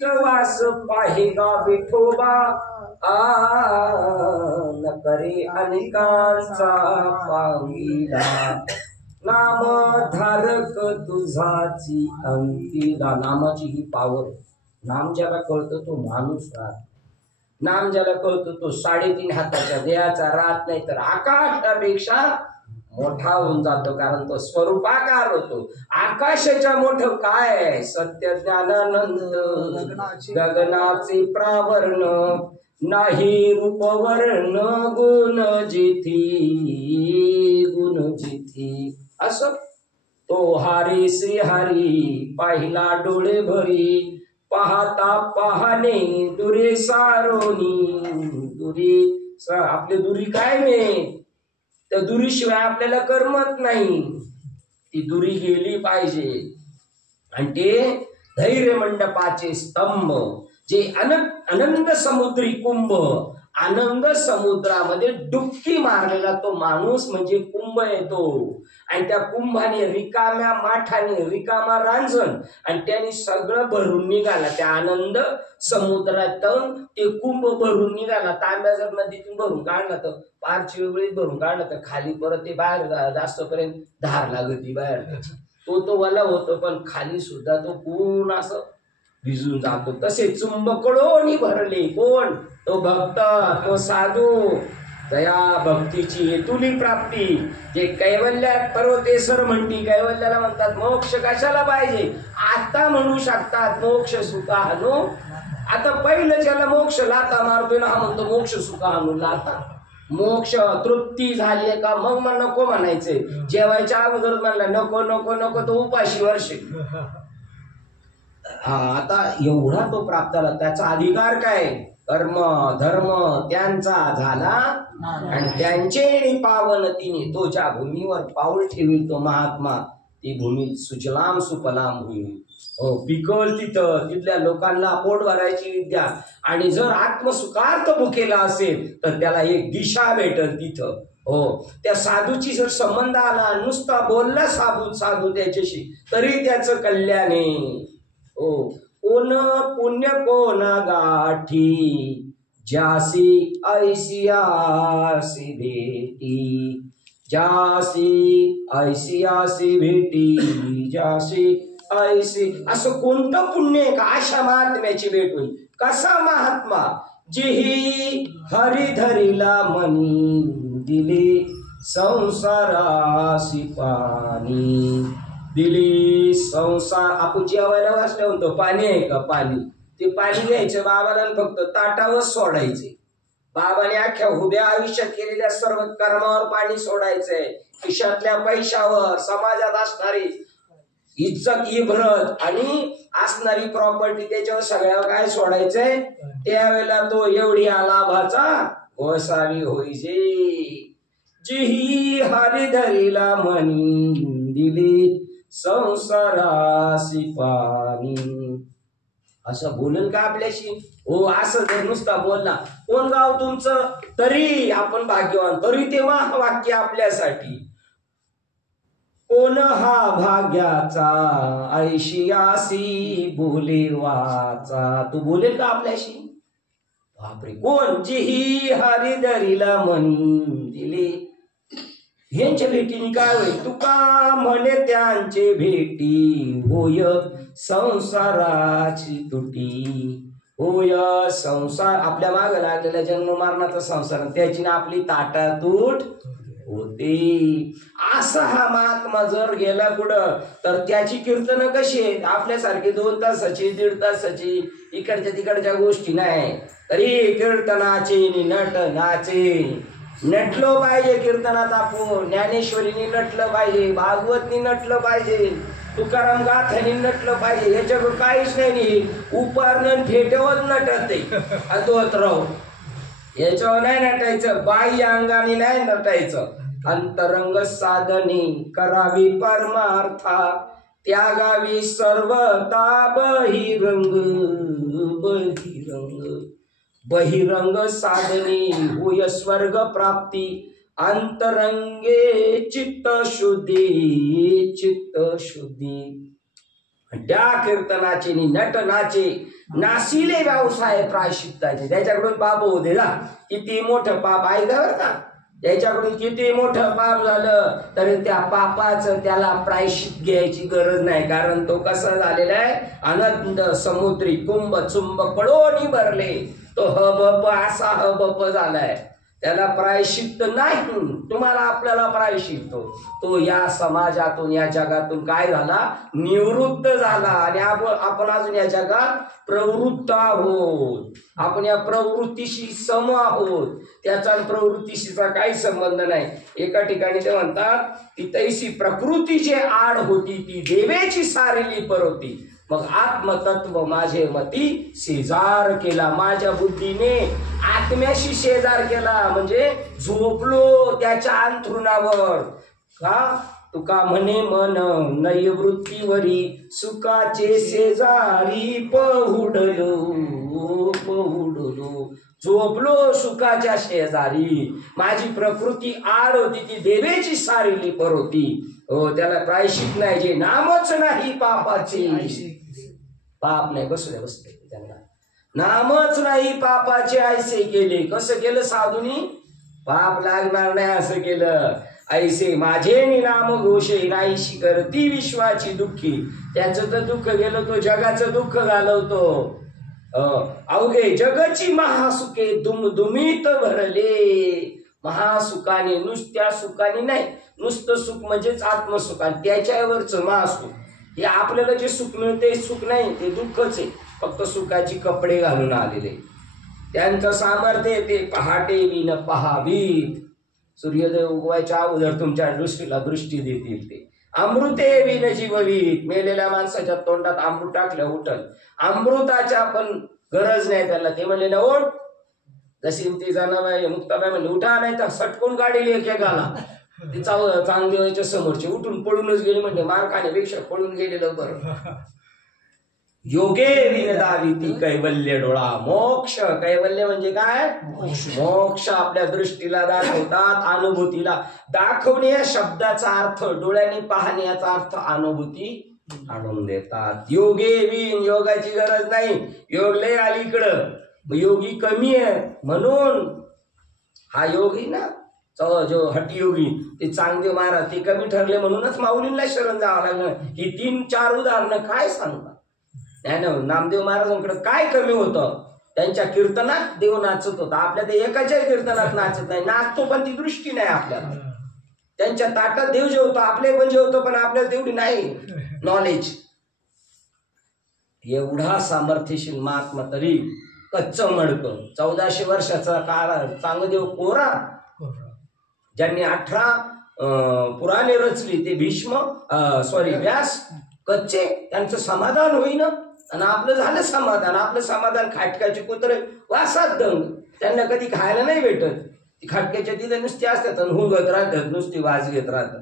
वास पाहिगा विठोबा आ न करे अनेकांचा पांगिला नाम धारक तुझाची अंकिला. नामाची ही पावर. नाम ज्याला कळतो तो माणूस राहत. नाम ज्याला कळतो तो 3.5 हाताच्या देहाचा राहत नाही तर आकाशापेक्षा मोठा होऊन जातो. कारण तो स्वरूपाकार होतो. आकाशाच्या मोठं काय? सत्य ज्ञानानंद गगनाचे प्रावरण नाही रूपवर्ण गुण जिथी गुण जिथी. असं तो हारी श्रीहरी पाहिला डोळे भरी पाहता पाहणे दुरे सारोनी. दुरी आपली दुरी काय नाही. त्या दुरीशिवाय आपल्याला करमत नाही. ती दुरी गेली पाहिजे. आणि ते धैर्य मंडपाचे स्तंभ जे आनंद समुद्री कुंभ. आनंद समुद्रामध्ये डुबकी मारलेला तो माणूस म्हणजे कुंभ येतो. आणि त्या कुंभाने रिकाम्या माठाने रिकामा रांजण आणि त्याने सगळं भरून निघाला. त्या आनंद समुद्रातून ते कुंभ भरून निघाला. तांब्या जर नदीतून भरून काढला तर पारची वेगळीच भरून काढला तर खाली परत ते बाहेर जास्तपर्यंत धार लागती बाहेर. तो वला होतो पण खाली सुद्धा तो पूर्ण असं भिजून जातो. तसे चुंबकडोनी भरले कोण? तो भक्त, तो साधू. दया भक्तीची हेतुली प्राप्ती. जे कैवल्यात पर्वतेश्वर म्हणती. कैवल्याला म्हणतात मोक्ष कशाला पाहिजे? आता म्हणू शकतात मोक्ष सुखा हानो. आता पहिलं ज्याला मोक्ष लाता मारतोय ना हा म्हणतो मोक्ष सुखा हानू लाता. मोक्ष तृप्ती झाली का मग मग नको म्हणायचंय. जेवायच्या अगोदर म्हणला नको नको नको तो उपाशी वर्षे. आता एवढा तो प्राप्त झाला. त्याचा अधिकार काय? कर्म धर्म त्यांचा झाला आणि त्यांचे पावन तिने. तो ज्या भूमीवर पाऊल ठेवील तो महात्मा ती भूमी सुजलाम सुफलाम होईल. पिकल तिथं. तिथल्या लोकांना पोट भरायची विद्या. आणि जर आत्मसुखार्थ भुकेला असेल तर त्याला एक दिशा भेटल तिथं. त्या साधूची जर संबंध आला नुसता बोलला साधू त्याच्याशी तरी त्याचं कल्याण आहे. कोण पुण्य कोण गाठी जासी ऐसियासी भेटी. जासी ऐसियासी भेटी जासी ऐसी. असं कोणतं पुण्य आहे का अशा महात्म्याची भेट होईल? कसा महात्मा? जिही हरिधरीला मनी दिले संसारासी पाणी. दिली संसार. आपण जेवायला वाचलं म्हणतो पाणी आहे का? पाणी. ते पाणी घ्यायचं बाबाला फक्त ताटावर सोडायचे. बाबाने अख्ख्या उभ्या आयुष्यात केलेल्या सर्व कर्मावर पाणी सोडायचंय. खिशातल्या पैशावर, समाजात असणारी इज्जत इब्रत आणि असणारी प्रॉपर्टी त्याच्यावर सगळ्यावर काय सोडायचंय. त्यावेळेला तो एवढी लाभाचा गोसावी होईजे. जिही हरिधरीला मनी दिली संसारासी पाणी. असं बोलेल का आपल्याशी? असं जर नुसता बोलला कोण गाव तुमचं तरी आपण भाग्यवान. तरी तेव्हा वाक्य आपल्यासाठी. कोण हा भाग्याचा ऐशियासी बोले वाचा. तू बोलेल का आपल्याशी? बापरे. कोण? जिही हरिधरीला मनी दिले. ह्यांच्या भेटीने काय होईल? तुका म्हणे त्यांचे भेटी होय संसाराची तुटी. होय संसार. आपल्या माग लागलेल्या जन्म मरणाचा संसार त्याची ना आपली ताटातूट होते. असा हा महात्मा जर गेला कुठं तर त्याची कीर्तन कशी आहेत? आपल्यासारखी 2 तासाची 1.5 तासाची इकडच्या तिकडच्या गोष्टी नाही. तरी कीर्तनाचे नट नाचे. नटलो पाहिजे कीर्तनात. आपण ज्ञानेश्वरीने नटलं पाहिजे, भागवतनी नटलं पाहिजे, तुकाराम गाथानी नटलं पाहिजे. याच्याकडे काहीच नाही. उपारण फेटवत नटते अद्वतराव. याच्यावर नाही नटायचं. बाह्य अंगाने नाही नटायचं. अंतरंग साधने करावी परमार्था त्यागावी सर्वता बहिरंग. बहिरंग बहिरंग साधने होय स्वर्ग प्राप्ती. अंतरंगे चित्त शुद्धी चित्त शुद्धी. त्या कीर्तनाचे नट नाचे नाशिले व्यवसाय प्रायश्चित्ताचे. त्याच्याकडून पाप होते ना, किती मोठं पाप आहे का बरं का, त्याच्याकडून किती मोठं पाप झालं तरी त्या पापाचं त्याला प्रायश्चित घ्यायची गरज नाही. कारण तो कसा झालेला आहे, अनंत समुद्री कुंभ चुंब कळोनी भरले, तो हबप असा हबप झालाय, त्याला प्रायश्चित्त नाही. तुम्हाला आपल्याला प्रायश्चित्त, तो या समाजातून या जगातून काय झाला, निवृत्त झाला. आणि आपण अजून या जगात प्रवृत्त आहोत, आपण या प्रवृत्तीशी सम आहोत, त्याचा प्रवृत्तीशीचा काही संबंध नाही. एका ठिकाणी ते म्हणतात ती तैसी प्रकृतीची आड होती, ती देवेची सारेली परवती. मग आत्मतत्व माझे मती शेजार केला, माझ्या बुद्धीने आत्म्याशी शेजार केला, म्हणजे झोपलो त्याच्या अंथरुणावर. का तुका म्हणे मन नैवृत्तीवरी सुखाचे शेजारी पहुडलो पहुडलो. झोपलो सुखाच्या शेजारी, माझी प्रकृती आड होती, ती देवेची सारेली परवती. हो, त्याला प्रायश्चित नाही, जे नामच नाही पापाचे. पाप नाही, बसले त्यांना नामच नाही पापाचे ऐसे केले. कसं केलं साधूनी, पाप लागणार नाही असं केलं. ऐसे माझे नाम घोषे नाहीशी करती विश्वाची दुःखी. त्याचं तर दुःख गेलं, तो जगाचं दुःख घालवतो. अवघे जगची महासुखे दुमदुमीत भरले. महासुखाने, नुसत्या सुखाने नाही, नुसतं सुख म्हणजेच आत्मसुख, आणि त्याच्यावरच महासुख. हे आपल्याला जे सुख मिळते सुख नाही, ते दुःखच आहे, फक्त सुखाची कपडे घालून आलेले. त्यांचं सामर्थ्य ते पहाटे विन पहावीत. सूर्योदय उगवायच्या अगोदर तुमच्या दृष्टीला दृष्टी देतील ते. अमृते विन जीववीत. मेलेल्या माणसाच्या तोंडात अमृत टाकलं उठल. अमृताच्या पण गरज नाही त्याला. ते म्हणले ना ओढ, जशी ती जनाबाई मुक्ताबाई म्हणली उठा, नाही तर सटकून काढेल एकेकाला. ती चांगदेवाच्या समोरचे उठून पळूनच गेले, म्हणजे मार खाण्यापेक्षा पळून गेलेलं बरं. योगे विनदाविती कैवल्य डोळा. मोक्ष, कैवल्य म्हणजे काय, मोक्ष आपल्या दृष्टीला दाखवतात, अनुभूतीला दाखवणे या शब्दाचा अर्थ, डोळ्याने पाहणे याचा अर्थ अनुभूती आणून देतात. योगे विन, योगाची गरज नाही, योग लय अलीकडं, योगी कमी आहे म्हणून. हा योगी ना जो हटयोगी, ते चांगदेव महाराज ते कमी ठरले म्हणूनच माऊलींना शरण जावं लागलं. ही 3-4 उदाहरणं काय सांगतात. नामदेव महाराजांकडे काय कमी होतं, त्यांच्या कीर्तनात देव नाचत होता. आपल्या ते एकाच्या कीर्तनात नाचत नाही, नाचतो पण ती दृष्टी नाही आपल्याला. त्यांच्या ताटात देव जेवतो, आपले पण जेवतो, पण आपल्याला तेवढी नाही नॉलेज. एवढा सामर्थ्यशील महात्मा तरी कच्च मडकं. 1400 वर्षाचा काळ चांगदेव कोरा, ज्यांनी 18 पुराणे रचली ते भीष्म व्यास कच्चे, त्यांचं समाधान होईना. आणि आपलं झालं समाधान. आपलं समाधान खाटक्याचे कुत्रे वासात दंग, त्यांना कधी खायला नाही भेटत. ती खाटक्याच्या तिथे नुसती असतात आणि हुंगत राहतात, नुसती वाज घेत राहतात.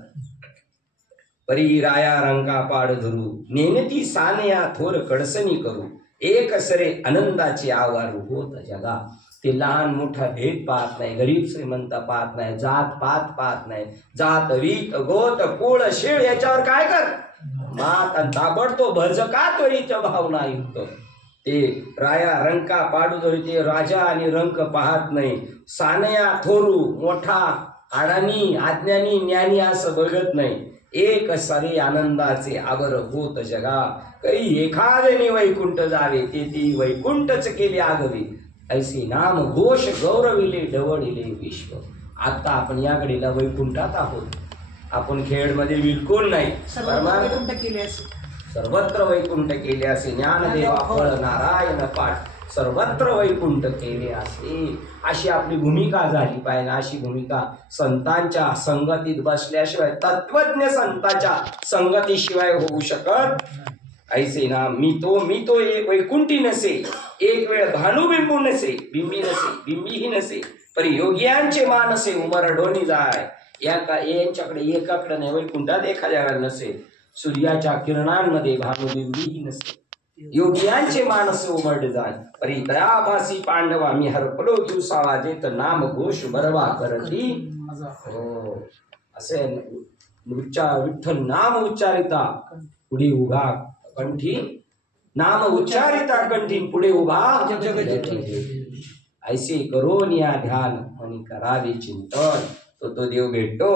परी राया रंका पाड धरू नेनती सानया थोर कडसणी करू. एक सरे आनंदाची आवारू होत जगा. ते लहान मोठा भेद पाहत नाही, गरीब श्रीमंत पाहत नाही, जात पात पाहत नाही. जात वीत गोत कुळ शेळ याच्यावर काय कर मात ताबडतो भजका त्वरित भावना युक्त. ते राया रंका पाडू धरू, ते राजा आणि रंक पाहत नाही. सानया थोरू, मोठा आडानी अज्ञानी ज्ञानी असं बघत नाही. एक सारे आनंदाचे आवर होत जगा. काही एखाद्याने वैकुंठ जावे, ते ती वैकुंठच केले आगवे. ऐसे नाम घोष गौरविले डवळिले विश्व. आता आपण या घडीला वैकुंठात आहोत. आपण खेळमध्ये बिलकुल नाही, सर्वत्र वैकुंठ केले असे. ज्ञानदेवा फळ नारायण पाठ सर्वत्र वैकुंठ केले असे. अशी आपली भूमिका झाली पाहिजे. अशी भूमिका संतांच्या संगतीत बसल्याशिवाय, तत्वज्ञ संतांच्या संगतीशिवाय होऊ शकत. ऐसे ना मी तो एक वैकुंठी नसे, एक वेळ भानुबिंबू नसे, बिंबीही नसे, पर योग्यांचे मानसे उमरडोनी जाय. यांच्याकडे एकाकडे नाही, वैकुंठात एखाद्याकडे नसे. सूर्याच्या किरणांमध्ये भानुबिंबीही नसे, योगियांचे मानस उमरड जाय. परी दयाभासी पांडवा मी हरपलो दिवसावा जेत नाम घोष बरवा करती. हो असे विठ्ठल नाम उच्चारिता पुढे उगा कंठी नाम उच्चारिता कंठी पुढे उभा जग जेठी. ऐसे करून या ध्यान आणि करावे चिंतन तो देव भेटतो.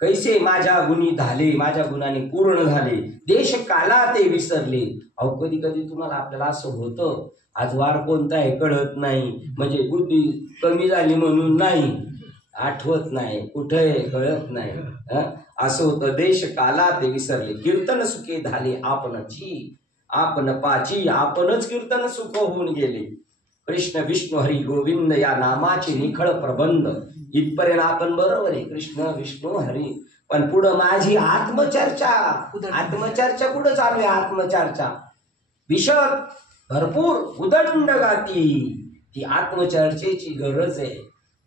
कैसे माझ्या गुणी झाले, माझ्या गुणाने पूर्ण झाले, देश काला ते विसरले. अहो कधी कधी तुम्हाला आपल्याला असं होतं आज वार कोणता आहे कळत नाही, म्हणजे बुद्धी कमी झाली म्हणून नाही, आठवत नाही कुठे कळत नाही, असं होतं. देश काला ते विसरले, कीर्तन सुखे झाले आपणची, आपण पाची, आपणच कीर्तन सुख होऊन गेले. कृष्ण विष्णू हरी गोविंद या नामाचे निखळ प्रबंध. इथपर्यंत आपण बरोबर आहे, कृष्ण विष्णू हरी. पण पुढं माझी आत्मचर्चा, आत्मचर्चा कुठं चालू आहे? आत्मचर्चा विशद भरपूर उदंड गाती. ती आत्मचर्चेची गरज आहे.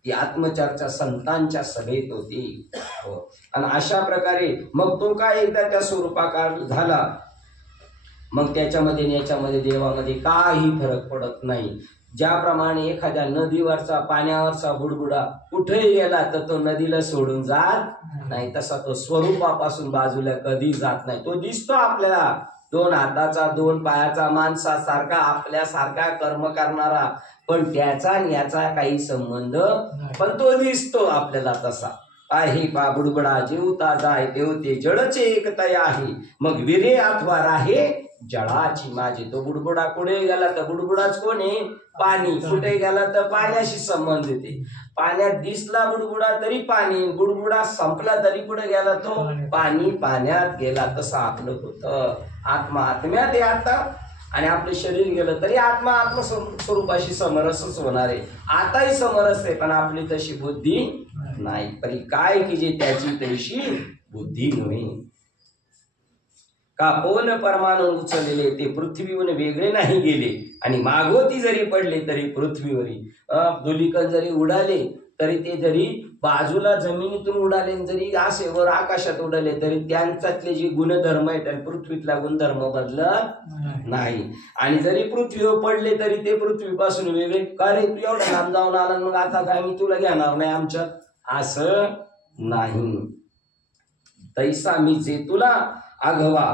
ती आत्मचर्चा संतांच्या सभेत होती. आणि अशा प्रकारे मग तो काय एकदा त्या स्वरूपाकार झाला, मग त्याच्यामध्ये आणि याच्यामध्ये देवामध्ये काही फरक पडत नाही. ज्याप्रमाणे एखाद्या नदीवरचा पाण्यावरचा बुडबुडा कुठेही गेला तर तो नदीला सोडून जात नाही, तसा तो स्वरूपापासून बाजूला कधी जात नाही. तो दिसतो आपल्याला, दोन हाताचा दोन पायाचा माणसासारखा आपल्यासारखा कर्म करणारा, पण त्याचा आणि याचा काही संबंध, पण तो दिसतो आपल्याला तसा आहे. बुडबुडा जीवता जाय देवते जळचे एकता आहे, मग विरे अथवा राहे जळाची माझी. तो बुडबुडा कुठे गेला तर बुडबुडाच कोण आहे? पाणी. कुठे गेला तर पाण्याशी संबंध येते. पाण्यात दिसला बुडबुडा तरी पाणी, बुडबुडा संपला तरी कुठे गेला तो पाणी, पाण्यात गेला. तसं आपलं होतं. आत्मा आत्म्यात आहे आता, आणि आपलं शरीर गेलं तरी आत्मा आत्मस्वरूपाशी समरसच होणार आहे. आताही समरस आहे, पण आपली तशी बुद्धी नाही. पण काय की जे त्याची तशी बुद्धी नव्हे. कापोन परमाणू उचललेले ते पृथ्वीहून वेगळे नाही गेले, आणि मागोती जरी पडले तरी पृथ्वीवरी. धुलिकण जरी उडाले तरी ते जरी बाजूला जमिनीतून उडाले, जरी असे वर आकाशात उडाले तरी त्यांच्यातले जे गुणधर्म आहेत आणि पृथ्वीतला गुणधर्म बदलत नाही. आणि जरी पृथ्वीवर पडले तरी ते पृथ्वीपासून वेगळे. का रे तू एवढा लांब जाऊन आला मग आता काय मी तुला घेणार नाही आमच्यात? असं नाही. तैसा मी जे तुला आघवा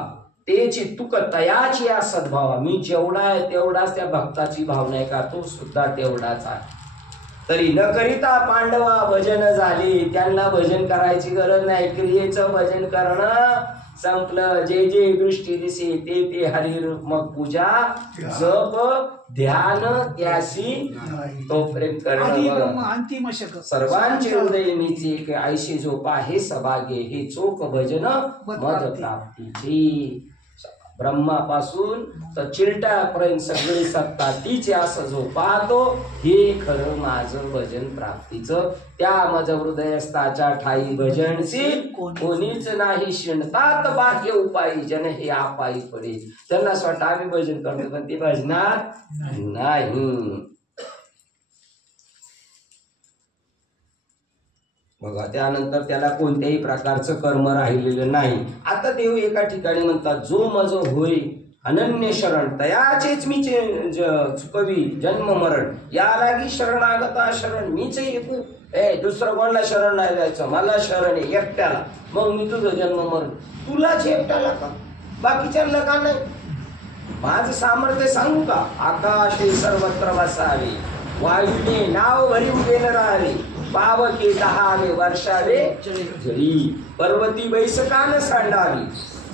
तेची तुक तयाची या सद्भावा. मी जेवढा आहे तेवढाच त्या भक्ताची भावना आहे का तो सुद्धा तेवढाच आहे. तरी न करिता पांडवा भजन झाले. त्यांना भजन करायची गरज नाही, क्रियेचं भजन करणं संपलं. जे जे दृष्टी दिसे ते ते हरिरूप, मग पूजा जप ध्यान त्याशी तोपर्यंत अंतिम सर्वांचे हृदय मीचे ऐशी झोपा हे सभागे हे चोख भजन मद प्राप्तीची. ब्रह्मापासून तर चिलटापर्यंत सगळी सत्ता तीच असं जो पाहतो हे खरं माझं भजन प्राप्तीचं. त्या माझं हृदयस्थाच्या ठाई भजनशी कोणीच नाही शिणतात बाह्य उपायी जन हे आपायी पडे. त्यांना स्वतः आम्ही भजन करतो पण ते भजनात नाही. बघा त्यानंतर त्याला कोणत्याही प्रकारचं कर्म राहिलेलं नाही. आता देव एका ठिकाणी म्हणतात जो मज होय अनन्य शरण तयाचेच मी चुकवी जन्म मरण, या लागी शरणागता शरण मीच ऐकू. दुसरं कोणाला शरण नाही जायचं, मला शरण आहे एकट्याला. मग मी तुझं जन्म मरण तुलाच एकट्याला का, बाकीच्यांना का नाही? माझं सामर्थ्य सांगू का? आकाशे सर्वत्र वसावे, वायुने नाव भरी उभे न राहावे, पावके दहावे वर्षावे जळी, पर्वती बैसकान सांडावी,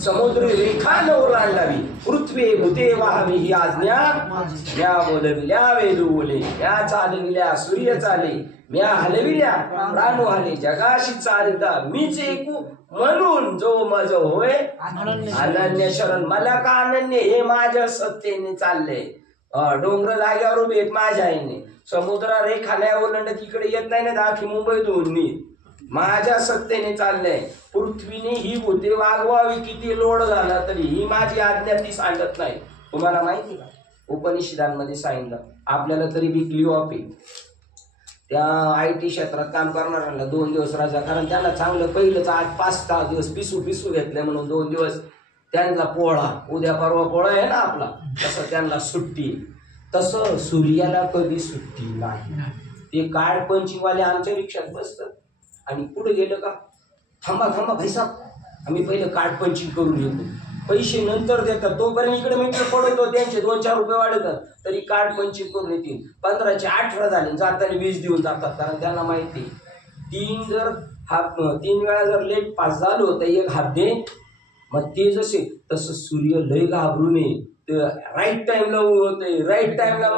समुद्र रेखा न ओलांडावी, पृथ्वी भूते वाहावी ही आज्ञा म्या बोलविल्या वेदू बोले, म्या चालविल्या सूर्य चाले, म्या हलविल्या प्राणू हले, जगाशी चालता मीच ऐकू म्हणून जो मज होय अनन्य शरण. मला का अनन्य? हे माझ्या सत्तेने चाललंय. डोंगर जाग्यावर उभे आहेत माझ्या आईने, समुद्र रेखा नाही ओलांडत इकडे येत नाही ना, दाखी मुंबईतून मी माझ्या सत्तेने चाललंय. पृथ्वीने ही भूते वागवावी, किती लोड झाला तरी ही माझी आज्ञा ती सांगत नाही. तुम्हाला माहिती का उपनिषदांमध्ये सांगितलं आपल्याला तरी बिकली ऑफ आहे. त्या IT क्षेत्रात काम करणाऱ्यांना 2 दिवस रजा, कारण त्यांना चांगलं पहिलंच आज 5-6 दिवस पिसू घेतले म्हणून 2 दिवस त्यांना पोळा, उद्या परवा पोळा आहे ना आपला, तसं त्यांना सुट्टी. तसं सूर्याला कधी सुट्टी नाही. ते काळपंचीवाले आमच्या रिक्षात बसतात आणि पुढे गेलं का थांबा भाईसाहेब आम्ही पहिलं काळपंची करून येतो. पैसे नंतर देतात, तोपर्यंत इकडे मीटर पडतो, त्यांचे 2-4 रुपये वाढतात, तरी कार्ड पंचिंग करून येतील. 15चे 18 झाले, जाताना 20 देऊन जातात. कारण त्यांना माहिती 3 वेळा जर लेट पास झालो तर 1 हात दे. मग ते जसे तसं सूर्य लय घाबरू नये, राईट टाइमला होतंय, राईट टाइमला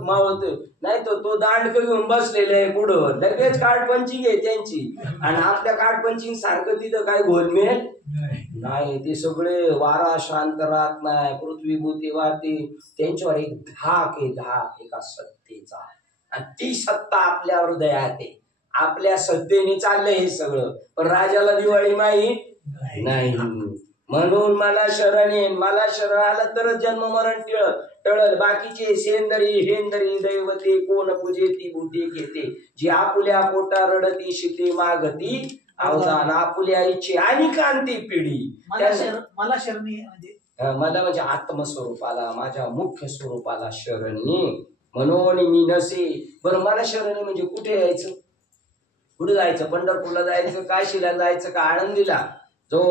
मावळतोय. नाही तर तो दांडक घेऊन बसलेला आहे पुढं, लगेच कार्ड पंचिंग आहे त्यांची. आणि आपल्या कार्ड पंचिंग सारखं तिथं काय घोलमेल नाही. ते सगळे वारा शांत राहत नाही, पृथ्वी भूती वाहते, त्यांच्यावर एक धाक आहे, धाक एका सत्तेचा. आणि ती सत्ता आपल्या हृदयात आहे, आपल्या सत्तेने चाललंय हे सगळं. पण राजाला दिवाळी माहीत नाही. म्हणून मला शरण येईन, मला शरण आलं तरच जन्म मरण टळल. बाकीचे सेंदरी हेंदरी दैवते कोण पूजे ती भूते घेते, जी आपुल्या पोटा रडती शिते मागती अवदान, आपुल्या इच्छे आणि कांती पिढी. मला शरणी मला म्हणजे आत्मस्वरूपाला, माझ्या मुख्य स्वरूपाला शरणी. म्हणून मी नसे. बरं, मला शरणी म्हणजे कुठे यायचं, कुठे जायचं? पंढरपूरला जायचं, काशीला जायचं का आळंदीला? जो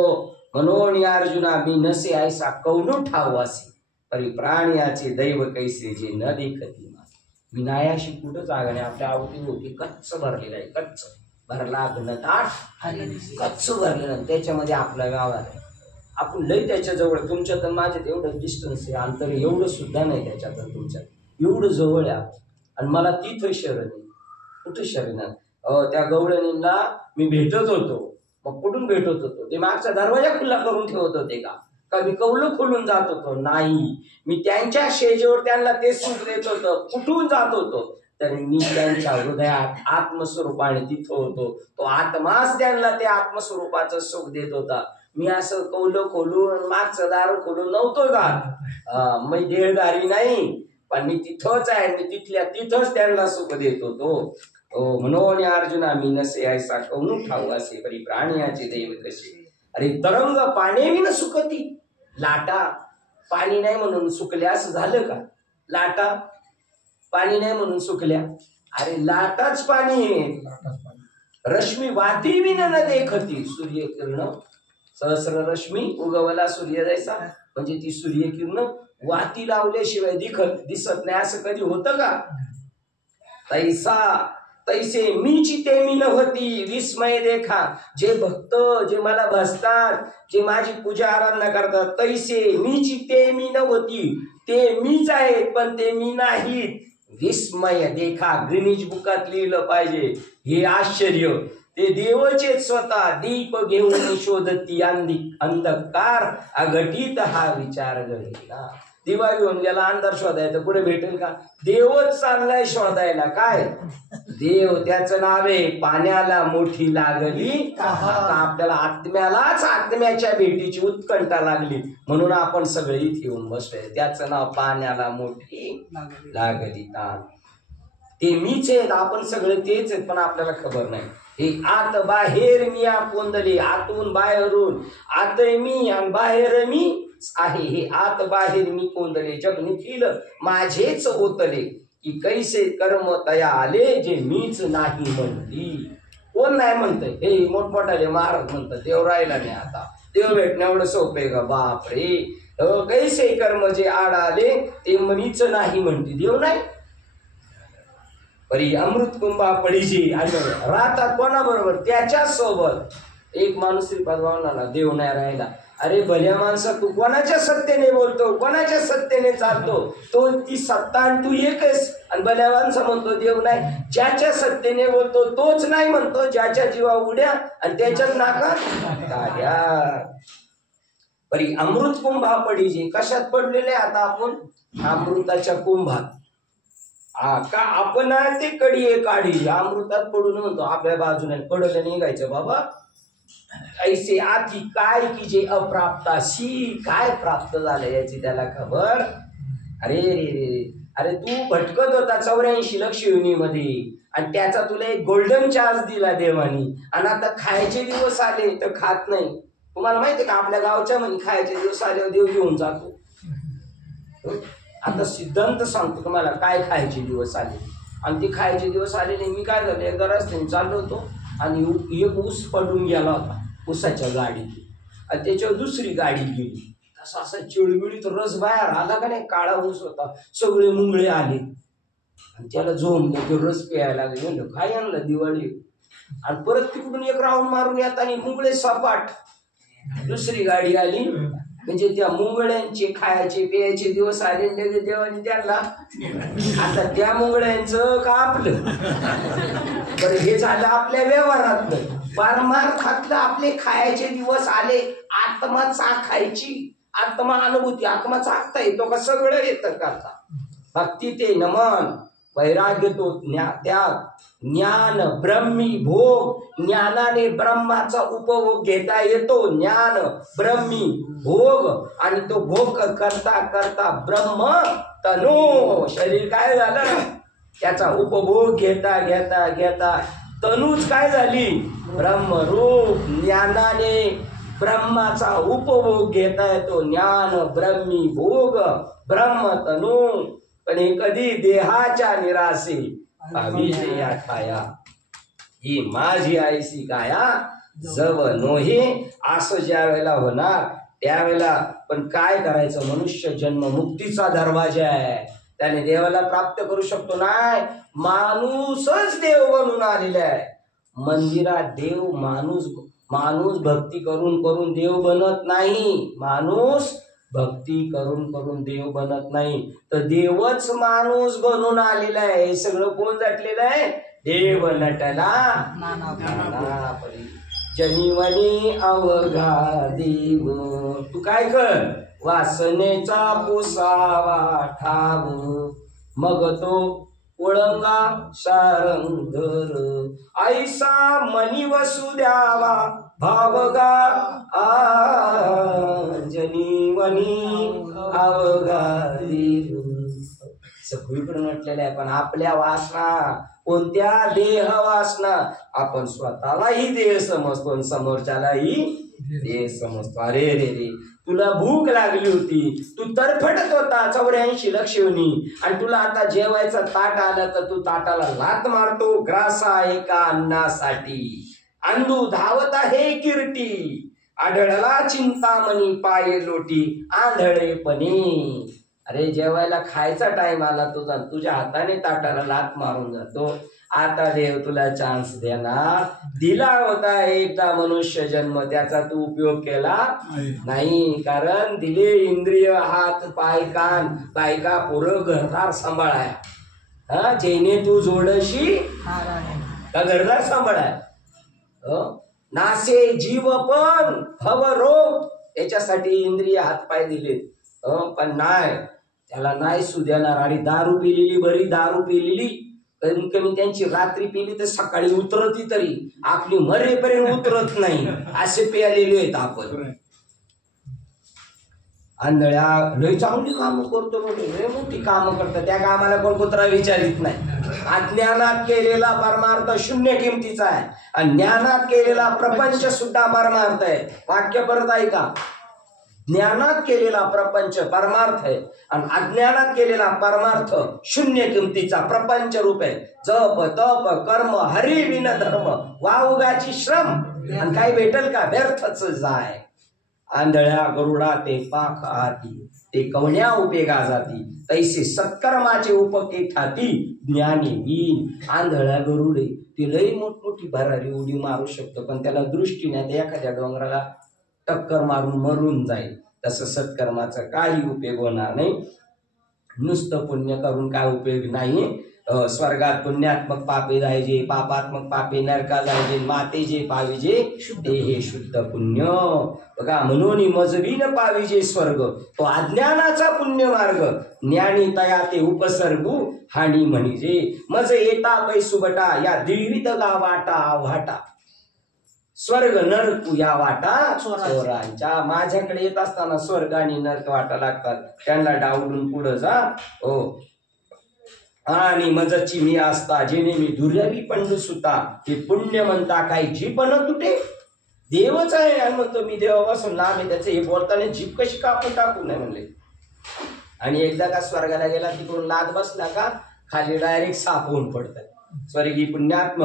म्हणून या अर्जुना मी नसे ऐसा कौन ठावासी, परी प्राण्याचे दैव कैसे जे न देखती मासे. विनायाशी कुठं जागा नाही, आपल्या अवतीभोवती कच्च भरलेलं आहे, कच्च भरला घनताट कच्च भरलेलं. त्याच्यामध्ये आपल्या गावात आहे, आपण लई त्याच्या जवळ. तुमच्यात माझ्यात एवढं डिस्टन्स आहे, अंतर एवढं सुद्धा नाही त्याच्यात तुमच्यात, एवढं जवळ आहे. आणि मला तिथं शरण आहे. कुठं शरण? त्या गवळणींना मी भेटत होतो. मग कुठून भेटत होतो? ते मागचा दरवाजा खुला करून ठेवत होते का मी कौलं खोलून जात होतो? नाही, मी त्यांच्या शेजेवर त्यांना ते सुख देत होतो. कुठून जात होतो? तर मी त्यांच्या हृदयात आत्मस्वरूपाने तिथं होतो. तो आत्माच त्यांना ते आत्मस्वरूपाचं सुख देत होता. मी असं कौलं खोलून मागचं दार खोलून नव्हतो का? मी देहधारी नाही, पण मी तिथंच आहे. मी तिथल्या तिथंच त्यांना सुख देत होतो. म्हणून अर्जुना मी नसे ऐसा कौन ठाऊ असे, परी प्राण्याचे दैव कसे. अरे तरंग पाणी विन सुकती, लाटा पाणी नाही म्हणून सुकल्या असं झालं का? लाटा पाणी नाही म्हणून सुकल्या? अरे लाटाच पाणी आहे. रश्मी वाती विन न देखती, सूर्यकिरण सहस्र रश्मी उगवला सूर्य जैसा, म्हणजे ती सूर्यकिरण वाती लावल्याशिवाय दिसत नाही असं कधी होतं का? तैसे मीची ते मी नव्हती विस्मय देखा. जे भक्त जे मला भजतात, जे माझी पूजा आराधना करतात, तैसे मीची ते मी नव्हती, ते मीच आहेत पण ते मी नाहीत. विस्मय देखा, ग्रीनिज बुकात लिहिलं पाहिजे. हे आश्चर्य ते देवचे स्वतः. दीप घेऊन शोधती अंधकार, अघटित हा विचार घडला. दिवा घेऊन गेला अंधार शोधायचं, पुढे भेटेल का? देवच चाललाय शोधायला. काय देव? त्याचं नाव आहे पाण्याला मोठी लागली. आपल्याला आत्म्यालाच आत्म्याच्या भेटीची उत्कंठा लागली, म्हणून आपण सगळे इथे येऊन बसलोय. त्याचं नाव पाण्याला मोठी लागली ताण. ते मीच आहेत, आपण सगळे तेच आहेत, पण आपल्याला खबर नाही. हे आत बाहेर मी कोंदले, आतून बाहेरून. आत मी आणि बाहेर मी आहे. हे आत बाहेर मी कोंदले, जग निखिल माझेच होतले. की कैसे कर्म तया आले, जे मीच नाही म्हणती. कोण नाही म्हणतंय? हे मोठमोठाले महाराज म्हणतात देव राहिला नाही आता, देव भेटणं एवढं सोपं आहे का? बाप रे. कैसे कर्म जे आड आले ते मीच नाही म्हणते, देव नाही. परी अमृत कुंभा पडीजी आणि राहतात कोणाबरोबर? त्याच्या सोबत. एक माणूस श्रीपाद भावनाला देव नाही राहिला. अरे भल्या माणसा, तू कोणाच्या सत्तेने बोलतो, कोणाच्या सत्तेने चालतो? तो ती सत्ता आणि तू एकच. आणि भल्या माणसा म्हणतो देव नाही. ज्याच्या सत्तेने बोलतो तोच नाही म्हणतो, ज्याच्या जीवा उड्या आणि त्याच्याच नाकात काड्या. परी अमृत कुंभा पडीजी. कशात पडलेले आता आपण? अमृताच्या कुंभात. का आपण ते कडी काढी अमृतात पडून म्हणतो. आपल्या बाजूने पडलं निघायचं बाबा. ऐसे आधी काय की जे अप्राप्ताशी, काय प्राप्त झालं याची त्याला खबर. अरे रे रे, अरे तू भटकत होता 84 लक्ष योनीमध्ये, आणि त्याचा तुला एक गोल्डन चान्स दिला देवानी, आणि आता खायचे दिवस आले तर खात नाही. तुम्हाला माहिती का आपल्या गावच्या म्हणजे खायचे दिवस आले देव घेऊन जातो. आता सिद्धांत सांगतो तुम्हाला, काय खायचे दिवस आले. आणि ते खायचे दिवस आलेले. मी काय झालं, एकदा रस्त्याने चाललो होतो आणि एक ऊस पडून गेला होता ऊसाच्या गाडीत, आणि त्याच्यावर दुसरी गाडी गेली. असा असा चिळबिळीत रस बाहेर आला का नाही, काळा ऊस होता, सगळे मुंगळे आले आणि त्याला झोमले, ते रस प्यायला लागले. म्हणलं काय आणलं दिवाळी. आणि परत तिकडून एक राऊंड मारून येताना मुंगळे सपाट. दुसरी गाडी आली, म्हणजे त्या मुंगळ्यांचे खायचे प्यायचे दिवस आले देवाने त्यांना. आता त्या मुंगळ्यांचं का आपलं बरं, हे झालं आपल्या व्यवहारातलं. परमार्थातलं आपले खायचे दिवस आले. आत्मा चाखायची, आत्मा अनुभूती, आत्मा चाखता येतो का, सगळं येतं करता. भक्ती ते नमन, वैराग्य तो त्याग, ज्ञान ब्रह्मी भोग, ज्ञानाने ब्रह्माचा उपभोग घेता येतो. ज्ञान ब्रह्मी भोग, आणि तो भोग करता करता ब्रह्म तनु, शरीर काय झालं, त्याचा उपभोग घेता घेता घेता तनूच काय झाली, ब्रह्मरूप. ज्ञानाने ब्रह्माचा उपभोग घेता येतो. ज्ञान ब्रह्मी भोग, ब्रह्म तनु. पण हे कधी देहाच्या निरासे पाविजे या खाया, ही माझी आईसी काया जव नोहे. असं ज्या वेळेला होणार त्यावेळेला पण काय करायचं, मनुष्य जन्म मुक्तीचा दरवाजा आहे, त्याने देवाला प्राप्त करू शकतो. नाही, माणूसच देव बनून आलेला आहे. मंदिरात देव माणूस भक्ती करून करून देव बनत नाही. माणूस भक्ती करून करून देव बनत नाही, तर देवच माणूस बनून आलेला आहे. हे सगळं कोण जटलेलं आहे, देव नटला जनिवनी अवघा देव. तू काय कर, वासनेचा पुसावा ठाव, मग तो ओळंगा शारंगर, ऐसा मनी वसू द्यावा भावगा जनिवनी अवघा देव. सगळीकडे म्हटलेलं आहे. पण आपल्या वासना कोणत्या, देह वासना. आपण स्वतःलाही देह समजतो आणि समोरच्यालाही देह समजतो. अरे रे रे, तुला भूक लागली होती, तू तरफडत होता 84 लक्षणी, आणि तुला आता जेवायचा ताट आला तर तू ताटाला लात मारतो ग्रासा एका अन्नासाठी. अंधू धावत आहे कीर्ती, आढळला चिंतामणी पाये लोटी आंधळेपणी. अरे जेवायला खायचा टाइम आला तुझा, तुझ्या हाताने ताटाला लात मारून जातो. आता देव तुला चान्स देणार. दिला होता एकदा मनुष्य जन्म, त्याचा तू उपयोग केला नाही. कारण दिले इंद्रिय, हात पाय कान, बायका पोरं घरदार सांभाळाय. हा, जेने तू जोडशी का घरदार सांभाळाय. नासे जीव पण भव रोग, याच्यासाठी इंद्रिय हात पाय दिले. पण नाही, त्याला नाही सुदेणार. आणि दारू पिलेली बरी, दारू पिलेली कमी कमी त्यांची रात्री पिली तर सकाळी उतरती, तरी आपली मरेपर्यंत उतरत नाही. असे प्यालेले आहेत आपण. आंधळ्या लय चांगली कामं करतो, लय मोठी कामं करतात, त्या कामाला कोण कुत्रा विचारित नाही. अज्ञानात केलेला परमार्थ शून्य किमतीचा आहे, आणि ज्ञानात केलेला प्रपंच सुद्धा परमार्थ आहे. वाक्य परत ऐका, ज्ञानात केलेला प्रपंच परमार्थ आहे, आणि अज्ञानात केलेला परमार्थ शून्य किमतीचा प्रपंच रूप आहे. जप तप कर्म हरी विन धर्म, वाउगाची श्रम, आणि काही भेटल का, व्यर्थच जाय. आंधळ्या गरुडा ते पाख आती, ते कवण्या उपयोगा जाती, तैसे सत्कर्माचे उपके ठाती ज्ञानी वीन. आंधळ्या गरुडे ते लई मोठमोठी भरारी उडी मारू शकतो, पण त्याला दृष्टी नाही, एखाद्या डोंगराला टक्कर मारून मरून जाईल. तसं सत्कर्माचा काही उपयोग होणार नाही. नुसतं पुण्य करून काय उपयोग नाही. स्वर्गात पुण्यात्मक पापे जायचे, पापात्मक पापे नरका जायचे, माते जे पाविजे ते हे शुद्ध पुण्य. बघा, म्हणून मजबीन पाविजे स्वर्ग, तो अज्ञानाचा पुण्य मार्ग. ज्ञानी तया ते उपसर्गू हानी म्हणजे, मज येता पैसुबटा या द्विविध गावाटा वाटा. स्वर्ग नरक या वाटा चोरांच्या. माझ्याकडे येत असताना स्वर्ग आणि नरक वाटा लागतात, त्यांना डावलून पुढे जा. हो, आणि मजची मी असता जेणे मी दुर्यावी पंडू सुता, हे पुण्य म्हणता काही जीपण तुटे. देवच आहे आणि म्हणतो मी देवापासून लांब आहे. त्याचे हे बोलताना जीप कशी कापून टाकू नये म्हणले. आणि एकदा का स्वर्गाला गेला, तिकडून लाद बसला का खाली डायरेक्ट साप होऊन पडतात. स्वर्गी पुण्यात्म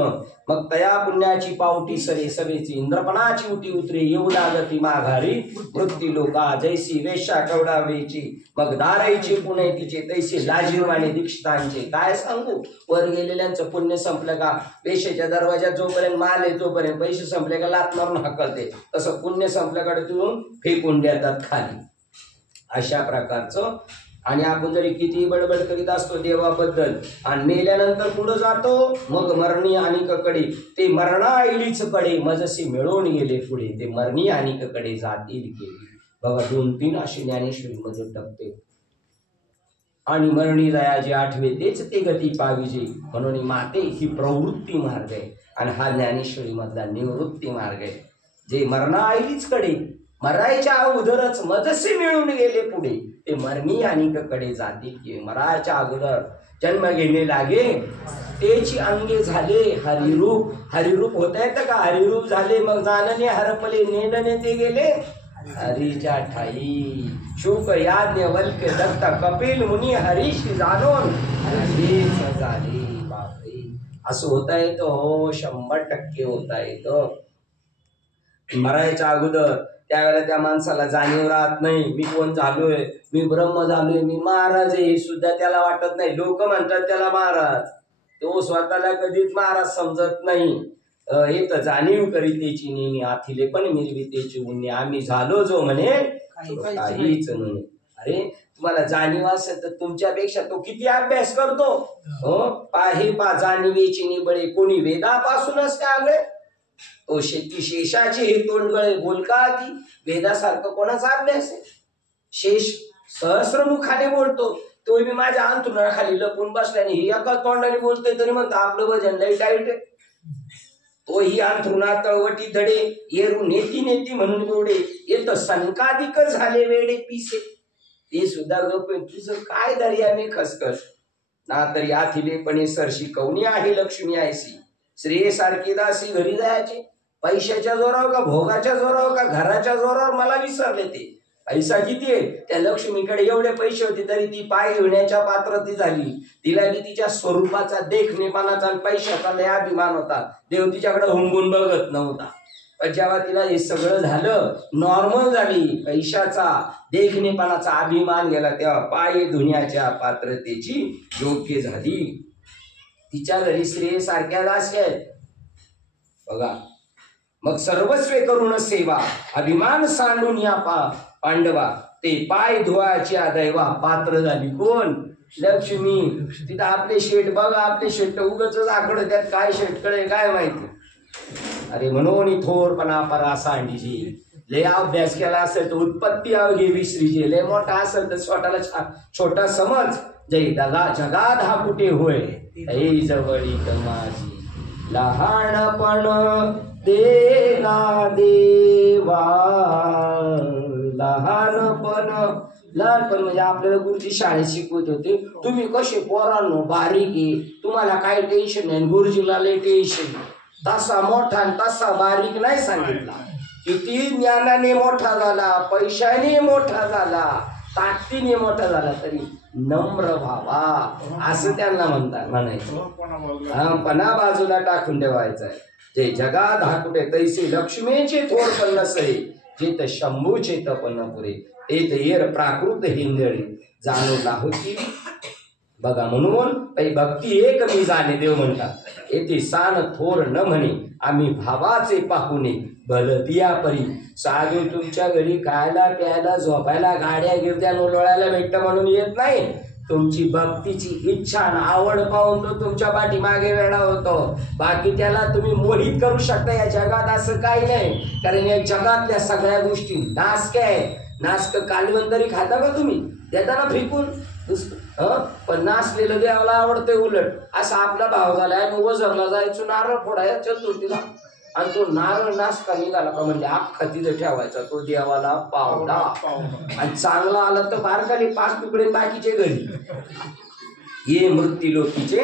मग तया पुण्याची पावटी सरे सभेची इंद्रपणाची उटी उतरे येऊ लागती माघारी वृत्ती लोका जैसी वेश्या कवडावेची मग दारायची पुणे तिचे तैसे लाजीरवाणे दीक्षितांचे काय सांगू वर गेलेल्यांचं पुण्य संपलं का वेश्याच्या दरवाजात जोपर्यंत माल आहे तोपर्यंत पैसे संपले का लात मारून हकलते तसं पुण्य संपल्याकडे तिथून फेकून देतात खाली अशा प्रकारचं आणि आपण जरी किती बडबड करीत असतो देवाबद्दल आणि मेल्यानंतर पुढे जातो मग मरणी आणि ककडे ते मरणाईलीच कडे मजसी मिळून गेले पुढे ते मरणी आणि ककडे जातील गेली बघा 2-3 अशी ज्ञानेश्वरी मध्ये टप्पे आणि मरणी दयाचे आठवे तेच ते गती पाविजे म्हणून माते ही प्रवृत्ती मार्ग आहे आणि हा ज्ञानेश्वरी मधला निवृत्ती मार्ग आहे जे मरणाईलीच कडे मरायच्या अगोदरच मजसे मिळून गेले पुढे ते मरणी आणि कडे जातील की मरायच्या अगोदर जन्म घेणे लागे तेची अंगे झाले हरिरूप होता येतं का हरिरूप झाले मग जानने हरपले नेनने ते गेले हरीच्या ठाई शुक याज्ञ वल्क दत्त कपिल मुनी हरीश जाणून हरीच झाले बापरे असं होता येतं हो 100% होता येतं मरायच्या अगोदर त्यावेळेला त्या माणसाला जाणीव राहत नाही मी कोण झालोय मी ब्रह्म झालोय मी महाराज आहे हे सुद्धा त्याला वाटत नाही लोक म्हणतात त्याला महाराज तो स्वतःला कधीच महाराज समजत नाही हे तर जाणीव करीतेची नेहमी आथिले पण मिरवितेची उन्हे आम्ही झालो जो म्हणे काहीच म्हणे अरे तुम्हाला जाणीव असेल तर तुमच्यापेक्षा तो किती अभ्यास करतो हो पाहे पा जाणीवेची निबळे कोणी वेदापासूनच काय आले तो शेषाचे हे तोंडगळे बोलका आधी वेदासारखं कोणाचा अभ्यास आहे शेष सहस्रमुखाने बोलतो तो मी माझ्या अंतरुणाखाली लपून बसल्याने ही एका तोंडाने बोलतोय तरी म्हणतो आपलं भजन लई टाईट आहे तो ही अंथरुणात तळवटी धडे येरू नेती नेती म्हणून एवढे येत सनकाधिक झाले वेडे पिसे ते सुद्धा गप तुझं काय दर्या मी खसखस ना तरी आथिलेपणे सरशी कवनी आहे लक्ष्मी आयसी श्रेय सारखी दासी घरी जायचे पैशाच्या जोरावर का भोगाच्या जोरावर का घराच्या जोरावर मला विसरले ते पैसा किती आहे त्या लक्ष्मीकडे एवढे पैसे होते तरी ती पाय घेण्याच्या पात्रती झाली तिला बी तिच्या स्वरूपाचा देखणेपणाचा आणि पैशाचा लय अभिमान होता देव तिच्याकडे हुंबून बघत नव्हता पण जेव्हा तिला हे सगळं झालं नॉर्मल झाली पैशाचा देखणेपणाचा अभिमान गेला तेव्हा पाय धुण्याच्या पात्रतेची योग्य झाली तिच्या घरी श्रेय सारख्या दासी आहेत बघा मग सर्वस्व करून सेवा अभिमान सांडून या पांडवा ते पाय धुवायच्या दैवा पात्र झाली कोण लक्ष्मी तिथं आपले शेट बघा आपले शेट उगच आकडं त्यात काय शेट कळे काय माहिती अरे म्हणून थोरपणा परा सांडीजी लय अभ्यास केला असेल तर उत्पत्ती अवघे विसरीजे लय मोठा असेल तर स्वतःला छोटा समज जय जगात हा कुठे होय ऐ जवळी माझी लहानपण देला देवा लहानपण म्हणजे आपल्याला गुरुजी शाळेत शिकवत होते तुम्ही कसे पोरांनो बारीक आहे तुम्हाला काही टेन्शन नाही गुरुजीला लय टेन्शन तसा मोठा तसा बारीक नाही सांगितला किती ज्ञानाने मोठा झाला पैशाने मोठा झाला ताकदीने मोठा झाला तरी नम्र व्हावा असं त्यांना म्हणायचं पणा बाजूला टाकून ठेवायचं आहे जे जगात हा कुठे तैसे लक्ष्मीचे थोर पण नसे जे तर शंभूचे तपन पुरे ते येर प्राकृत हिंदळी जाणू लाहोती बघा म्हणून भक्ती एक मी जाणे देव म्हणतात येथे सान थोर न म्हणे आम्ही भावाचे पाहुणे भलतिया परी साधू तुमच्या घरी खायला प्यायला झोपायला गाड्या गिरद्या लोळायला भेटतं म्हणून येत नाही तुमची भक्तीची इच्छा आणि आवड पाहून तो तुमच्या पाठीमागे वेडा होतो बाकी त्याला तुम्ही मोहित करू शकता या जगात असं काही नाही कारण या जगातल्या सगळ्या गोष्टी नासक आहे नासक कालवण तरी खाता का तुम्ही देताना फेकून पण नाचलेलं देवाला आवडते उलट असा आपला भाव झालाय वजरला जायचो नारळ फोडाया चतुर्थीला आणि तो नारळ नाचका निघाला का म्हणजे अख्खा तिथं ठेवायचा तो देवाला पावडा आणि चांगला आला तर बारकाले 5 तुकडे बाकीचे घरी ये मृत्यू लोकीचे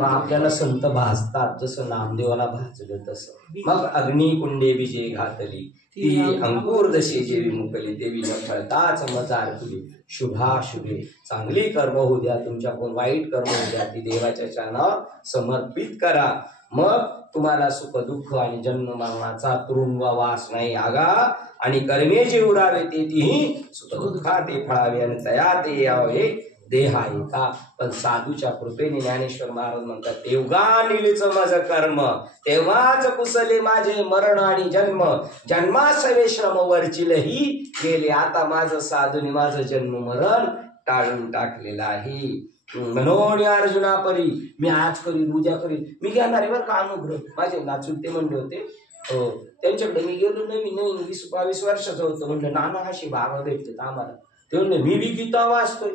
आपल्याला संत भाजतात जसं नामदेवाला भाजलं तसं मग अग्नी कुंडे विजय घातली ती अंकुर दशे जेवी मुकली देवी न फळताच मजार तुली शुभाशुभे, चांगली कर्म होऊ द्या, तुमच्याकडून वाईट कर्म होऊ द्या, ती देवाच्या चरणावर समर्पित करा. मग तुम्हाला सुख दुःख आणि जन्म मरणाचा तुरुंगवास नाही आगा. आणि कर्मे जे उरावे ते तीही सुख दुःखा ते फळावे आणि तया ते यावे देहा एका. पण साधूच्या कृपेने ज्ञानेश्वर महाराज म्हणतात, तेव्हा निलीच माझं कर्म, तेव्हाच कुसले माझे मरण आणि जन्म. जन्मासवे श्रम वरचिलही गेले, आता माझं साधूने माझं जन्म मरण टाळून टाकलेलं आहे. म्हणून अर्जुना परी मी आज करील उद्या करील, मी घेणार आहे बरं का अनुग्रह. माझे नाचुलते म्हणले होते, हो त्यांच्याकडे मी गेलो, नवीन 20-22 वर्षाचं होतं. म्हणलं नाना अशी बाबा भेटले आम्हाला. ते म्हणले मी बी गीता वाचतोय.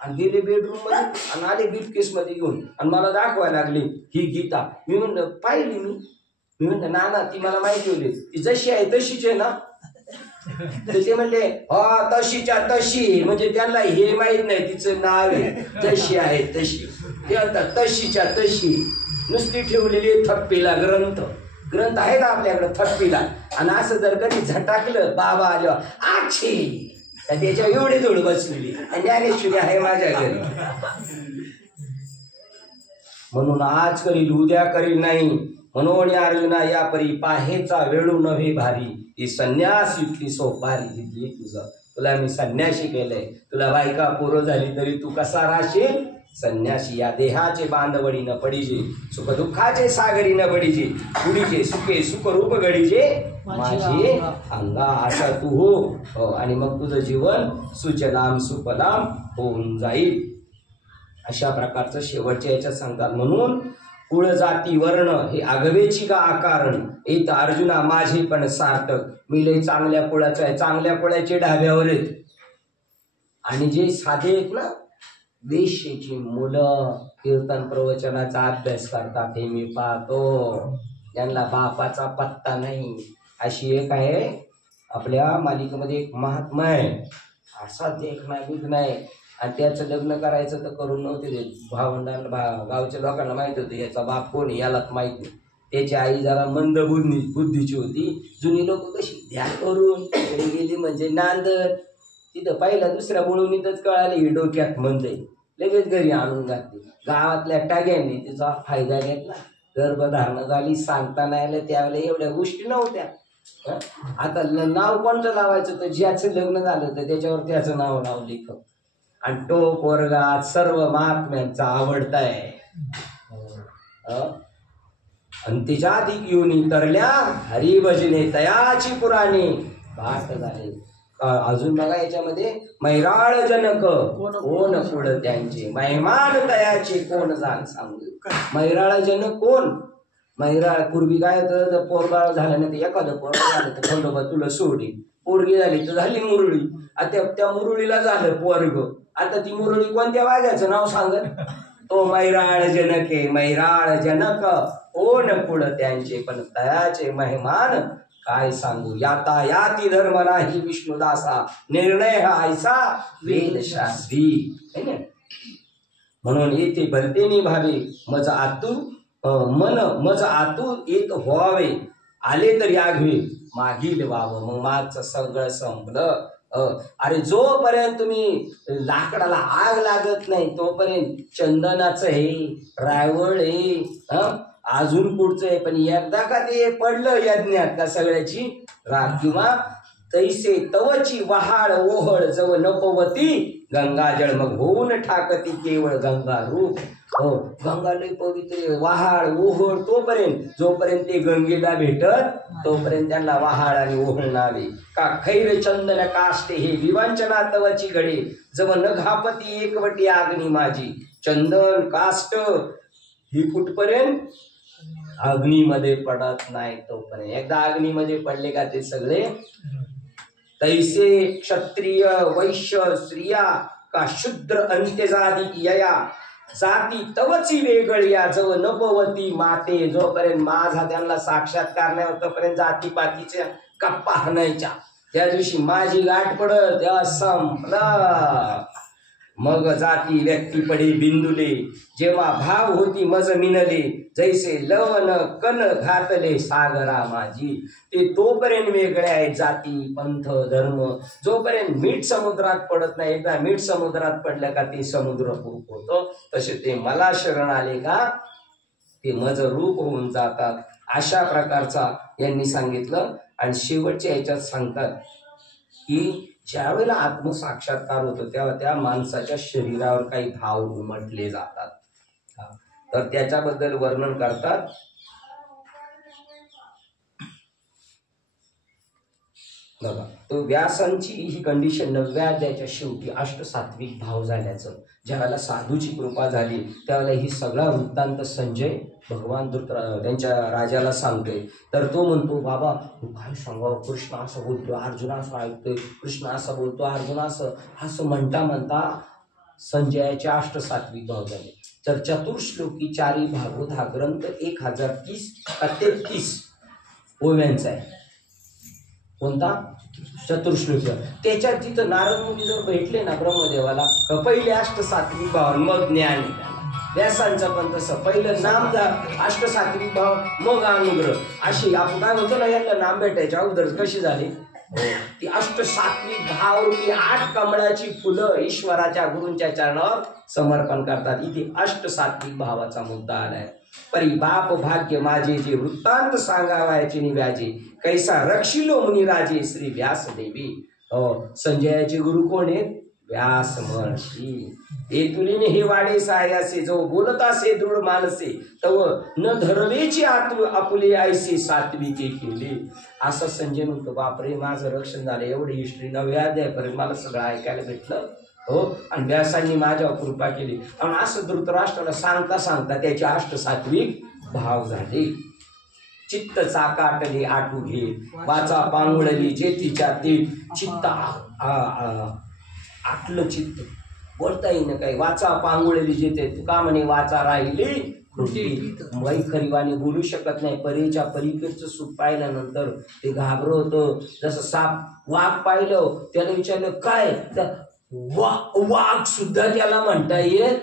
आणि गेले बेडरूम मध्ये आणि आले ब्रीफकेस मध्ये घेऊन आणि मला दाखवायला लागली ही गीता. मी म्हणलं पाहिली मी म्हणलं नाना ती मला माहिती होती, ती जशी आहे तशीच आहे ना. तर ते म्हणले हा तशीच्या तशी, म्हणजे त्यांना हे माहित नाही तिचं नाव आहे, जशी आहे तशी. ते म्हणतात तशीच्या तशी, नुसती ठेवलेली थप्पीला ग्रंथ आहे ना आपल्याकडे थप्पीला. आणि असं जर कधी झटाकलं बाबा आल्यावर आछी, त्याच्या एवढी जोड बसलेली ज्ञानेश्वरी आहे माझ्या घरी. म्हणून आज करील उद्या करील नाही. म्हणून अर्जुना या परी पाहेचा वेळू नव्हे भारी, ही संन्यास इतकी सोपारी घेतली तुझं. तुला मी संन्याशी केलंय, तुला बायका पोरं झाली तरी तू कसा राहशील संन्यासी. या देहाचे बांधवडी न पडीजे, सुख दुःखाचे सागरी न बडीजे, पुढीचे सुखे सुखरूप घडीजे माझे अंगा. असा तू हो आणि मग तुझं जीवन सुजलाम सुफलाम होऊन जाईल. अशा प्रकारचं शेवटच्या याच्यात सांगतात. म्हणून कुळ जाती वर्ण हे आगवेची का आकारण, एक अर्जुना माझे पण सार्थक. मी लय चांगल्या कुळाचं आहे, चांगल्या कुळाचे ढाब्यावर आहेत. आणि जे साधे आहेत ना देशाची मुलं कीर्तन प्रवचनाचा अभ्यास करतात, हे मी पाहतो. त्यांना बापाचा पत्ता नाही. अशी एक आहे आपल्या मालिकेमध्ये एक महात्मा आहे, असा देखणं नाही. आणि त्याचं लग्न करायचं तर करून नव्हते देत. भावंडांना गावच्या लोकांना माहित होतं याचा बाप कोण यालाच माहित नाही. त्याची आई जरा मंद बुद्धीची होती. जुनी लोक कशी ध्यान करून गेली म्हणजे नांदर, तिथं पहिला दुसऱ्या बोलवणीतच कळाले ही डोक्यात मंद आहे, लगेच घरी आणून घातली. गावातल्या टाग्यांनी तिचा फायदा घेतला, गर्भधारणा झाली. सांगता नाही आलं त्यावेळेला एवढ्या गोष्टी नव्हत्या. आता नाव कोणतं लावायचं, तर ज्याचं लग्न झालं तर त्याच्यावर त्याचं नाव लावले. आणि तो पोरगा सर्व महात्म्यांचा आवडता आहे. आणि तिच्या अधिक योनी तरल्या हरिभजने तयाची पुराणे भाट झाले. अजून बघा याच्यामध्ये मैराळ जनक कोण पुढं त्यांचे, महिमान तयाचे कोण जाण सांगू. मैराळ जनक कोण, मैराळ पूर्वी काय होतं, पोरगाळ झालं नाही तर एखादं पोरगा झालं तर खंडोबा तुला सोडी, पोरगी झाली तर झाली मुरळी. आता त्या मुरळीला झालं पोरग, आता ती मुरळी कोणत्या वाघ्याचं नाव सांगत, तो मैराळ जनक आहे. मैराळ जनक कोण पुढं त्यांचे, पण तयाचे महिमान काय सांगू. याता याती धर्म नाही विष्णुदासा, निर्णय हा ऐसा वेदशास्त्री. म्हणून येथे भलतेने भावे मज आतू मन मज आतू एक व्हावे, आले तर याघवे मागील व्हावं. मग मागचं सगळं संपलं. अरे जोपर्यंत तुम्ही लाकडाला आग लागत नाही तोपर्यंत चंदनाचं हे रायवळ हे अजून पुढचं आहे. पण एकदा का ते पडलं यज्ञात का सगळ्याची राग, किंवा तैसे तवची वहाळ ओहळ जव नपवती गंगाजळ, मग होऊन ठाकती केवळ गंगा रूप. हो गंगा लय पवित्र, वहाळ ओहळ तोपर्यंत, जोपर्यंत ते गंगेला भेटत तोपर्यंत त्यांना वहाळ आणि ओहळ नावे. का खैर चंदन काष्टे हे विवांचना तवची घडे, जव नघापती एकवटी आग्नी माझी. चंदन काष्ट ही कुठपर्यंत अग्नीमध्ये पडत नाही तोपर्यंत. एकदा अग्नीमध्ये पडले का ते सगळे. तैसे क्षत्रिय वैश्य स्त्रिया का शूद्र अंत्यजादी यया, जाती तवची वेगळ्या जव नपवती माते. जोपर्यंत माझा त्यांना साक्षात्कार नाही होत तोपर्यंत जातीपातीच्या गप्पा हाणायच्या. त्या दिवशी माझी गाठ पडत तेव्हा संपलं. मग जाती व्यक्ती पडे बिंदुले, जेव्हा भाव होती मज मिनले, जैसे लवण कन घातले सागरा माझी. ते तोपर्यंत वेगळे आहेत जाती पंथ धर्म, जोपर्यंत मीठ समुद्रात पडत नाही. एकदा मीठ समुद्रात पडलं का ते समुद्र रूप होतं, तसे ते मला शरण आले का ते मज रूप होऊन जातात. अशा प्रकारचा यांनी सांगितलं. आणि शेवटच्या याच्यात सांगतात की ज्या वेळेला आत्मसाक्षात्कार होतो तेव्हा त्या माणसाच्या शरीरावर काही भाव उमटले जातात. तर त्याच्याबद्दल वर्णन करतात. बघा, तो व्यासांची ही कंडिशन 9व्या अध्यायाच्या शेवटी अष्टसात्विक भाव झाल्याचं, ज्यावेळेला साधूची कृपा झाली त्यावेळेला ही सगळा वृत्तांत संजय भगवान त्यांच्या राजाला सांगतोय. तर तो म्हणतो, बाबा काय सांगावं, कृष्ण असं बोलतो, अर्जुन असं ऐकतोय, कृष्ण असं बोलतो, अर्जुन असं म्हणता म्हणता संजयाचे अष्टसात्विक भाव झाले. तर चतुर्श्लोकी चारी भागवत हा ग्रंथ 1030 का 33 ओव्यांचा आहे. कोणता? चतुर्श्लोकी. त्याच्यात तिथं नारद मुनी जर भेटले ना ब्रह्मदेवाला, पहिले अष्टसात्विक भाव मग ज्ञान. व्यासांचं पण तसं, पहिलं नाम अष्टसात्विक भाव मग अनुग्रह. अशी आपण काय म्हणतो ना, यांना नाम भेटायच्या अगोदर कशी झाली ती अष्टसात्विक भाव. की 8 कमळाची फुलं ईश्वराच्या गुरूंच्या चरणावर समर्पण करतात. इथे अष्टसात्विक भावाचा मुद्दा आलाय. परी बाप भाग्य माझे, जे वृत्तांत सांगावायचे निव्याजे, कैसा रक्षिलो मुनिराजे श्री व्यास देवी. संजयाचे गुरु कोण आहेत? व्यास महर्षी. तुलीने हे वाडे सायासे, जो बोलत असे दृढ मानसे, तव न धरवेची आपुले ऐसे सात्विके केले. असं संजय म्हणतो, बापरे माझं रक्षण झालं. एवढी हिस्ट्री 9व्या अध्यायापर्यंत मला सगळं ऐकायला भेटलं. हो, आणि व्यासांनी माझ्यावर कृपा केली. आणि असं धृतराष्ट्राला सांगता सांगता त्याचे अष्टसात्विक भाव झाले. चित्त चाकाटले आटू घे, वाचा पांगुळली जे तिच्या ते, चित्त आटलं चित्त, बोलता येईन काही. वाचा पांगुळली जेते, तुका म्हणे वाचा राहिली खरीवाने बोलू शकत नाही. परीच्या परीकडचं सुख पाहिल्यानंतर ते घाबरवतं. जसं साप वाघ पाहिलं, त्याला विचारलं काय, वाघ सुद्धा त्याला म्हणता येत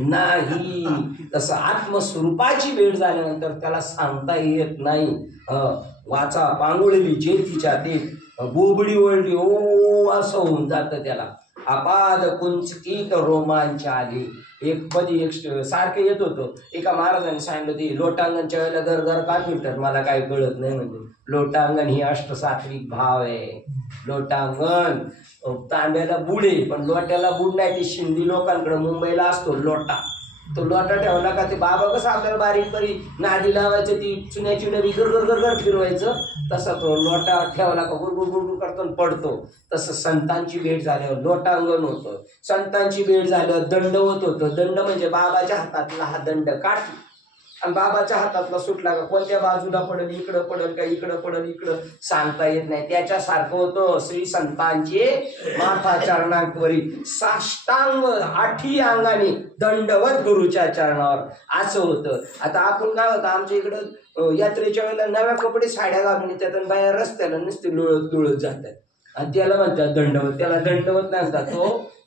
नाही. तसं आत्मस्वरूपाची वेळ झाल्यानंतर त्याला सांगता येत नाही. वाचा पांगुळली जे तिच्या ते, बोबडी वळली ओ असं होऊन जातं त्याला. अपाद कुंचकीत रोमांच आली. एक पदी एक सारखं येत होतं. एका महाराजांनी सांगितलं ते लोटांगणच्या वेळेला घर का फिरतात मला काही कळत नाही. म्हणजे लोटांगण ही अष्टसात्विक भाव आहे. लोटांगण तांब्याला बुडे पण लोट्याला बुड नाही. ते शिंदी लोकांकडे मुंबईला असतो लोटा. तो लोटा ठेवला का ते बाबा कसं आपल्याला बारीक बारीक नादी लावायचं, ती चुन्याची डबी गर फिरवायचं, तसा तो लोटा ठेवला का गुरगुर गुरगुर करतो पडतो. तसं संतांची भेट झाल्यावर लोटांगण होतं. संतांची भेट झाल्यावर दंडवत होतं. दंड म्हणजे बाबाच्या हातातला हा दंड काठी, आणि बाबाच्या हातातला सुटला का कोणत्या बाजूला पडेल, इकडं पडेल का इकडं पडेल, इकडं सांगता येत नाही. त्याच्यासारखं होतं श्री संतांचे माथा चरणांवरी साष्टांग 8 अंगाने दंडवत गुरुच्या चरणावर, असं होतं. आता आपण काय होतं, आमच्या इकडं यात्रेच्या वेळेला नव्या कपडे साड्या घालून येतात आणि बाहेर रस्त्याला नुसते लोळत जातात आणि त्याला म्हणतात दंडवत. त्याला दंडवत नसतात.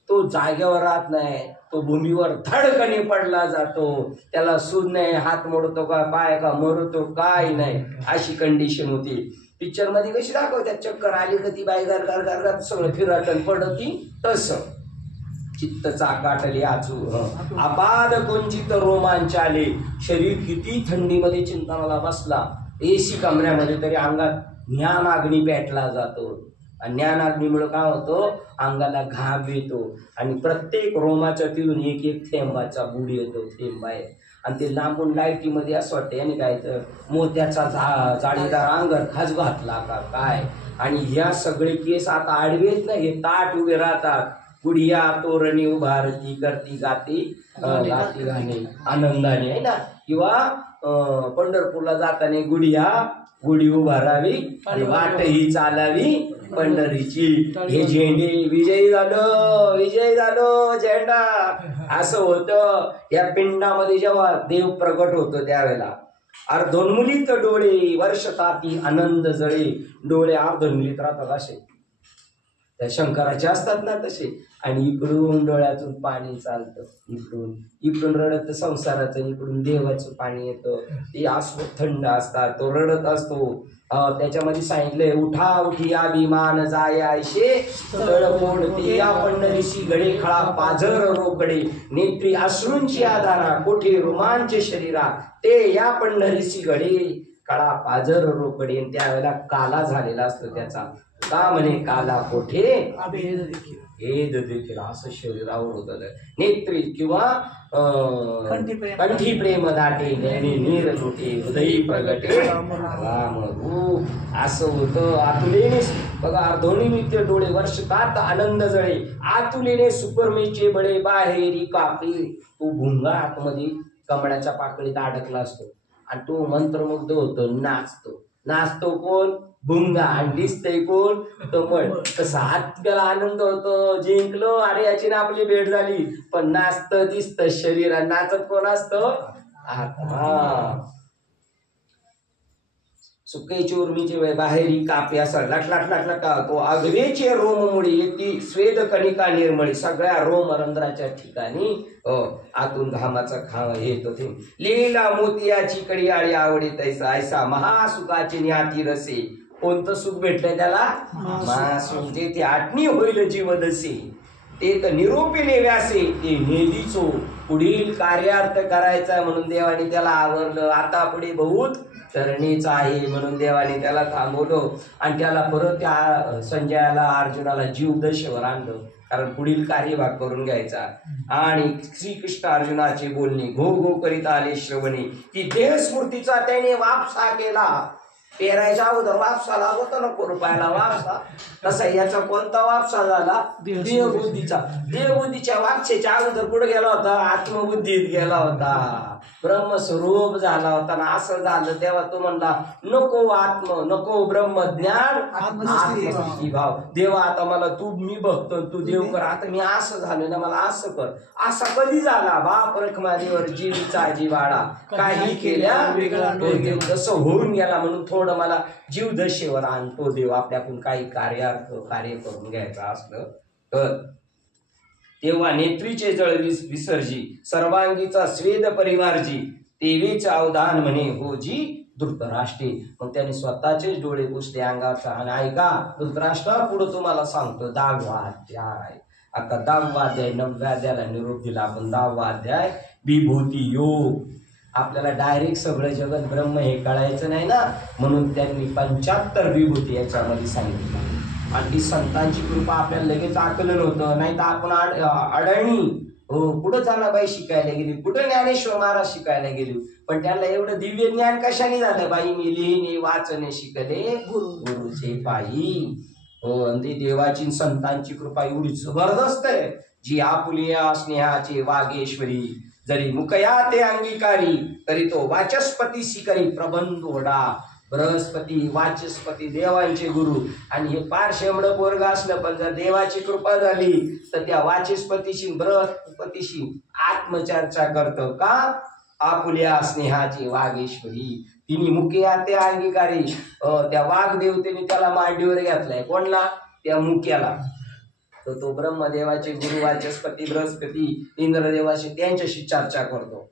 तो जागेवर राहत नाही, तो भूमीवर धडकने पडला जातो. त्याला सूद नाही, हात मोडतो का, पाय का मरतो, काय नाही, अशी कंडिशन होती. पिक्चर मध्ये कशी दाखवतात, चक्कर आली का ती बाय घर सगळं फिरत पडती. तसं चित्त चाकाटले आचू अपाद कुंचित रोमांच आले. शरीर किती थंडीमध्ये चिंतनाला बसला, एसी कमऱ्यामध्ये तरी अंगात ज्ञान अग्नी पेटला जातो. आणि ज्ञानाग्नीमुळे काय होतं, अंगाला घाम येतो आणि प्रत्येक रोमाच्या तिथून एक एक थेंबाचा बुड येतो. थेंब आहे आणि ते लांबून लाईटीमध्ये असं वाटतं याने काय तर मोत्याचा जाळीदार अंगर खास घातला का काय. आणि ह्या सगळे केस आता आडवेत नाही, हे ताट उभे राहतात. गुडिया तोरणी उभारती करती गाती गाती गाणे आनंदाने, आहे ना. किंवा पंढरपूरला जाताना गुडी उभारावी आणि वाट ही चालावी पंढरीची. हे झेंडे विजयी झालो झेंडा, असं होतं. या पिंडामध्ये जेव्हा देव प्रकट होतो त्यावेळेला अर्धोन्मुलित डोळे वर्षताती आनंद जळे. डोळे अर्धोन्मुलित राहतात असे. त्या शंकराचे असतात ना तसे, आणि इकडून डोळ्यातून पाणी चालतं, इकडून इकडून रडत संसाराचं, इकडून देवाचं पाणी येतं. ते असं थंड असतात, तो रडत असतो. त्याच्यामध्ये सांगितलंय, उठा उठी अभिमान जाय आयशे तळकोडती या पंढरीशी गडे खळा पाझर रोकडे नेत्री अश्रूंची आधारा कोठे रोमांच शरीरा ते या पंढरीशी गडे काळा पाझर रोकडे. त्यावेळेला काला झालेला असतो त्याचा, का म्हणे काला कोठे भेद देखील असं शरीरावर होत. नेत्री किंवा कंठी प्रेम दाटे नैनी नीर लोटे हृदयी प्रगटे राम रूप असं होतं. आतुलेने बघा दोन्ही नित्य डोळे वर्षकात आनंद जळे आतुलेने सुपरमेचे बळे बाहेरी कापे. तो भुंगा आतमध्ये कमळाच्या पाकळीत अडकला असतो आणि तो मंत्रमुग्ध होतो, नाचतो. नाचतो कोण? भुंगा. आणि दिसतंय कोण? कमळ. तसा आत गेला आनंद होतो, जिंकलो, अरे याची ना आपली भेट झाली. पण नाचतं दिसतं शरीर आणि नाचत कोण असतं? आत्मा. सुकेची उर्मीचे वेळ बाहेरी कापे असा लटलाट लटला तो आगवेचे रोममुळे ती स्वेद कणिका निर्मळी. सगळ्या रोम रंध्राच्या ठिकाणी आतून घामाचा खाव येत होते. लीला मोतियाची कडियाळी आवडी तैसा ऐसा महासुखाची न्याती रसे. कोणतं सुख भेटलंय त्याला? महासुख. जे ते आठणी होईल जीवदसे ते तर निरोपिले व्यासे ते नेदीचो. पुढील कार्यार्थ करायचा म्हणून देवाने त्याला आवरलं. आता पुढे बहुत तरणीचा आहे म्हणून देवाने त्याला थांबवलं आणि त्याला परत त्या संजयाला अर्जुनाला जीवदशेवर आणलं, कारण पुढील कार्यभाग करून घ्यायचा. आणि श्रीकृष्ण अर्जुनाचे बोलणे घो घो करीत आले श्रवणे की देहस्फूर्तीचा त्याने वापसा केला. पेरायच्या अगोदर वापसा लागतो ना, रुपयाला वापसा, तसा याचा कोणता वापसा झाला? देहबुद्धीचा. देहबुद्धीच्या वापसेच्या अगोदर कुठे गेला होता? आत्मबुद्धीत गेला होता, ब्रह्मस्वरूप झाला होता ना. असं झालं तेव्हा तो म्हणला नको आत्म, नको ब्रह्मज्ञान, आत्मबुद्धी भाव. देवा आता मला तू, मी बघतो तू देव कर. आता मी असं झालो ना, मला असं कर. असा कधी झाला? बाप रखमादेवर जीवीचा जीवाळा काही केल्या वेगळा जसं होऊन गेला. म्हणून थोडं मला जीव दशेवर आणतो देव. आपल्याकडून काही कार्य करून घ्यायचं असलं तर तेव्हा नेत्रीचे जळ विसर्जी सर्वांगीचा स्वेद परिवारजी तेवेचे अवधान म्हणे हो जी धृतराष्ट्रे. मग त्याने स्वतःचेच डोळे पुसले अंगाचा. आणि ऐका धृतराष्ट्र, पुढे तुम्हाला सांगतो 10वा अध्याय. आता 10वा अध्याय 9व्या अध्यायाला निरोप दिला आपण. 10वा अध्याय विभूती योग. आपल्याला डायरेक्ट सगळं जगत ब्रह्म हे कळायचं नाही ना, म्हणून त्यांनी 75 विभूती याच्यामध्ये सांगितलं. आणि ती संतांची कृपा आपल्याला लगेच आकलन होतं. नाही तर आपण अडणी कुठं झाला बाई शिकायला गेली, कुठं ज्ञानेश्वर महाराज शिकायला गेली. पण त्यांना एवढं दिव्य ज्ञान कशाने झालं? बाई मी लिहिणे वाचणे शिकले गुरुचे पायी. ती देवाची संतांची कृपा एवढी जबरदस्त आहे, जी आपुलिया स्नेहाचे वागेश्वरी. जरी मुकया ते अंगीकारी तरी तो वाचस्पती शिकरी प्रबंध ओढा. बृहस्पती वाचस्पती देवांचे गुरु. आणि हे पार शेमडं पोरग असलं, पण जर देवाची कृपा झाली तर त्या वाचस्पतीशी बृहस्पतीशी आत्मचर्चा करतो. का? आपुल्या स्नेहाची वागेश्वरी. तिने मुकिया ते अंगीकारी. त्या वाघ देवतेने त्याला मांडीवर घेतलाय. कोणला? त्या मुक्याला. तर तो ब्रह्मदेवाचे गुरु वाचस्पती बृहस्पती इंद्रदेवाशी त्यांच्याशी चर्चा करतो.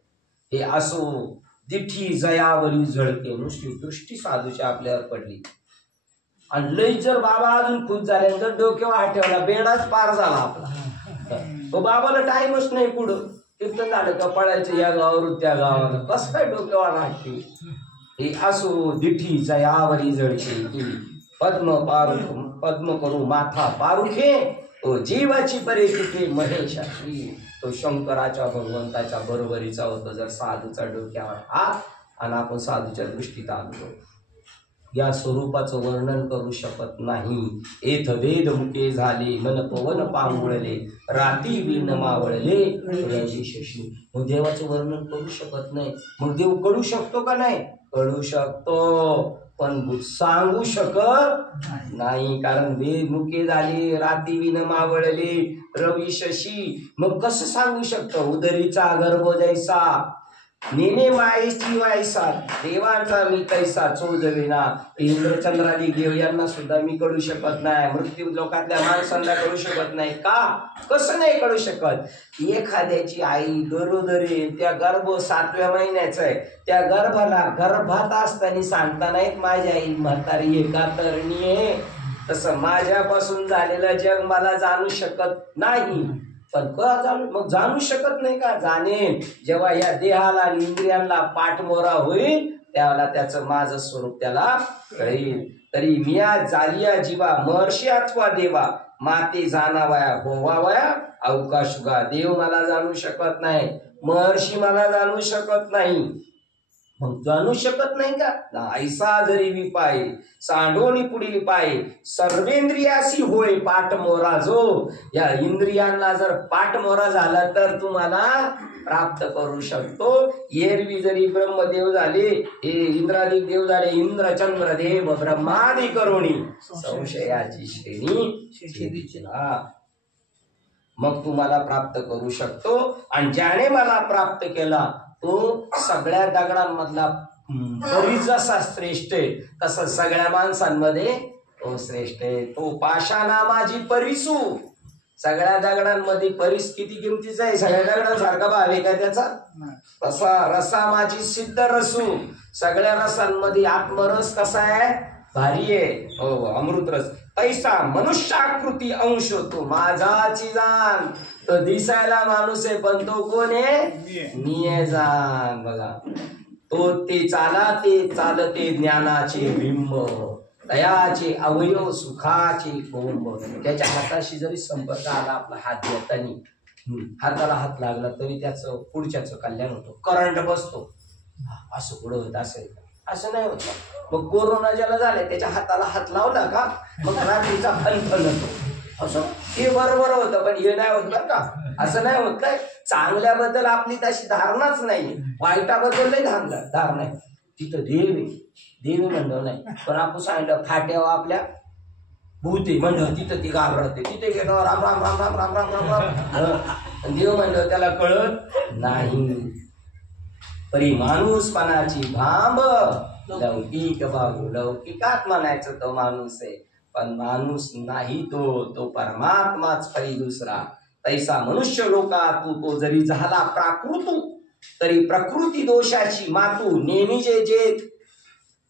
हे असो दिठी जयावरी झळके. नुसती दृष्टी साधूच्या आपल्यावर पडली आणि लई जर बाबा अजून खुश झाल्यानंतर डोक्यावर हात ठेवला, बेडाच पार झाला आपला. तो बाबाला टाइमच नाही पुढं. कीर्तन झालं का पळायचं या गावावर त्या गावाला. कसं काय डोक्यावर हात ठेवली? हे असो दिठी जयावरी झळके पद्म करू माथा पारुखे तो जीवाची परिस्थिती महेशाची. तो शंकराच्या भगवंताच्या बरोबरीचा होतो जर साधूचा डोक्यावर हात आणि आपण साधूच्या दृष्टीत आलो. या स्वरूपाचं वर्णन करू शकत नाही. एथ वेद मुके झाले मन पवन पांगुळले राती विण मावळले शशी. मग देवाचं वर्णन करू शकत नाही. मग देव कळू शकतो का नाही? कळू शकतो, पण सांगू शकत नाही. कारण वेद मुके झाले राती विण मावळले रवी शशी. मग कसं सांगू शकतो? उदरीचा गर्भ जैसा नेने मायेची वायसा देवांचा मी कैसा चोजविना. इंद्रचंद्रादी देव यांना सुद्धा मी कळू शकत नाही, मृत्यू लोकातल्या माणसांना कळू शकत नाही. का कसं नाही कळू शकत? एखाद्याची आई गरोदरी, त्या गर्भ 7व्या महिन्याचा आहे, त्या गर्भात असताना सांगता नाहीत माझी आई म्हातारी आहे का तरणी आहे. तसं माझ्यापासून झालेलं जग मला जाणू शकत नाही. पण मग जाणू शकत नाही का? जाणेन जेव्हा या देहाला आणि इंद्रियांना पाठमोरा होईल त्यावेळेला त्याचं माझं स्वरूप त्याला कळेल. तरी मिया जालिया जीवा महर्षी अथवा देवा माते जाणावया होवावया अवकाशुगा. देव मला जाणू शकत नाही, महर्षी मला जाणू शकत नाही. मग जाणू शकत नाही का? ऐसा जरी विपाय सांडोनी पुढील पाय सर्वेंद्रियासी होय पाठमोरा. जो या इंद्रियांना जर पाठमोरा झाला तर तुम्हाला प्राप्त करू शकतो. एरवी जरी ब्रह्मदेव झाले, हे इंद्रादिक देव झाले, इंद्रचंद्र देव ब्रह्मादि करुणी संशयाची श्रेणी मग तुम्हाला प्राप्त करू शकतो. आणि ज्याने मला प्राप्त केला तो सगळ्या दगडांमधला परी जसा श्रेष्ठ आहे तसं सगळ्या माणसांमध्ये तो श्रेष्ठ आहे. तो पाषाणा माझी परिसू. सगळ्या दगडांमध्ये परीस किती किमतीचा आहे? सगळ्या दगडांसारखा भाव आहे का त्याचा? तसा रसा माझी सिद्ध रसू. सगळ्या रसांमध्ये आत्मरस कसा आहे? भारी आहे. हो, अमृत रस. ऐसा मनुष्याकृती अंश तो माझाची जाण. तो दिसायला माणूस आहे पण तो कोण आहे? मी आहे जाण. बघा तो ते चालते ज्ञानाचे बिंब, दयाचे अवयव सुखाचे कोंब. त्याच्या हाताशी जरी संपर्क आला आपला हात देताना, हाताला हात लागला तरी त्याचं पुढच्याचं कल्याण होतं. करंट बसतो असं पुढं होत असेल असं नाही होत. मग कोरोना ज्याला झालाय त्याच्या हाताला हात लावला का मग रात्रीचा फणफण होतो. असं हे बरोबर होतं पण हे नाही होत बरं का. असं नाही होत काय? चांगल्याबद्दल आपली तशी धारणाच नाही, वाईटाबद्दल नाही धारणा आहे. तिथं देवी म्हणलं नाही, पण आपण सांगितलं फाट्यावर आपल्या भूते म्हणलं तिथं ती घाबरते. तिथे गेलो राम राम राम राम राम राम राम राम देव म्हणलं त्याला कळत नाही. परी माणूसपणाची भांब लौकिक बाबू. लौकिकात म्हणायचं तो माणूस आहे पण माणूस नाही तो परमात्माच परी दुसरा. तैसा मनुष्य लोका तो जरी झाला प्राकृतू तरी प्रकृती दोषाची मातू. नेहमी जे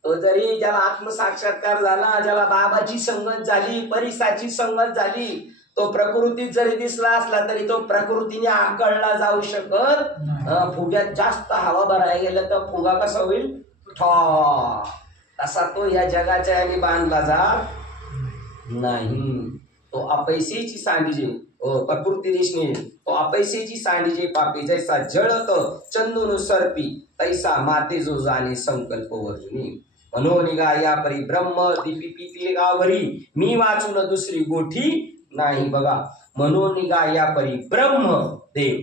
तो जरी ज्याला आत्मसाक्षात्कार झाला, ज्याला बाबाची संगत झाली, परिसाची संगत झाली, तो प्रकृतीत जरी दिसला असला तरी तो प्रकृतीने आकळला जाऊ शकत. फुग्यात जास्त हवा भरायला गेलं तर फुगा कसा होईल? ठॉ. तसा तो या जगाच्या याने बांधला जात नाही. तो अपैसेची सांडीजे प्रकृती दिसणे, तो अपैसेची सांडीजे पापी. जैसा जळत चंदून सरपी तैसा माते जो जाणे संकल्प वर्जुनी. मनोनिगा या परी ब्रह्म दीपी पिपीलिकावरी मी वाचून दुसरी गोठी नाही. बघा मनोनिगा या परी ब्रह्म देव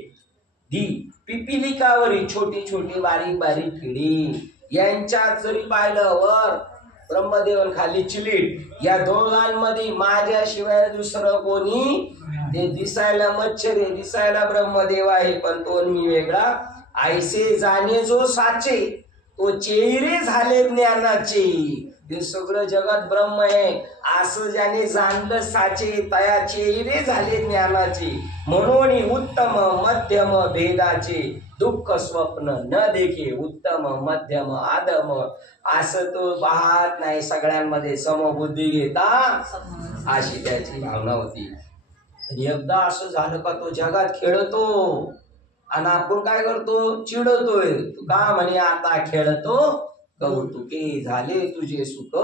दी पिपीलिकावरी छोटी छोटी बारीक बारीक किडी यांच्यात जरी पाहिलं वर ब्रह्मदेवन खाली चिलीट, या दोघांमध्ये माझ्याशिवाय दुसरं कोणी? ते दिसायला मच्छर आहे, दिसायला ब्रह्मदेव आहे पण तो मी वेगळा. ऐसे जाणे जो साचे तो चेहरे झाले ज्ञानाचे. हे सगळं जगत ब्रह्म आहे असं ज्याने जाणलं साचे तया चेहरे झाले ज्ञानाचे. म्हणून उत्तम मध्यम भेदाचे दुःख स्वप्न न देखे. उत्तम मध्यम आदम असं तो पाहत नाही, सगळ्यांमध्ये समबुद्धी घेता अशी त्याची भावना होती. एकदा असं झालं का तो जगात खेळतो आणि आपण काय करतो? चिडतोय. का म्हणे आता खेळतो कौतुके झाले तुझे सुख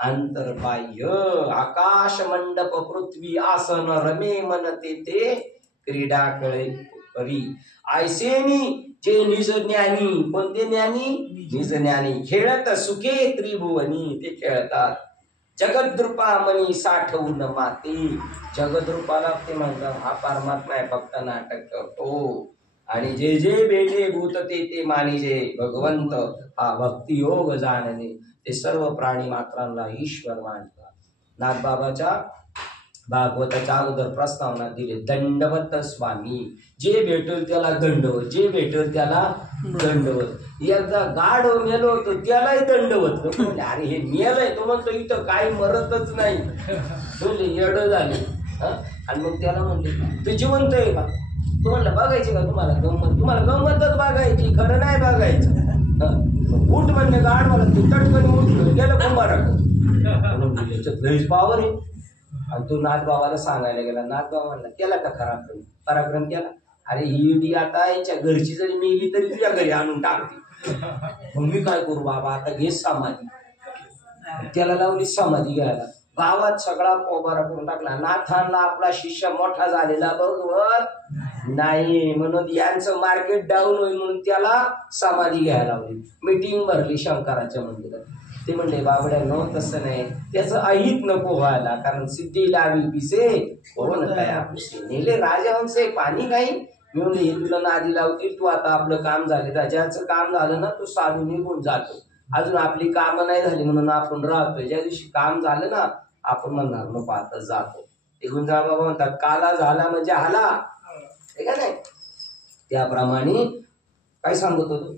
अंतर्बाह्य. आकाश मंडप पृथ्वी आसन रमे मनते ते क्रीडा कळे परी. ऐसेनी जे निज ज्ञानी. कोणते ज्ञानी? निज ज्ञानी. खेळत सुखे त्रिभुवनी. ते खेळतात. जगद्रूपा मनी साठवून माते. जगद्रूपाला ते म्हणतात हा परमात्मा आहे, फक्त नाटक करतो. आणि जे जे बेले भूत ते मानिजे. भगवंत हा भक्ती योग जाणणे. ते सर्व प्राणी मात्रांना ईश्वर मानतात. नागबाबाच्या भागवताच्या अगोदर प्रस्तावना दिले, दंडवत स्वामी, जे भेटेल त्याला दंडवत, जे भेटेल त्याला दंडवत. एकदा गाढ मेलो होतो त्यालाही दंडवत. म्हणले अरे हे मेलंय, तो म्हणतो इथं काही मरतच नाही. म्हणले येड झाले. आणि मग त्याला म्हणले तू जिवंत आहे का? तू म्हणलं बघायची का तुम्हाला गंमत? तुम्हाला गंमतच बघायची, खरं नाही बघायचं. उठ म्हणले गाढ, मला तू तटकन उठलं गेलं कुंभाराक म्हणून त्याच्यात लईच पावर आहे. आणि तू नाथबाबाला सांगायला गेला. नाथबाबा म्हणला केला का पराक्रम? पराक्रम केला. अरे ही इडी आता यांच्या घरची जरी मेली तरी तुझ्या घरी आणून टाकते. मग मी काय करू बाबा? आता घे समाधी. त्याला लावली समाधी घ्यायला. गावात सगळा पोबारा करून टाकला. नाथांना आपला शिष्य मोठा झालेला बरोबर नाही म्हणून यांचं मार्केट डाऊन होईल म्हणून त्याला समाधी घ्यायला लावली. मीटिंग भरली शंकराच्या मंदिरात. ते म्हणले बाबड्यानो तसं नाही, त्याचं अहित नको व्हायला, कारण सिद्धी लावी पिसे कोण काय आपले नेले राजहंसे पाणी काही. मी म्हणले हे तुला नादी लावतील, तू आता आपलं काम झाले, राजाचं काम झालं ना तू साधू निघून जातो. अजून आपली कामं नाही झाली म्हणून आपण राहतोय. ज्या दिवशी काम झालं ना आपण म्हणणार नको आता जातो. निघून जा बाबा म्हणतात, काला झाला म्हणजे हाला, हे का नाही. त्याप्रमाणे काय सांगत होतो?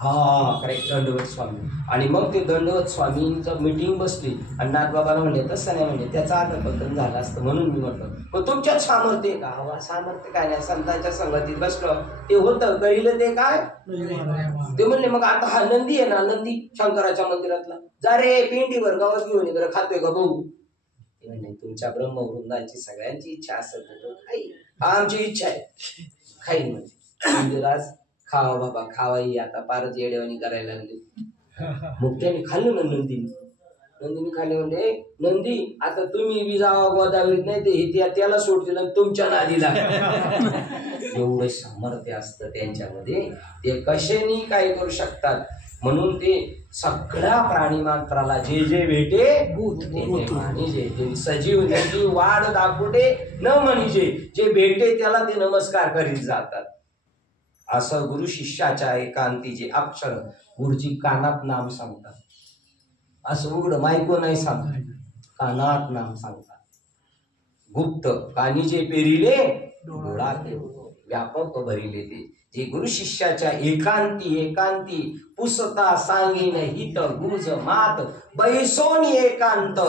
हा करेक्ट, दंडवत स्वामी. आणि मग ते दंडवत स्वामींचं मीटिंग बसली आणि नाथबाबाला म्हणले तसं नाही, म्हणजे त्याचा अधपतन झालं असतं म्हणून मी म्हटलं. मग तुमच्यात सामर्थ्य का? हवा सामर्थ्य काय नाही, संतांच्या संगतीत बसलं ते होतं, कळलं ते काय. ते म्हणले मग आता हा नंदी आहे ना, नंदी शंकराच्या मंदिरातला, जा रे पिंडीवर गावात घेऊन ये, खातोय का बघू. ते म्हणले तुमच्या ब्रह्मवृंदाची सगळ्यांची इच्छा असेल तर खाई, आमची इच्छा आहे खाईन. म्हणजे राज खावा बाबा, खावाई आता पारच येडेवानी करायला लागले. मग त्याने खाल्लं ना नंदीने खाल्ले. म्हणले नंदी आता तुम्ही बी जावा गोदावरीत, नाही ते त्याला सोडतील तुमच्या नादीला. एवढं सामर्थ्य असतं त्यांच्यामध्ये, ते कशाने काय करू शकतात. म्हणून ते सगळ्या प्राणी मात्राला जे जे भेटे जे सजीव नदी वाढ दाखवते न म्हणजे जे भेटे त्याला ते नमस्कार करीत जातात. असं गुरु शिष्याच्या एकांतीचे अक्षर गुरुजी कानात नाम सांगतात. असं उघड मायको नाही सांगतात, कानात नाम सांगतात. गुप्त कानी जे पेरिले डोळा ते व्यापक भरिले ते. जे गुरु शिष्याच्या एकांती पुसता सांगेन हित गुज मात बैसोनी एकांत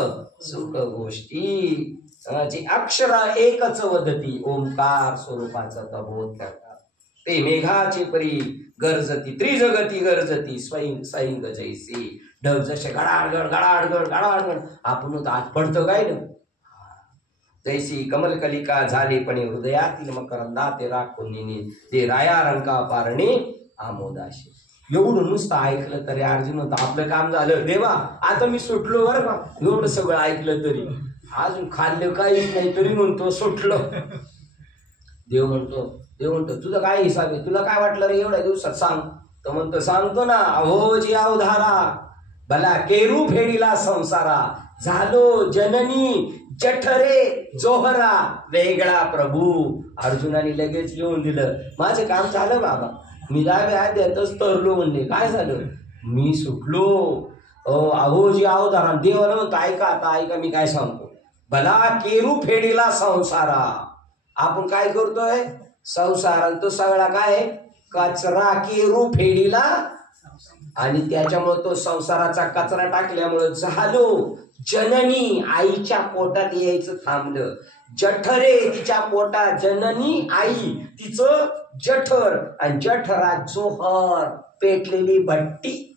सुख गोष्टी. जे अक्षर एकच वदती ओंकार स्वरूपाचा तबोध करतात. ते मेघाचे परी गरजती त्रिजगती गरजती स्वयं जैसी. ढग जसे गडाडगड गडाडगड गडाडगड आपण आत पडतं काय ना. जैसी कमलकलिका झाले पण हृदयातील मकरंदा ते राखून नेणे ते राया रंका पारणे आमोदाशी. एवढं नुसतं ऐकलं तरी अर्जुन होतं आपलं काम झालं. देवा आता मी सुटलो बरं का, एवढं सगळं ऐकलं तरी अजून खाल्लं काहीच नाही तरी म्हणतो सुटलं. देव म्हणतो तुझं काय हिसाब आहे, तुला काय वाटलं रे एवढ्या दिवसात सांग. तर म्हणतो सांगतो ना, अहो जी अवधारा भला केरू फेडीला संसारा झालो जननी जठरे जोहरा वेगळा प्रभू. अर्जुनाने लगेच लिहून दिलं माझं काम झालं बाबा, मी आद्यातच तरलो. म्हणले काय झालं? मी सुटलो. अहो जी अवधारा. देवाला म्हणतो ऐका आता ऐका मी काय सांगतो. भला केरू फेडीला संसारा. आपण काय करतोय संसारात तो सगळा काय कचरा केरू फेडीला, आणि त्याच्यामुळे तो संसाराचा कचरा टाकल्यामुळे झालो जननी. आईच्या पोटात यायचं थांबलं. जठरे तिच्या पोटात, जननी आई तिचं जठर, आणि जठरात जोहर पेटलेली भट्टी.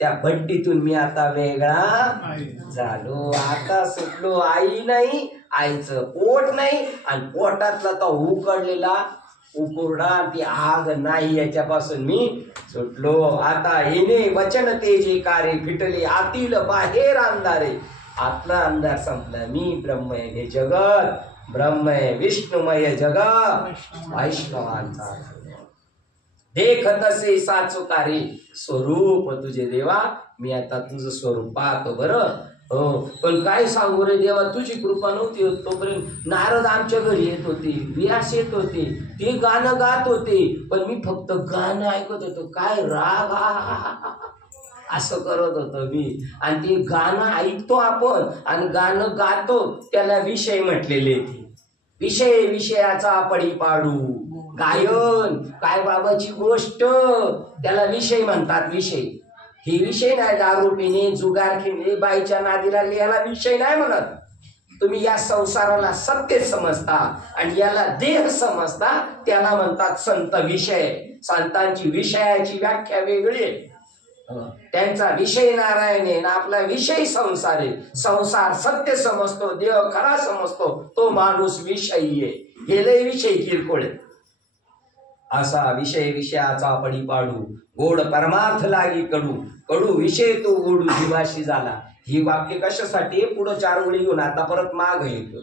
त्या भट्टीतून मी आता वेगळा झालो. आता सुटलो. आई नाही, आईचं पोट नाही, आणि पोटातला तो उकडलेला उकुरडा ती आग नाही, याच्यापासून मी सुटलो. आता येणे वचन तेजे कार्य फिटले आतील बाहेर अंधारे. आतला अंधार संपला. मी ब्रह्मय हे जगत ब्रह्मय विष्णुमय जगत वैष्णवांचा देख तसे साचुकारे स्वरूप तुझे देवा. मी आता तुझं स्वरूप पाहतो बरं. हो पण काय सांगू रे देवा, तुझी कृपा नव्हती होत तोपर्यंत नारद आमच्या घरी येत होते, व्यास येत होते, ते गाणं गात होते, पण मी फक्त गाणं ऐकत होतो. काय राग असं करत होतो मी. आणि ते गाणं ऐकतो आपण आणि गाणं गातो, त्याला विषय म्हटलेले. ते विषयाचा पडी पाडू. गायन काय बाबाची गोष्ट, त्याला विषय म्हणतात. विषय हे विषय नाही. दारू पिणे, जुगार खेळणे, बाईच्या नादीला, याला विषय नाही म्हणत. तुम्ही या संसाराला सत्य समजता आणि याला देह समजता, त्याला म्हणतात संत विषय. संतांची विषयाची व्याख्या वेगळी आहे. त्यांचा विषय नारायण आहे, आपला विषय संसार आहे. संसार सत्य समजतो, देह खरा समजतो, तो माणूस विषयी आहे. हे लय विषय किरकोळ आहे. असा विषयाचा पडी पाडू, गोड परमार्थ लागी कडू, कडू विषय तो गोडू जीवाशी झाला. ही वाक्य कशासाठी? पुढं 4 ओळी घेऊन आता परत माग येतो.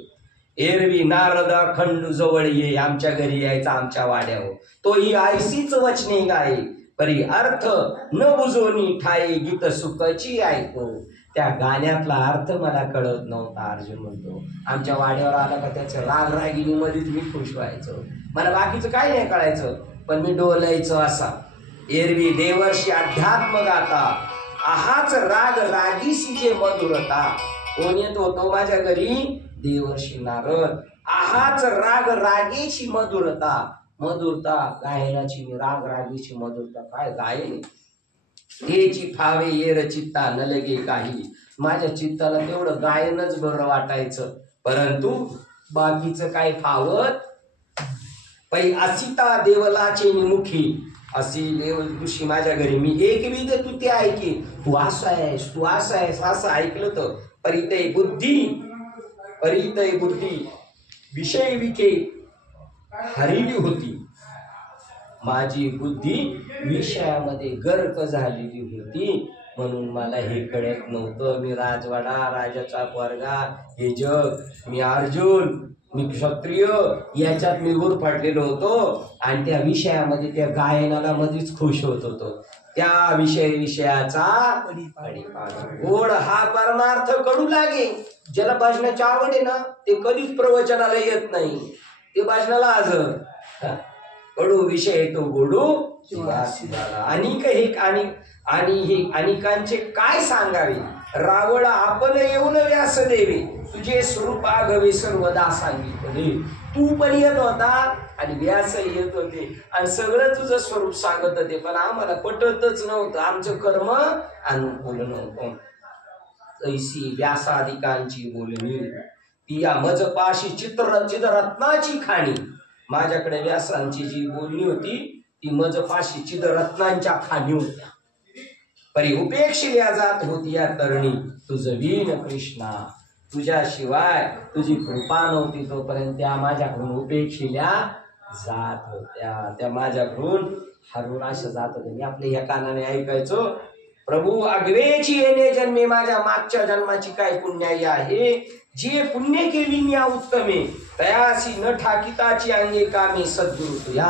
एरवी नारदा खंडू जवळ ये, आमच्या घरी यायचा आमच्या वाड्यावर, तो ही आयसीच वचने गाये, परी अर्थ न बुजोनी ठाई, गीत सुखाची ऐको. त्या गाण्यातला अर्थ मला कळत नव्हता. अर्जुन म्हणतो, आमच्या वाड्यावर आला का त्याचं राग रागिनी मध्येच मी खुश व्हायचो. मला बाकीचं काही नाही कळायचं, पण मी डोलायचो असा. एरवी देवर्षी अध्यात्म गाता, आहाच राग रागीशी जे मधुरता. कोण येत होतो माझ्या घरी? देवर्षी नारद. आहाच राग रागेची मधुरता. मधुरता गायनाची, राग रागीची मधुरता. काय गायन हेची फावे येर चित्ता न लगे काही. माझ्या चित्ताला तेवढं गायनच बरं वाटायचं, परंतु बाकीचं काय फावत. पै असिता देवलाचे निमुखी. अशी देव ऋषी माझ्या घरी, मी एक विध तू ते ऐकी, तू असं आहेस, तू असं आहेस, असं ऐकलं तर परितय बुद्धी विषय विखे हरिली होती. माझी बुद्धी विषयामध्ये गर्क झालेली होती, म्हणून मला हे कळत नव्हतं. मी राजवाडा, राजाचा पोरगा, हे जग, मी अर्जुन, मी क्षत्रिय, याच्यात मी गुरफाटलेलो होतो. आणि त्या विषयामध्ये, त्या गायनाला मध्येच खुश होत होतो. त्या विषयाचा गोड हा परमार्थ कडू लागे. ज्याला भजनाची आवड आहे ना, ते कधीच प्रवचनाला येत नाही, ते भजनाला हजर. कडू विषय तो गोडू अनिक हे आणि हे अनिकांचे काय सांगावे. रावळ आपण येऊन व्यास देवे, तुझे स्वरूप आगवे सर्वदा सांगितले. तू पण येत होता आणि व्यास येत होते आणि सगळं तुझं स्वरूप सांगत होते, पण आम्हाला पटतच नव्हतं. आमचं कर्म अनुकूल नव्हतं. ऐसी व्यासादिकांची बोलणी, ती या मजपाशी चिदरत्नाची खाणी. माझ्याकडे व्यासांची जी बोलणी होती, ती मजपाशी चिदरत्नांच्या खाणी होत्या. परी उपेक्षिल्या जात होती या तरणी, तुझं वीण कृष्णा. तुझ्याशिवाय तुझी कृपा नव्हती तोपर्यंत त्या माझ्याकडून उपेक्षिल्या जात होत्या. त्या माझ्याकडून हरून अशा जात होत्या. मी आपल्या ह्या कानाने ऐकायचो, प्रभू आगवेची येणे जन्मे, माझ्या मागच्या जन्माची काय पुण्याई आहे. जे पुण्य केली मी उत्तमे, तयासी न ठाकिताची अंगे कामे सद्गुरु तुया.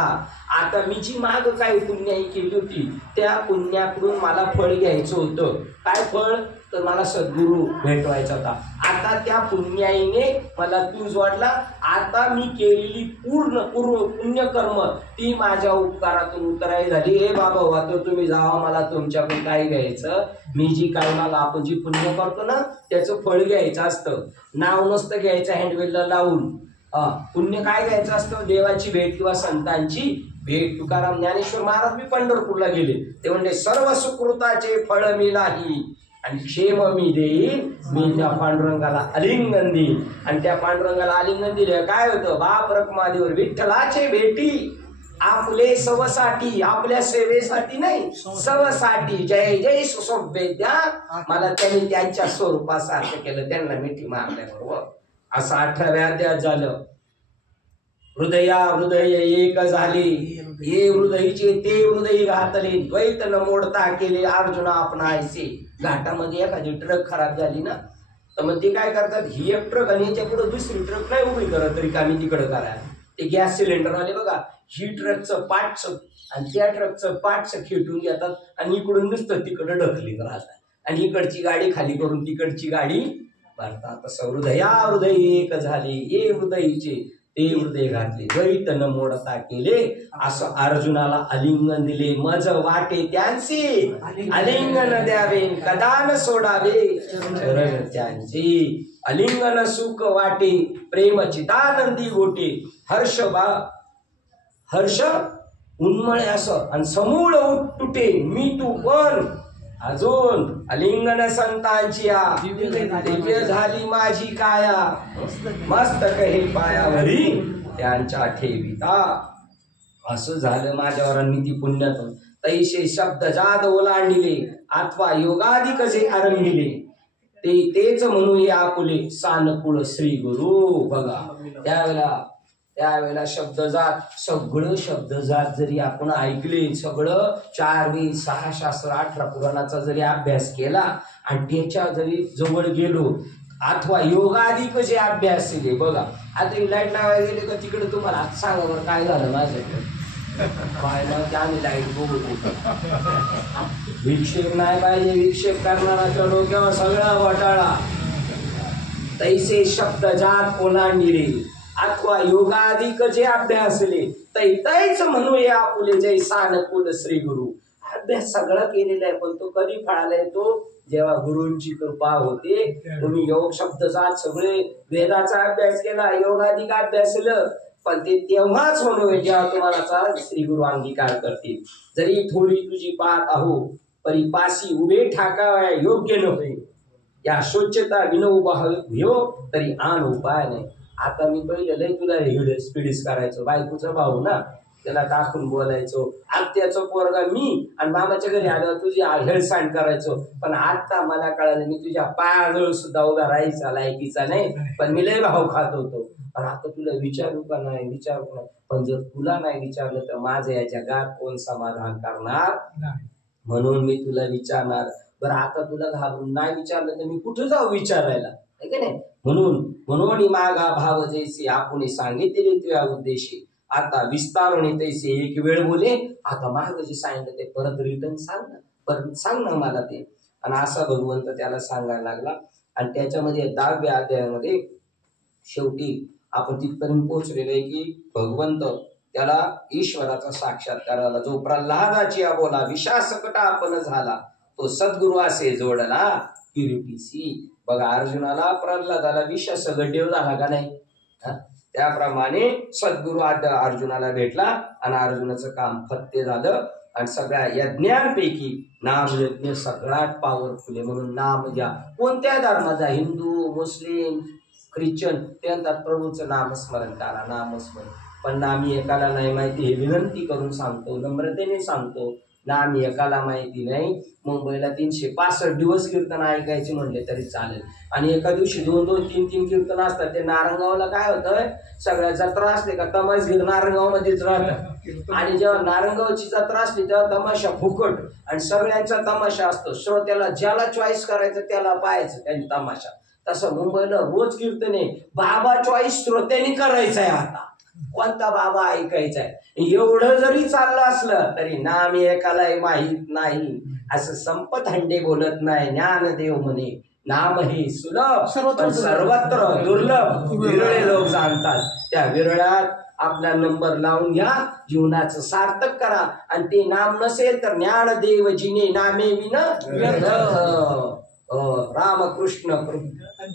आता मी जी माग काही पुण्याई केली होती, त्या पुण्याकडून मला फळ घ्यायचं होतं. काय फळ? तर मला सद्गुरू भेटवायचा होता. आता त्या पुण्याईने मला तू जोडला. आता मी केलेली पूर्ण पुण्यकर्म ती माझ्या उपकारातून उतराई झाली. हे बाबा वाटतो तुम्ही जावा, मला तुमच्याकडून काय घ्यायचं. मी जी काय, मला आपण जी पुण्य करतो ना, त्याचं फळ घ्यायचं असतं. नाव नसतं घ्यायचं हँडवेलला लावून. पुण्य काय घ्यायचं असतं? देवाची भेट किंवा संतांची भेट. तुकाराम ज्ञानेश्वर महाराज मी पंढरपूरला गेले, ते म्हणजे सर्व सुकृताचे फळ मी नाही आणि क्षेम मी देईन. मी त्या पांडुरंगाला आलिंगन देईन. आणि त्या पांडुरंगाला आलिंगन दिलं काय होतं? बाप रखमादेवर विठ्ठलाचे भेटी आपले सवसाठी, आपल्या सेवेसाठी नाही, सवसाठी. जय जय सुसोभ्यद्या. मला त्यांनी त्यांच्या स्वरूपासारखं केलं, त्यांना मिठी मारल्याबरोबर. असं 18व्या अध्यायात झालं. हृदय एक झाले, हे हृदयीचे ते हृदय घातले, द्वैत न मोडता केले अर्जुना आपणायचे. घाटामध्ये एखादी ट्रक खराब झाली ना, तर मग ते काय करतात, ही एक ट्रक आणि याच्या पुढे दुसरी ट्रक नाही उभी करत, तरी आम्ही तिकडे करायला. ते गॅस सिलेंडर आले बघा, ही ट्रकचं पार्टच आणि त्या ट्रकचं पार्टच खेटून घेतात आणि इकडून नुसतं तिकडं ढकलीत राहतात आणि इकडची गाडी खाली करून तिकडची गाडी भरतात. तसं हृदय एक झाले, हे हृदयीचे ते हृदय घातले जरी तन मोडता केले असं अर्जुनाला आलिंगन दिले मज वाटे त्यांची आलिंगन द्यावे कदा न सोडावे चरण त्यांची आलिंगन सुख वाटे प्रेम चिदानंदी गोटे हर्ष उन्मळे असं आणि समूळ तुटे मी तू पण अजून आलिंगन संतांची दिव्य झाली माझी काया मस्तक हे पायावरी त्यांच्या ठेविता असं झालं माझ्यावर निती पुण्यातून तैसे शब्द जाद ओलांडिले अथवा योगाधिक जे आरंभिले तेच म्हणूया आपुले सानकुळ श्री गुरु बघा त्यावेळेला शब्दजात सगळं शब्दजात जरी आपण ऐकले सगळं 4 वेद 6 शास्त्र 18 पुराणाचा जरी अभ्यास केला आणि त्याच्या जरी जवळ गेलो अथवा योगाधिक जे अभ्यास केले बघा आता लाईट लावायला गेले का तिकडे तुम्हाला आता सांगा बरं काय झालं माझ्याकडे पाहिलं की आम्ही लाईट बघतो विक्षेप नाही पाहिजे विक्षेप करणारा डोक्यावर सगळा घोटाळा तैसे शब्दजात ओलांडिले अथवा योगाधिक जे अभ्यासले तैच म्हणूया आपुले जय सानकुल श्री गुरु अभ्यास सगळा केलेला आहे पण तो कधी फळाला येतो जेव्हा गुरूंची कृपा होते तुम्ही योग शब्दजात सगळे वेदाचा अभ्यास केला योगाधिक अभ्यास केलं पण ते तेव्हाच म्हणूया जेव्हा तुम्हाला श्री गुरु अंगीकार करतील जरी थोडी तुझी पात आहो परिपासी उभे ठाकाव्या योग्य नव्हे या स्वच्छता विनोबा ह्यो तरी आण उपाय नाही आता मी पहिले लय तुला स्पीडीस करायचो बायकोचा भाऊ ना त्याला टाकून बोलायचो आत्याचं पोरगा मी आणि मामाच्या घरी आल्यावर तुझी हेळसांड करायचो पण आता मला कळालं मी तुझ्या पायाजवळ सुद्धा उभा राहायचा लायकीचा नाही पण मी लय भाव खात होतो पण आता तुला विचारू का नाही विचारू नाही पण जर तुला नाही विचारलं तर माझं या जगात कोण समाधान करणार म्हणून मी तुला विचारणार बरं आता तुला घाबरून नाही विचारलं तर मी कुठं जाऊ विचारायला आहे का नाही म्हणून मागा भाव जैसे आपण सांगितले तुझ्या उद्देशी आता विस्तारून तैसे एक वेळ बोले आता माग जे सांगितलं ते परत रिटर्न सांग ना मला ते आणि असा भगवंत त्याला सांगायला लागला आणि त्याच्यामध्ये 10व्या अध्यायामध्ये शेवटी आपण तिथपर्यंत पोहोचलेलो आहे की भगवंत त्याला ईश्वराचा साक्षात्कार झाला जो प्रल्हादाची बोला विशासकटा आपण झाला तो सद्गुरु असे जोडला किरीटीसी बघा अर्जुनाला प्रल्हादाला विश्वास गड्डेव झाला का नाही त्याप्रमाणे सद्गुरु अर्जुनाला भेटला आणि अर्जुनाचं काम फत्ते झालं आणि सगळ्या यज्ञांपैकी नाम यज्ञ सगळ्यात पॉवरफुल आहे म्हणून नाम घ्या कोणत्या धर्माचा हिंदू मुस्लिम ख्रिश्चन त्यांना प्रभूचं नामस्मरण करा नामस्मरण पण नामी एकाला नाही माहिती हे विनंती करून सांगतो नम्रतेने सांगतो नामी एकाला माहिती नाही मुंबईला 365 दिवस कीर्तन ऐकायचे म्हणले तरी चालेल आणि एका दिवशी 2-2 3-3 कीर्तन असतात ते नारंगावला काय होतं सगळ्या जत्रा असते का तमाशगीर नारंगाव मध्येच राहतात आणि जेव्हा नारंगावची जत्रा असते तेव्हा तमाशा फुकट आणि सगळ्यांचा तमाशा असतो श्रोत्याला ज्याला चॉईस करायचं त्याला पाहायचं त्यांनी तमाशा तसं मुंबईला रोज कीर्तन आहे बाबा चॉईस श्रोत्यांनी करायचं आहे आता कोणता बाबा ऐकायचा आहे एवढं जरी चाललं असलं तरी नाम एकालाही माहीत नाही असं संपत हंडे बोलत नाही ज्ञानदेव म्हणे नाम हे सुलभ पण सर्वत्र दुर्लभ विरळे लोक जाणतात त्या विरळ्यात आपला नंबर लावून घ्या जीवनाचं सार्थक करा आणि ते नाम नसेल तर ज्ञानदेव जिने नामे विन रामकृष्ण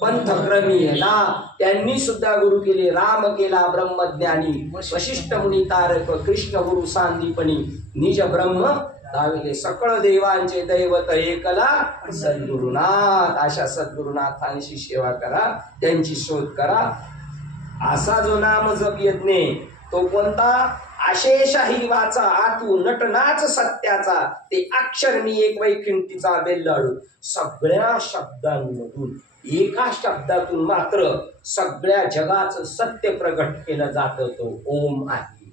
पंथक्रमी ना त्यांनी सुद्धा गुरु केले राम केला ब्रह्मज्ञानी वशिष्ठ मुनी तारक कृष्ण गुरु सांदीपणी निज ब्रह्म दाविले सकळ देवांचे दैवत एकला सद्गुरुनाथ अशा सद्गुरुनाथांची सेवा करा त्यांची शोध करा असा जो नाम जप यज्ञ तो कोणता अशेषाही वाचा आतू नटनाच सत्याचा ते अक्षर मी एक वैकुंठीचा बेल्लाडू सगळ्या शब्दांमधून एका शब्दातून मात्र सगळ्या जगाचं सत्य प्रगट केलं जातं तो ओम आहे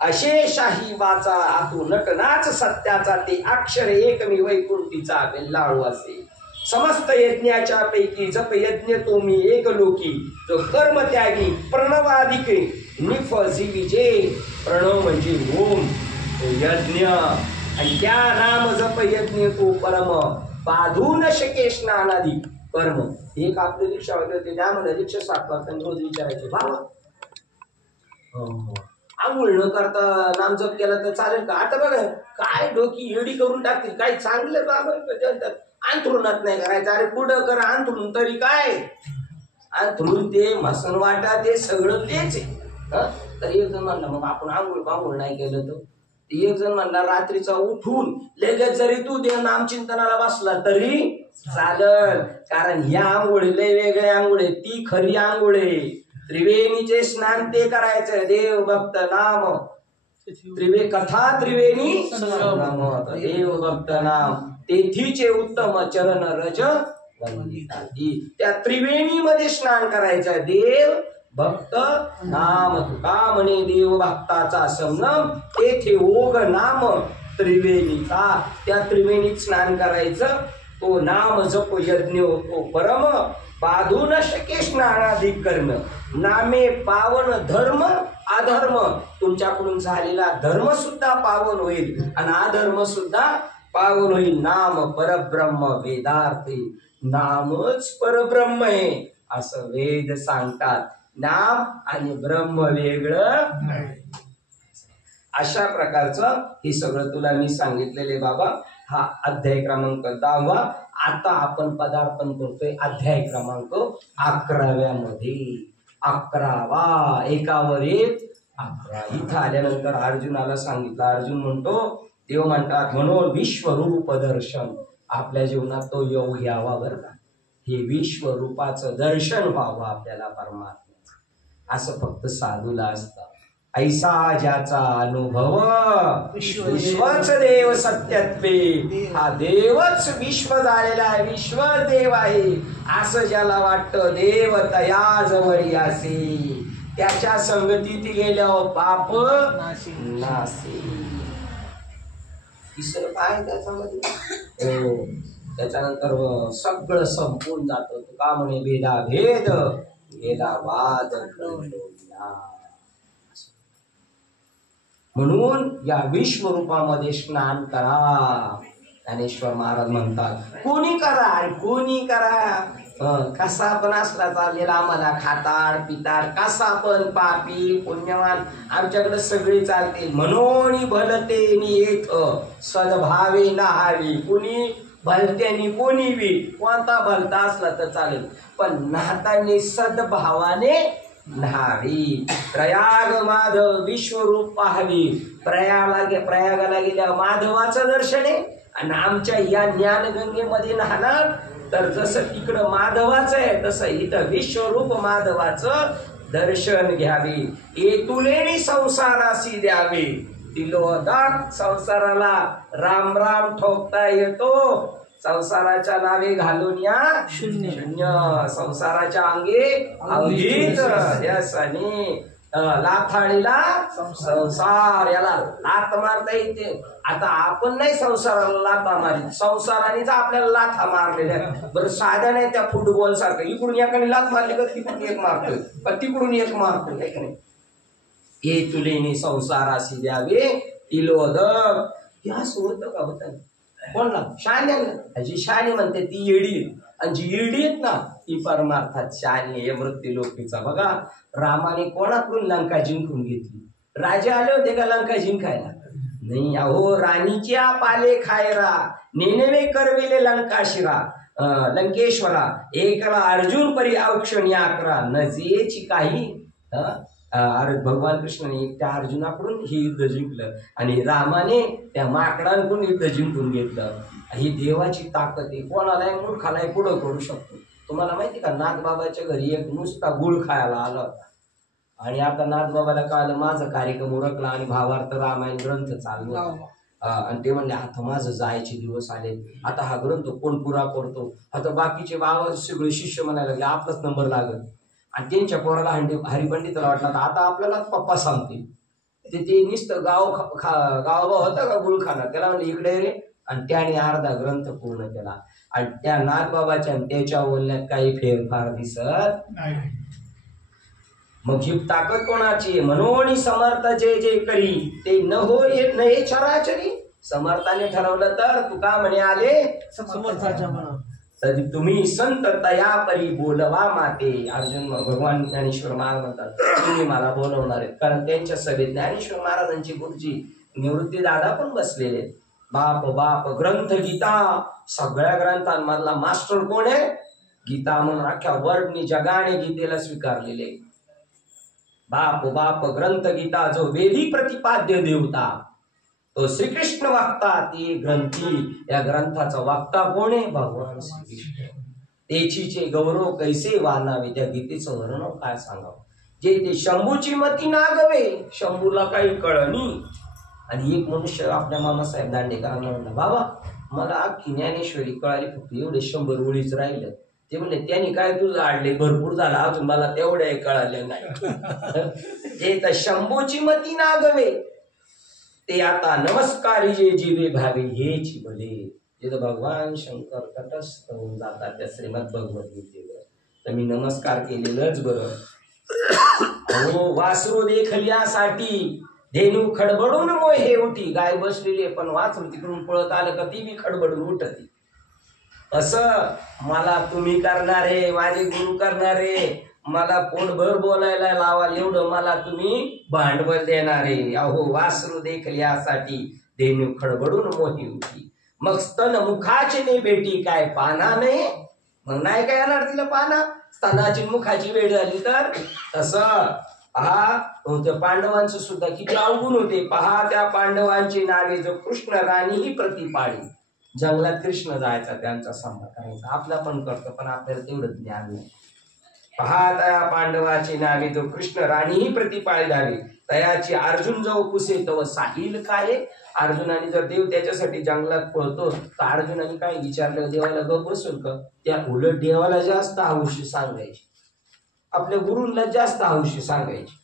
अशेषाही वाचा आतू नटनाच सत्याचा ते अक्षर एक मी वैकुंठीचा बेल्लाडू असे समस्त यज्ञाच्या पैकी जप यज्ञ तो मी एक लोकी जो कर्म त्यागी प्रणवाधिक निफ जीविजे प्रणव म्हणजे ओम तो यज्ञ आणि त्या नाम जप यज्ञ तो परम बाधू न शके स्नानादी कर्म एक आपले रिक्षा होते त्या मला रिक्षा साफ करताना रोज विचारायचे बाबा आंघोळ न करता नामजप केला तर चालेल का? आता बघा काय डोकी एडी करून टाकतील. काही चांगलं बाबा अंथरुणात नाही करायचं. अरे पुढं कर अंथरून तरी काय अंथरून ते मसन वाटा ते सगळं तेच आहे. तर एक जण म्हणला मग आपण आंघोळ नाही केलं तर. एक जण म्हणला रात्रीचा उठून लगेच जरी तू दे नामचिंतनाला बसला तरी चालल. कारण ह्या आंघोळ लय वेगळे आंघोळ आहे. ती खरी आंघोळ आहे. त्रिवेणीचे स्नान ते करायचं. देव भक्त नाम कथा त्रिवेणी देव भक्त नाम तेथीचे उत्तम चरण रज वंदिताती. त्या त्रिवेणी मध्ये स्नान करायचं. देव भक्त नाम तुका म्हणे देव भक्ताचा संगम तेथे ओघ नाम त्रिवेणीचा. त्या त्रिवेणीत स्नान करायचं. तो नाम जप यज्ञ होतो परम बाधू न शके स्नानाधिक करणं. नामे पावन धर्म अधर्म. तुमच्याकडून झालेला धर्म सुद्धा पावन होईल आणि अधर्म सुद्धा पावन होईल. नाम परब्रह्म वेदार्थी. नामच परब्रह्म आहे असं वेद सांगतात. नाम आणि ब्रह्म वेगळं. अशा प्रकारचं हे सगळं तुला मी सांगितलेले बाबा. हा अध्याय क्रमांक 10. आता आपण पदार्पण करतोय अध्याय क्रमांक 11व्या मध्ये. 11वा एकावर एक 11. इथं आल्यानंतर अर्जुनाला सांगितलं. अर्जुन म्हणतो देव म्हणतात म्हणून विश्वरूप दर्शन. आपल्या जीवनात तो योग यावा बरं का. हे विश्वरूपाचं दर्शन व्हावं आपल्याला परमात्मा. असं फक्त साधूला असतं. ऐसा ज्याचा अनुभव विश्वच देव सत्यत्वे. हा देवच विश्व झालेला आहे. विश्व देव आहे असं ज्याला वाटतं. देव तया जवळ असे त्याच्या संगतीत गेल्यावर पाप नासे. तिसरं काय त्याच्यामध्ये त्याच्यानंतर सगळं संपून जातं. का म्हणे भेदा भेद गेला वाद. म्हणून या विश्वरूपामध्ये स्नान करा. ज्ञानेश्वर महाराज म्हणतात कोणी करा अरे कोणी करा. कसा पण असला चालेल आम्हाला. खाताड पिताड कसा पण पापी पुण्यवान आमच्याकडे सगळे चालतील. म्हणून भलतेनी येथ सद्भावे नाहावी. कुणी भलत्यानी कोणी बी कोणता भलता असला तर चालेल पण नाहतानी सद्भावाने न्हावी. प्रयाग माधव विश्वरूप पाहावी. प्रयागाला गेल्या माधवाचं दर्शन आहे आणि आमच्या या ज्ञानगंगेमध्ये नाहणार तर जसं तिकडं माधवाचं आहे तसं इथं विश्वरूप माधवाचं दर्शन घ्यावे. एतुलेनी संसारासी द्यावे. तिलोदात संसाराला राम राम ठोकता येतो. संसाराच्या नावे घालून या शून्य. संसाराच्या अंगे अवधीच यस आणि लाथाळीला संसार. याला लाथ मारता येते. आता आपण नाही संसाराला लाथा मारी. संसारानेच आपल्याला लाथा मारलेल्या. बरं साध्या नाही त्या फुटबॉल सारखं इकडून एकाने लाथ मारली का तिकडून एक मारतोय का तिकडून एक मारतोय नाही का नाही. ये तुलेनी संसाराशी द्यावे तिलोदक. हे असं होतं का होतं कोणला शाण्याला. जी शाणी म्हणते ती येडी आणि जी येडी आहेत ना ती परमार्थात शाणी आहे. मृत्यू लोकीचा. बघा रामाने कोणाकडून लंका जिंकून घेतली. राजे आले होते का लंका जिंकायला? नाही. अहो राणीच्या पाले खायरा नेनेवे करविले लंकाशिरा लंकेश्वरा. एकला अर्जुन परी औक्षणी आकरा नजेची काही. भगवान कृष्णाने त्या अर्जुनाकडून हे युद्ध जिंकलं आणि रामाने त्या माकडांकडून युद्ध जिंकून घेतलं. ही देवाची ताकद आहे. कोणालाही मूर्खालाही पुढं करू शकतो. तुम्हाला माहिती का नाथबाबाच्या घरी एक नुसता गुळ खायला आला होता आणि आता नाथबाबाला कळलं माझा कार्यक्रम उरकला आणि भावार्थ रामायण ग्रंथ चालू आणि ते म्हणले आता माझं जायचे दिवस आले. आता हा ग्रंथ कोण पुरा करतो. आता बाकीचे बाबा सगळे शिष्य म्हणायला लागले आपलाच नंबर लागल. आणि त्यांच्या पोराला हरिपंडिताला वाटला आता आपल्यालाच पप्पा सांगतील. ते नुसतं गाव होता का गुळखाना त्याला म्हणले इकडे रे. आणि त्याने अर्धा ग्रंथ पूर्ण केला. आणि त्या नाथबाबाच्या त्याच्या बोलण्यात काही फेरफार दिसत नाही. मग ही ताकद कोणाची? म्हणून समर्थ जे जे करी ते न हो येत न हे चराचरी. समर्थाने ठरवलं तर तुका म्हणे आले समर्थाच्या म्हणा. तरी तुम्ही संत तया परी बोलवा माते. अर्जुन भगवान ज्ञानेश्वर महाराज म्हणतात तुम्ही मला बोलवणार आहेत, कारण त्यांच्या सभेत ज्ञानेश्वर महाराजांची गुरुजी निवृत्ती दादा पण बसलेले. बाप बाप ग्रंथ गीता, सगळ्या ग्रंथांमधला मास्टर कोण आहे? गीता म्हणून अख्ख्या वर्ल्डनी जगाने गीतेला स्वीकारलेले. बाप बाप ग्रंथ गीता, जो वेदी प्रतिपाद्य देवता तो श्रीकृष्ण वक्ता, ती ग्रंथी, या ग्रंथाचा वक्ता कोण आहे? भगवान श्रीकृष्ण. तेचीचे गौरव कैसे वानावे, त्या गीतेचं वर्णन काय सांगावं. जे ते शंभूची मती नागवे, शंभूला काही कळणी. आणि एक मनुष्य आपल्या मामासाहेब दांडेकरांना म्हणला, बाबा मला अख्खी ज्ञानेश्वरी कळाली, फक्त एवढे 100 ओळीच राहिलं. ते म्हणले त्यांनी काय तुझं आडले भरपूर झाला, अजून मला तेवढ्या कळाल्या नाही. जे तर शंभूची मती नागवे, ते आता नमस्कारी जे जीवे भावे हेच भले. जे भगवान शंकर तटस्थ होऊन जातात त्या श्रीमद भगवद्गीतेवर, तर मी नमस्कार केलेलंच बरं. अहो वासरू देखल्यासाठी धेनू खडबडून मोहे उठी. गाय बसलेली पण वासरू तिकडून पळत आलं का ती बी खडबडून उठती. असं मला तुम्ही करणारे, माझे गुरु करणारे, मला पोटभर बोलायला लावाल एवढं मला तुम्ही भांडवल देणारे. अहो वासरू देखल्यासाठी धेनू खडबडून मोही उठी. मग स्तन मुखाची नाही भेटी काय पाना नाही, मग नाही काय येणार तिला पाना. स्तनाची मुखाची वेळ झाली तर तसं पहा. त्या पांडवांचं सुद्धा किती अवगुण होते पहा. त्या पांडवांची नावे जो कृष्ण राणी ही प्रतिपाळी. जंगलात कृष्ण जायचा, त्यांचा संभाळ करायचा. आपला पण करतो, पण आपल्याला तेवढं ज्ञान नाही. पहा त्या पांडवाची नावे जो कृष्ण राणी ही प्रतिपाळी झाली, तयाची अर्जुन जो पुसे तव साहिल काय. अर्जुनाने जर देव त्याच्यासाठी जंगलात पळतो तर अर्जुनाने काय विचारलं, देवाला गप बसून का? त्या उलट देवाला जास्त हौशी सांगायची, आपल्या गुरूंना जास्त हौशी सांगायची.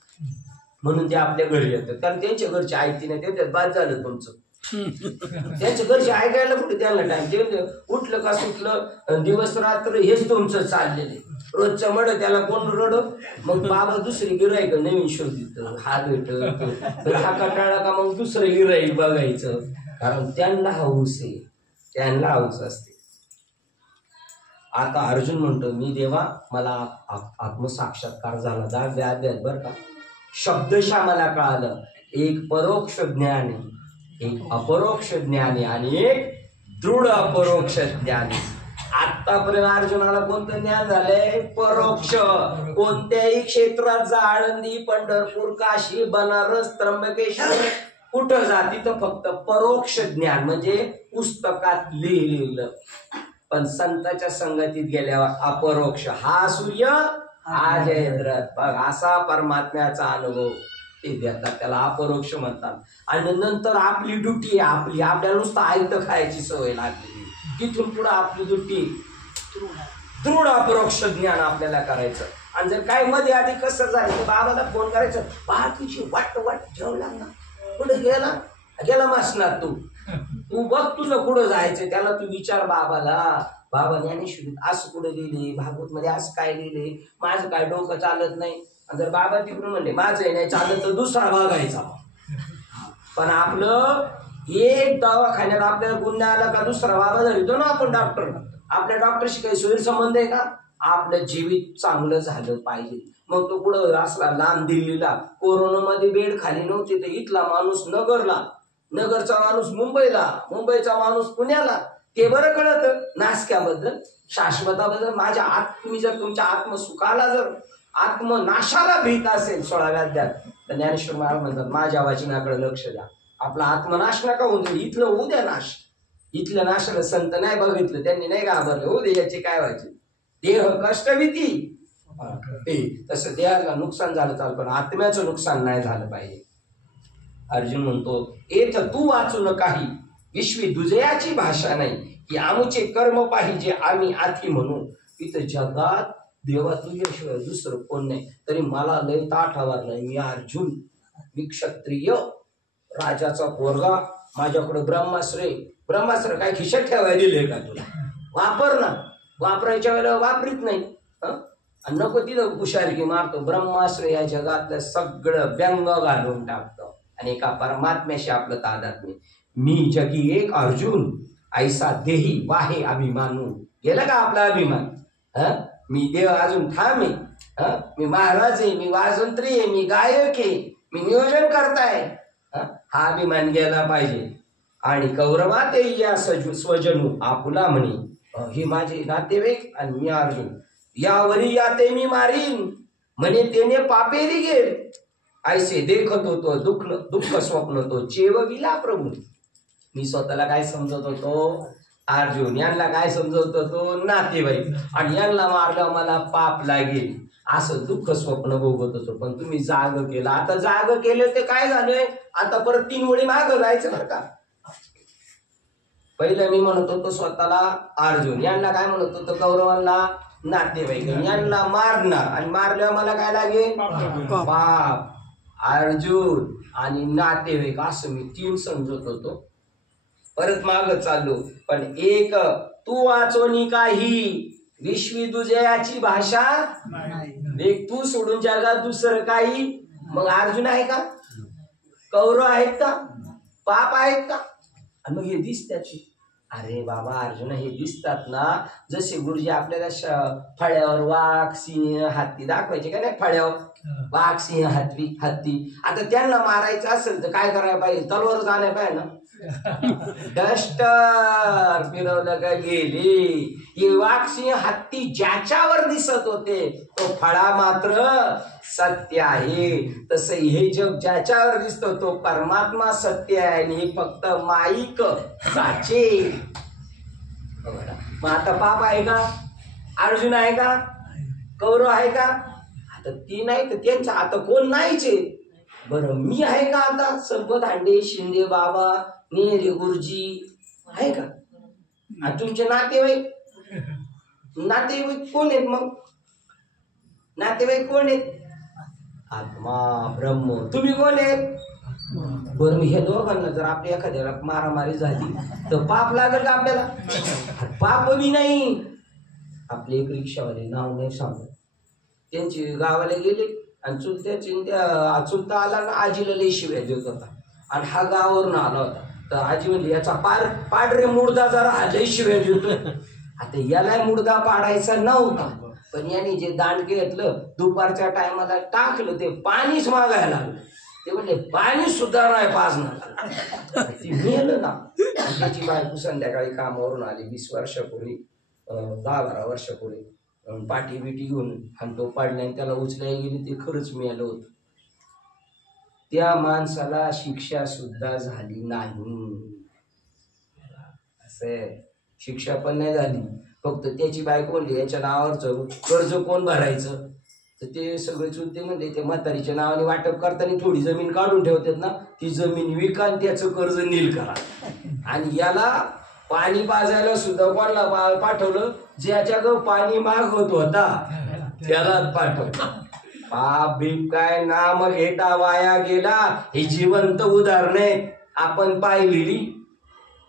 म्हणून ते आपल्या घरी येतात, कारण त्यांच्या घरची ऐकती नाही. त्याच्यात बाद झालं तुमचं. त्यांच्या घरचे ऐकायला कुठे त्यांना टाइम. ते उठलं का सुटलं दिवस रात्र हेच तुमचं चाललेले. रोजचं मड त्याला कोण रड. मग बाबा दुसरी गिराईक नवीन शोधित, हा भेट हा कटाळा का मग दुसरं गिराईक बघायचं, कारण त्यांना हौस आहे, त्यांना हौस असते. आता अर्जुन म्हणतो मी देवा मला आत्मसाक्षात्कार झाला, द्या बर का. शब्दशः मला कळालं, एक परोक्ष ज्ञान आहे, एक अपरोक्ष ज्ञान आहे आणि एक दृढ अपरोक्ष ज्ञान आहे. आतापर्यंत अर्जुनाला कोणतं ज्ञान झालंय? परोक्ष. कोणत्याही क्षेत्रात जा, आळंदी, पंढरपूर, काशी, बनारस, त्र्यंबकेश्वर, कुठं जा तिथं फक्त परोक्ष ज्ञान म्हणजे पुस्तकात लिहिलेलं. पण संतांच्या संगतीत गेल्यावर अपरोक्ष. हा सूर्य हा जयद्रथ, बघ असा परमात्म्याचा अनुभव ते देतात, त्याला अपरोक्ष म्हणतात. आणि नंतर आपली ड्युटी आपली, आपल्याला नुसतं आयतं खायची सवय लागली. तिथून पुढे आपली ड्युटी दृढ अपरोक्ष ज्ञान आपल्याला करायचं. आणि जर काय मध्ये आधी कसं झालं तर बाबाला फोन करायचं, बा तुझी वाट जेवला ना, कुठे गेला मासणार तू बघ तुझं कुठं जायचं, त्याला तू विचार बाबाला. बाबा ज्ञानेश्वरीत असं कुठे लिहिले, भागवत मध्ये असं काय लिहिले, माझं काय डोकं चालत नाही. जर बाबा तिकडून म्हणले माझं नाही चालत तर दुसरा बघायचा. पण आपलं एक दवाखान्यात आपल्याला गुन्हा आला का दुसरा बाबा धरतो ना आपण डॉक्टर. आपल्या डॉक्टरशी काही सोयी संबंध आहे का? आपलं जीवित चांगलं झालं पाहिजे. मग तो पुढं असला लांब दिल्लीला, कोरोनामध्ये बेड खाली नव्हते तर इथला माणूस नगरला, नगरचा माणूस मुंबईला, मुंबईचा माणूस पुण्याला. ते बरं कळत नाशक्याबद्दल, शाश्वताबद्दल. माझ्या तुम्ही जर तुमच्या आत्मसुखाला जर आत्मनाशाला भीत असेल 16व्या अध्यायात, तर ज्ञानेश्वर महाराज म्हणतात माझ्या वाचनाकडे लक्ष द्या. आपला आत्मनाश नका होऊ दे. इथलं होऊ द्या नाश. इथल्या नाशाला संत नाही बघितलं, त्यांनी नाही घाबरले. होऊ दे, याची काय व्हायचे. देह कष्ट भीती ते तसं देहाला नुकसान झालं चाल, पण आत्म्याचं नुकसान नाही झालं पाहिजे. अर्जुन म्हणतो येथ तू वाचू न काही, विश्वी दुजयाची भाषा नाही, की आमचे कर्म पाहिजे आम्ही आधी म्हणू. इथं जगात देवा तुझ्याशिवाय दुसरं कोण नाही. तरी मला लय ताठ नाही. मी अर्जुन, मी क्षत्रिय, राजाचा पोरगा, माझ्याकडे ब्रह्मास्त्र काय खिशात ठेवायला दिले का तुला? वापर ना. वापरायच्या वेळेला वापरीत नाही. नको तिथं हुशारकी मारतो. ब्रह्मास्त्र या जगातलं सगळं व्यंग घालून टाकतं आणि एका परमात्म्याशी आपलं तादात्म्य. मी जगी एक अर्जुन, ऐसा देही वाहे अभिमानू, गेला का आपला अभिमान? मी देव अजून ठाम आहे, मी महाराज आहे, मी वाजंत्री आहे, मी गायक आहे, मी नियोजन करताय, हा अभिमान गेला पाहिजे. आणि कौरवा ते या स्वजनू आपुला म्हणे, हे माझे नातेवाईक आणि मी अर्जुन, यावरी याते मी मारीन म्हणे तेने पापेरी गेल. ऐसे देखत होतो दुःख स्वप्न तो चेवविला प्रभू. मी स्वतःला काय समजत होतो? अर्जुन. यांना काय समजत होतो? नातेवाईक. आणि यांना मारलं मला पाप लागेल असं दुःख स्वप्न भोगत होतो. पण तुम्ही जाग केलं. आता जाग केलं ते काय झालंय? आता परत 3 वेळी मागं जायचं बरं का. पहिलं मी म्हणत होतो स्वतःला अर्जुन, यांना काय म्हणत होतो? कौरवांना नातेवाईक. यांना मारणार आणि मारल्यावर मला काय लागेल? पाप. अर्जुन आणि नातेवाईक असं मी 3 समजत होतो. परत माग चाललो. पण एक तू वाचोनी काही विश्वी दुजयाची भाषा, एक तू सोडून जगात दुसरं काही. मग अर्जुन आहे का? कौरव आहेत का? पाप आहेत का? आणि मग हे दिसतात. अरे बाबा अर्जुन हे दिसतात ना, जसे गुरुजी आपल्याला फळ्यावर वाघ सिंह हत्ती दाखवायचे का नाही? फळ्यावर वाघ सिंह हत्ती. आता त्यांना मारायचं असेल तर काय करायला पाहिजे? तलवार जाण्या पाहिजे ना. डस्टर फिरवलं का गेली. हे वाघ सिंह हत्ती ज्याच्यावर दिसत होते तो फळा मात्र सत्य आहे. तसं हे जग ज्याच्यावर दिसतो तो परमात्मा सत्य आहे. आणि हे फक्त माईक साचे. मग आता पाप आहे का? अर्जुन आहे का? कौरव आहे का? आता ती नाही तर त्यांचं आता कोण नाहीच. बरं मी आहे का आता? संपत हांडे शिंदे बाबा नेहरे गुरुजी आहे का? तुमचे नातेवाईक कोण आहेत? मग नातेवाईक कोण आहेत? आत्मा ब्रह्म. तुम्ही कोण आहेत? बरं मी हे दोघांना जर आपल्या एखाद्याला मारामारी झाली तर पाप लागेल का आपल्याला? पाप बी नाही. आपले एक रिक्षावाले, नाव नाही सांगत, त्यांची गावाला गेले आणि चुलता आला ना, आजीला लई शिव्या देत होता. आणि हा गावावरून आला होता. तर आजी म्हणली याचा पाड रे मुर्दा जरा, आजही शिव्या देतो. आता याला मुर्दा पाडायचा नव्हता, पण यांनी जे दांड घेतलं दुपारच्या टायमाला टाकलं ते पाणीच मागायला लागलं. ते म्हणले पाणी सुद्धा नाही पाजणार. ती मेलं ना. त्याची बायको संध्याकाळी कामावरून आली 20 वर्षापूर्वी, 10-12 वर्षापूर्वी, पाठी बिटी घेऊन आणि तो पाडल्याने त्याला उचलायला गेली. ते खरंच मिळालं होतं. त्या माणसाला शिक्षा सुद्धा झाली नाही. असं शिक्षा पण नाही झाली. फक्त त्याची बायको म्हणली याच्या नावावरचं कर्ज कोण भरायचं? तर ते सगळे चुलते म्हणले ते म्हातारीच्या नावाने वाटप करताना थोडी जमीन काढून ठेवतात ना, ती जमीन विका आणि त्याचं कर्ज नील करा. आणि याला पाणी पाजायला सुद्धा कोणाला पाठवलं? ज्याच्या पाणी मागवत होता त्याला पाठवलं. पाप भीप काय नाम घेता वाया गेला. हे जिवंत उदाहरणे आपण पाहिलेली.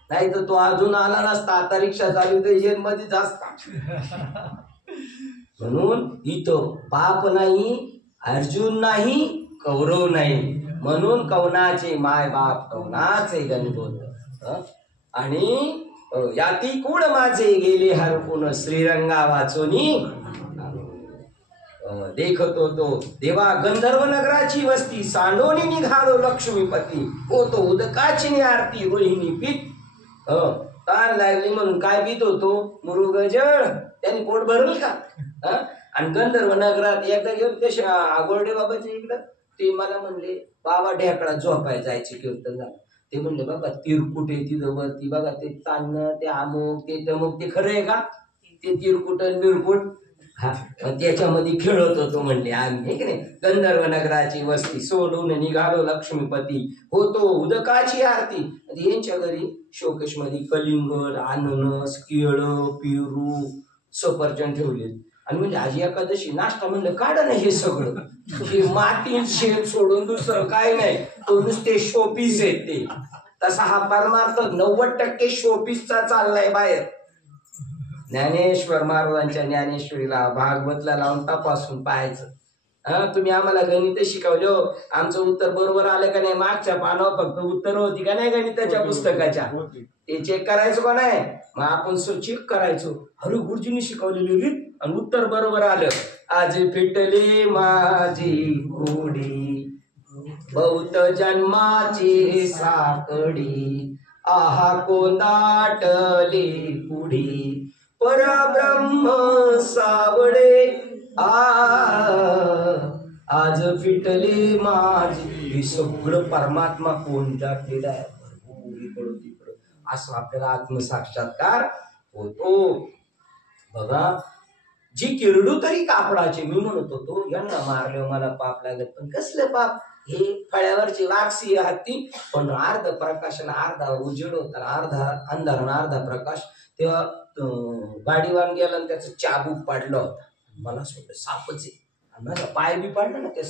नाही तर तो अजून आला नसता. आता रिक्षा चालू तर जेल मध्येच असता. म्हणून इथं पाप नाही, अर्जुन नाही, कौरव नाही. म्हणून कौनाचे माय बाप कौनाचे गणगोत. आणि याती कुळ माझे गेले हरपून श्रीरंगा वाचोनी. देखत होतो देवा गंधर्व नगराची वस्ती, सांडोनी निघालो लक्ष्मीपती. होतो उदकाची आरती रोहिणी पीत. ताण लागली म्हणून काय पित होतो? मृगजळ. त्यांनी पोट भरल का? आणि गंधर्व नगरात एकदा गेलो ते आगोरडे बाबाच्या इकडं. ते मला म्हणले बाबा ढेकळा झोपाय जायचे कीर्तन झालं. ते म्हणले बाबा तिरकुट आहे तिथं वरती बघा, ते चांदणं ते अमुक ते तमुक. ते खरं आहे का? ते तिरकुट बिरकुट हा त्याच्यामध्ये खेळत होतो म्हणले आम्ही, हे की नाही. गंधर्व नगराची वस्ती सोडून निघालो लक्ष्मीपती. होतो उदकाची आरती. यांच्या घरी शोकेश मध्ये कलिंगड, अननस, केळं, पेरू, सफरचंद ठेवले. आणि म्हणजे आज एकादशी नाश्ता म्हणलं काढ ना हे सगळं. हे माती शेप सोडून दुसरं काय नाही. तो नुसते शोपीस आहेत ते. तसा हा परमार्थ 90% शोपीसचा चाललाय बाहेर. ज्ञानेश्वर महाराजांच्या ज्ञानेश्वरीला भागवतला लावून तपासून पाहायचं. तुम्ही आम्हाला गणित शिकवले, आमचं उत्तर बरोबर आलं का नाही, मागच्या पानावर फक्त उत्तर होती का नाही गणिताच्या पुस्तकाच्या, ते चेक करायचं का नाही, मग आपण चेक करायचो. अरे गुरुजींनी शिकवलेली रीत आणि उत्तर बरोबर आलं. आज फिटली माझी घोडी, बहुत जन्माची साकडी, आहा कोंदाटली पुढी, परब्रह्म सावळे आज फिटली माझी. हे सगळं परमात्मा कोण टाकलेलं आहे, इकडं तिकडं, असं आपल्याला आत्मसाक्षात्कार होतो. बघा, जी किरडू तरी कापडाचे, मी म्हणत होतो यांना मारले मला पाप लागत, पण कसलं पाप, हे फळ्यावरची वाक्षी हत्ती, पण अर्ध प्रकाश आणि अर्धा उजेड होता, अर्धा अंधार आणि अर्धा प्रकाश. तेव्हा गाडीवान गेला आणि त्याचं चाबूक पाडलं होता, मला सोडलं सापच आहे, माझा पाय बी पडला ना, ते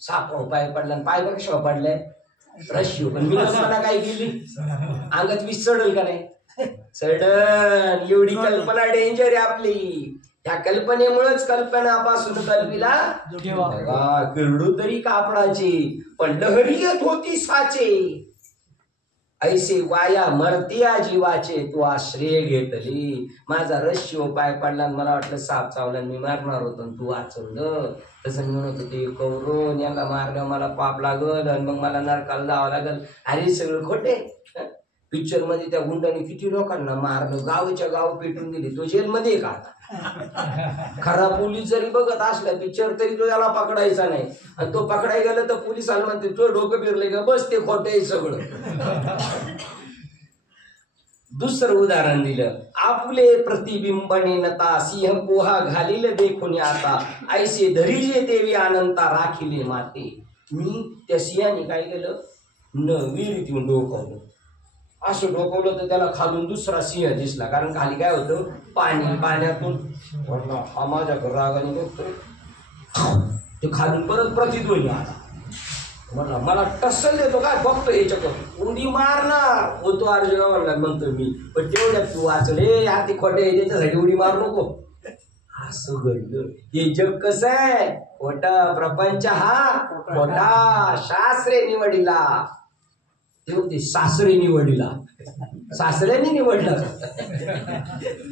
सापावर पाय पडला, आणि पाय कशावर पडलाय, रशी. पण मी मला काय केली, अंगात वीज चढल का नाही, चढल. एवढी कल्पना डेंजर आहे आपली. त्या कल्पनेमुळेच कल्पनापासून कल्पीला किरडू तरी कापडाची, पण लहरी येत होती साचे, ऐसे वाया मरतिया जीवाचे तू आश्रय घेतली. माझा रश्शी पाय पडला, मला वाटलं साप चावला, मी मारणार होतो, तू वाचवलं. तसं मी म्हणत होते कौरव यांना मारल्यावर मला पाप लागल आणि मग मला नरकाला जावं लागल. अरे सगळं खोटे. पिक्चर मध्ये त्या गुंडाने किती लोकांना मारलं, गावच्या गाव पेटून दिली, तो जेलमध्ये का आता? खरा पोलीस जरी बघत असला पिक्चर तरी तो त्याला पकडायचा नाही, आणि तो पकडाय गेला तर पोलिसांना म्हणते तो डोकं फिरले का, बस ते खोटे सगळं. दुसरं उदाहरण दिलं, आपुले प्रतिबिंबने नता, सिंह पोहा घालील देखून आता, ऐसे धरीजे देवी अनंता राखिले माते. मी त्या सिंहाने काय केलं, विहिरीत येऊन डोकवलं. असं डोकवलं तर त्याला खालून दुसरा सिंह दिसला, कारण खाली काय होतं पाणी, पाण्यातून हा माझ्या रागाने बघतोय, ते खालून परत प्रतिध्वनी आला. म्हणला मला टसल देतो काय, बघतो याच्याकडं उडी मारणार होतो. अर्जुना म्हणला म्हणतो मी, पण तेवढ्यात तू वाचले हाती खोटे, त्याच्यासाठी उडी मारू नको. असं घडलं. हे जग कसं आहे, खोटा प्रपंच हा खोटा, शास्त्रे निवडिला. ते सासरे निवडला, सासऱ्याने निवडला.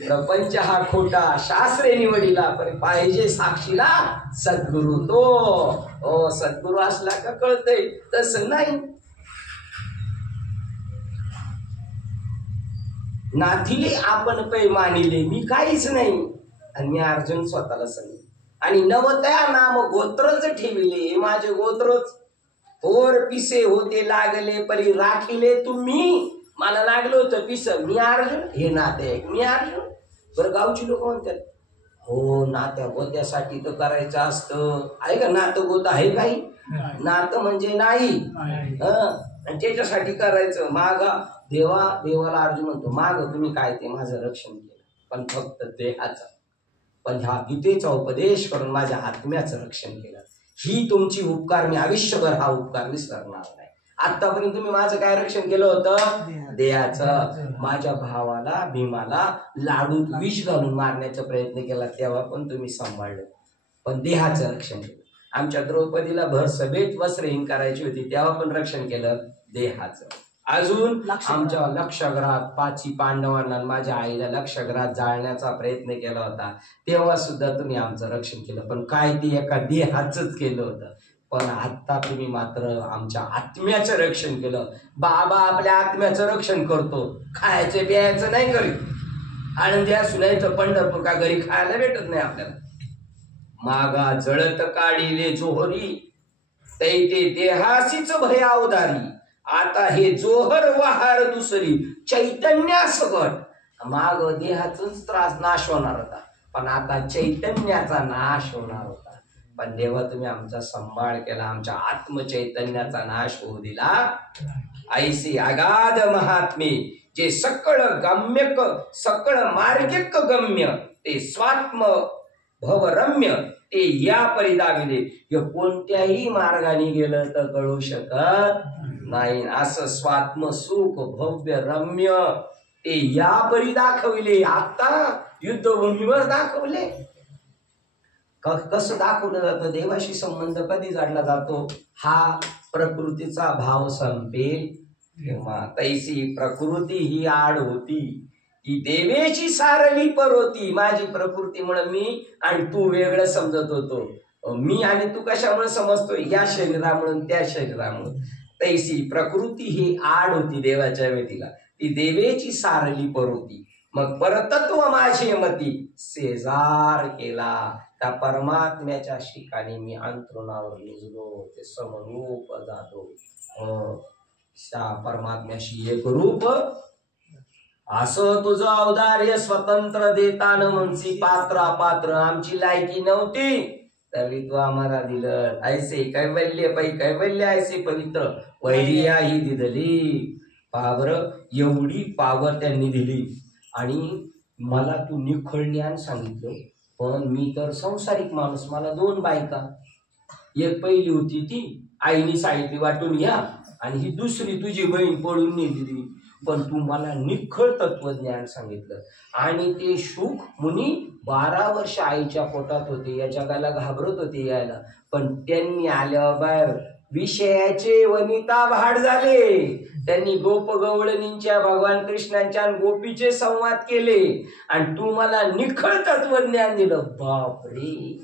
प्रपंच हा खोटा, शास्त्रे निवडीला, पण पाहिजे साक्षीला सद्गुरु. तो सद्गुरु असला का कळतंय, तसं नाही. नाथिले आपण पै मानिले, मी काहीच नाही, आणि मी अर्जुन स्वतःला सांगितले. आणि नवतया नाम गोत्रच ठेविले, माझे गोत्रच. थोर पिसे होते लागले परी राखिले तुम्ही. मला लागलं होतं पिस, मी अर्जुन, हे नाते मी अर्जुन. बरं गावची लोक म्हणतात हो नात्या गोत्यासाठी तर करायचं असतं, आहे का, नातं गोत आहे काही, नातं म्हणजे नाही, आणि त्याच्यासाठी करायचं. मागा देवाला अर्जुन म्हणतो, माग तुम्ही काय ते माझं रक्षण केलं, पण फक्त देहाचं. पण ह्या गीतेचा उपदेश करून माझ्या आत्म्याचं रक्षण केलं. ही तुमची उपकार, मी आयुष्यभर हा उपकार विसरणार नाही. आतापर्यंत तुम्ही माझं काय रक्षण केलं होतं, देहाचं. माझ्या भावाला भीमाला लाडूत विष घालून मारण्याचा प्रयत्न केला, तेव्हा पण तुम्ही सांभाळलं, पण देहाचं रक्षण केलं. आमच्या द्रौपदीला भर सभेत वस्त्रहीन करायची होती, तेव्हा पण रक्षण केलं देहाचं. अजून आमच्या लक्षगृहात 5 पांडवांना माझ्या आईला लक्षगृहात जाळण्याचा प्रयत्न केला होता, तेव्हा सुद्धा तुम्ही आमचं रक्षण केलं, पण काय ते एका देहाचंच केलं होतं. पण आता तुम्ही मात्र आमच्या आत्म्याचं रक्षण केलं. बाबा आपल्या आत्म्याचं रक्षण करतो, खायचं प्यायचं नाही करीत. आनंदी सुनायचं पंढरपूर का घरी खायला भेटत नाही आपल्याला. मागा जळत काढिले जोहरी, तैते देहासीच भया उदारी. आता हे जोहर वहार दुसरी, चैतन्यासकट. माग देहाचाच त्रास नाश होणार होता, पण आता चैतन्याचा नाश होणार होता. पण देवा तुम्ही आमचा सांभाळ केला, आमच्या आत्मचैतन्याचा नाश होऊ दिला. ऐसी अगाध महात्मे, जे सकळ गम्यक सकळ मार्गिक गम्य, ते स्वात्म भवरम्य, ते या परी दाविले. हे कोणत्याही मार्गाने गेलं तर कळू शकत नाही. असं स्वात्म सुख भव्य रम्य ते या परी दाखविले. आता युद्धभूमीवर दाखवले. कसं दाखवलं जातं, देवाशी संबंध कधी जाणला जातो, हा प्रकृतीचा भाव संपेल तेव्हा. तैसी प्रकृती ही आड होती, ती देवेची सारली पर होती. माझी प्रकृतीमुळे मी आणि तू वेगळं समजत होतो. मी आणि तू कशामुळे समजतो, या शरीरामुळे त्या शरीरामुळे. तैसी प्रकृती ही आड होती देवाच्या वेटीला, ती देवेची सारली पर होती. मग परतत्व माझी मती शेजार केला, त्या परमात्म्याच्या ठिकाणी मी अंतरुणावर निजलो, ते समरूप जातो. त्या परमात्म्याशी एक रूप. असं तुझं औदार्य स्वतंत्र देताना म्हणसी पात्र अपात्र आमची लायकी नव्हती, तरी तू आम्हाला दिलं. ऐसे कैवल्य पै कैवल्य ऐसे पवित्र वैर्या ही दिली. पावर एवढी पावर त्यांनी दिली. आणि मला तू निखळ ज्ञान सांगितलं, पण मी तर संसारिक माणूस. मला 2 बायका, एक पहिली होती ती आईने सांगितली वाटून घ्या, आणि ही दुसरी तुझी बहीण पळून नेली. पण तू मला निखळ तत्वज्ञान सांगितलं. आणि ते शुक मुनी 12 वर्ष आईच्या पोटात होते, या जगाला घाबरत होते यायला. पण त्यांनी आल्यावर बाहेर विषयाचे वनिता भाड झाले. त्यांनी गोप गवळणींच्या, भगवान कृष्णांच्या आणि गोपीचे संवाद केले. आणि तू मला निखळ तत्वज्ञान दिलं. बापरे,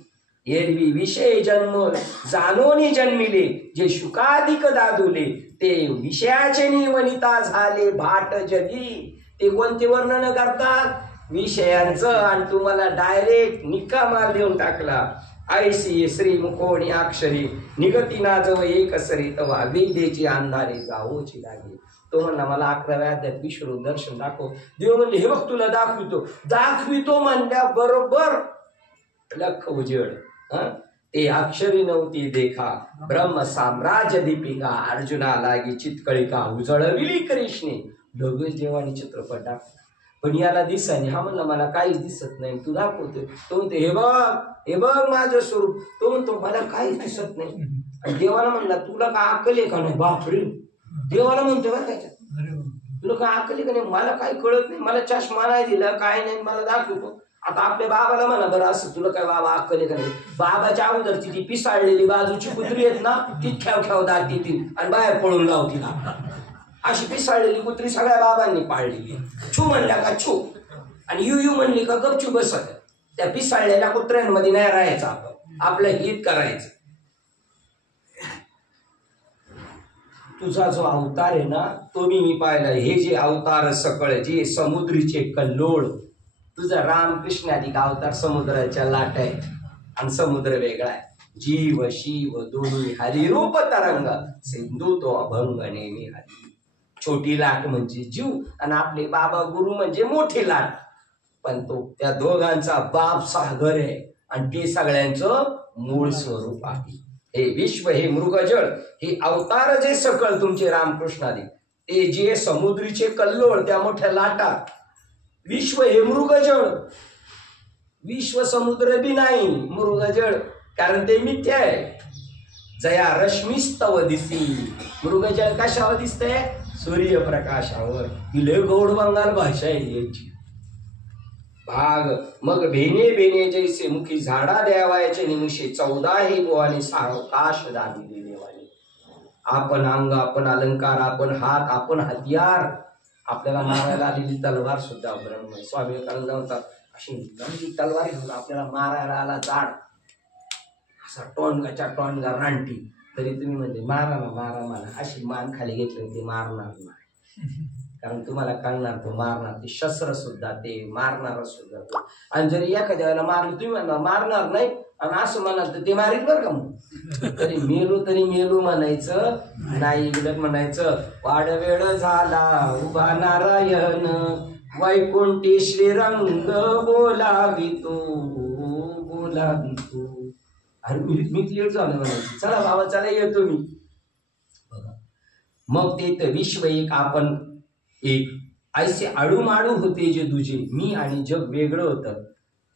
एरवी विषय जन्म जाणोनी जन्मिले, जे शुकाधिक दादुले, ते विषयाचे निवनिता झाले भाट जगी. ते कोणते वर्णन करतात, विषयांचं. आणि तुम्हाला डायरेक्ट निकामाल देऊन टाकला. ऐसी श्री मुखोणी अक्षरी निगती नाजव एक सरी, तवा विद्येची अंधारे जावोची लागे. तो म्हणला मला 11व्या अध्यायात विश्वरूप दर्शन दाखव. देव म्हणले हे बघ तुला दाखवितो म्हणल्या बरोबर लख उजेड. ते अक्षरी नव्हती देखा, ब्रह्म साम्राज्य दीपिका, अर्जुना लागी चितकळिका, उजळविली कृष्णे. लगेच देवाने चित्रपट दाखवला, पण याला दिसाने. हा म्हणला मला काहीच दिसत नाही, तू दाखवतो. तो म्हणतो हे बघ माझं स्वरूप. तो म्हणतो मला काहीच दिसत नाही. आणि देवाला म्हणला तुला का अक्कल आहे का नाही. बापरे, देवाला म्हणतो बरं त्याच्यात, तुला काय अक्कल आहे का नाही, मला काही कळत नाही, मला चष्मा नाही दिला, काय नाही, मला दाखवतो. आता आपल्या बाबाला म्हणा बरं असं, तुला काय बाबा अक्कल आहे का नाही. बाबाच्या अगोदरची ती पिसाळलेली बाजूची कुत्री आहेत ना, ती खेव दाखी ती आणि बाहेर पळून लावती ना. अशी पिसाळलेली कुत्री सगळ्या बाबांनी पाळलेली. छू म्हणल्या का छू, आणि यू म्हणली का गपचू बसत. त्या पिसाळलेल्या कुत्र्यांमध्ये नाही राहायचं, आपण आपलं हित करायचं. तुझा जो अवतार आहे ना, तो मी पाहिला. हे जे अवतार सकळ, जे समुद्रीचे कल्लोळ, तुझा रामकृष्ण आधी अवतार समुद्राच्या लाट आहे, आणि समुद्र वेगळा आहे. जीव शिव दोन्ही हरिरूप तरंग, सिंधू तो अभंग नेमी हरी. छोटी लाट म्हणजे जीव, आणि आपले बाबा गुरु म्हणजे मोठी लाट. पण तो त्या दोघांचा बाप सागर आहे, आणि ते सगळ्यांचं मूळ स्वरूप आहे. हे विश्व, हे मृगजळ, हे अवतार जे सकळ तुमचे रामकृष्णादी, ते जे समुद्रीचे कल्लोळ, त्या मोठ्या लाटा. विश्व हे मृगजळ, विश्व समुद्र बी नाही, मृगजळ, कारण ते मिथ्या आहे. जया रश्मीस्तव दिसी, मृगजळ कशावर दिसतंय, सूर्यप्रकाशावर. ही लय गौड बंगाल भाषा आहे यांची. भाग मग भेने भेने जैसे मुखी झाडा द्यावायचे निमुषे 14 हे गोवाने सावकाश दाबी देवाने. आपण अंग, आपण अलंकार, आपण हात, आपण हतियार. आपल्याला मारायला आलेली तलवार सुद्धा ब्रह्म. स्वामी विवेकानंद म्हणतात अशी तलवार घेऊन आपल्याला मारायला आला जाड, असा टोणगा रानटी, तरी तुम्ही म्हणजे मारा मला, अशी मान खाली घेतली ते मारणार नाही. कारण तुम्हाला कळणार तो मारणार, ते शस्त्र सुद्धा ते मारणार सुद्धा तो. आणि जरी एखाद्या वेळेला मारलं, तुम्ही म्हणणार मारणार नाही आणि असं म्हणाल तर ते मारील बरं का. मग तरी मेलो म्हणायचं नाही, उलट म्हणायचं वाड वेळ झाला उभा नारायण, वैकुंठी श्रीरंग बोलावितो. अरे मी क्लिअर झालं म्हणायचं, चला बाबा चला येतो मी. मग ते विश्व एक, आपण एक, ऐसे आडूमाडू होते जे तुझे, मी आणि जग वेगळं होतं,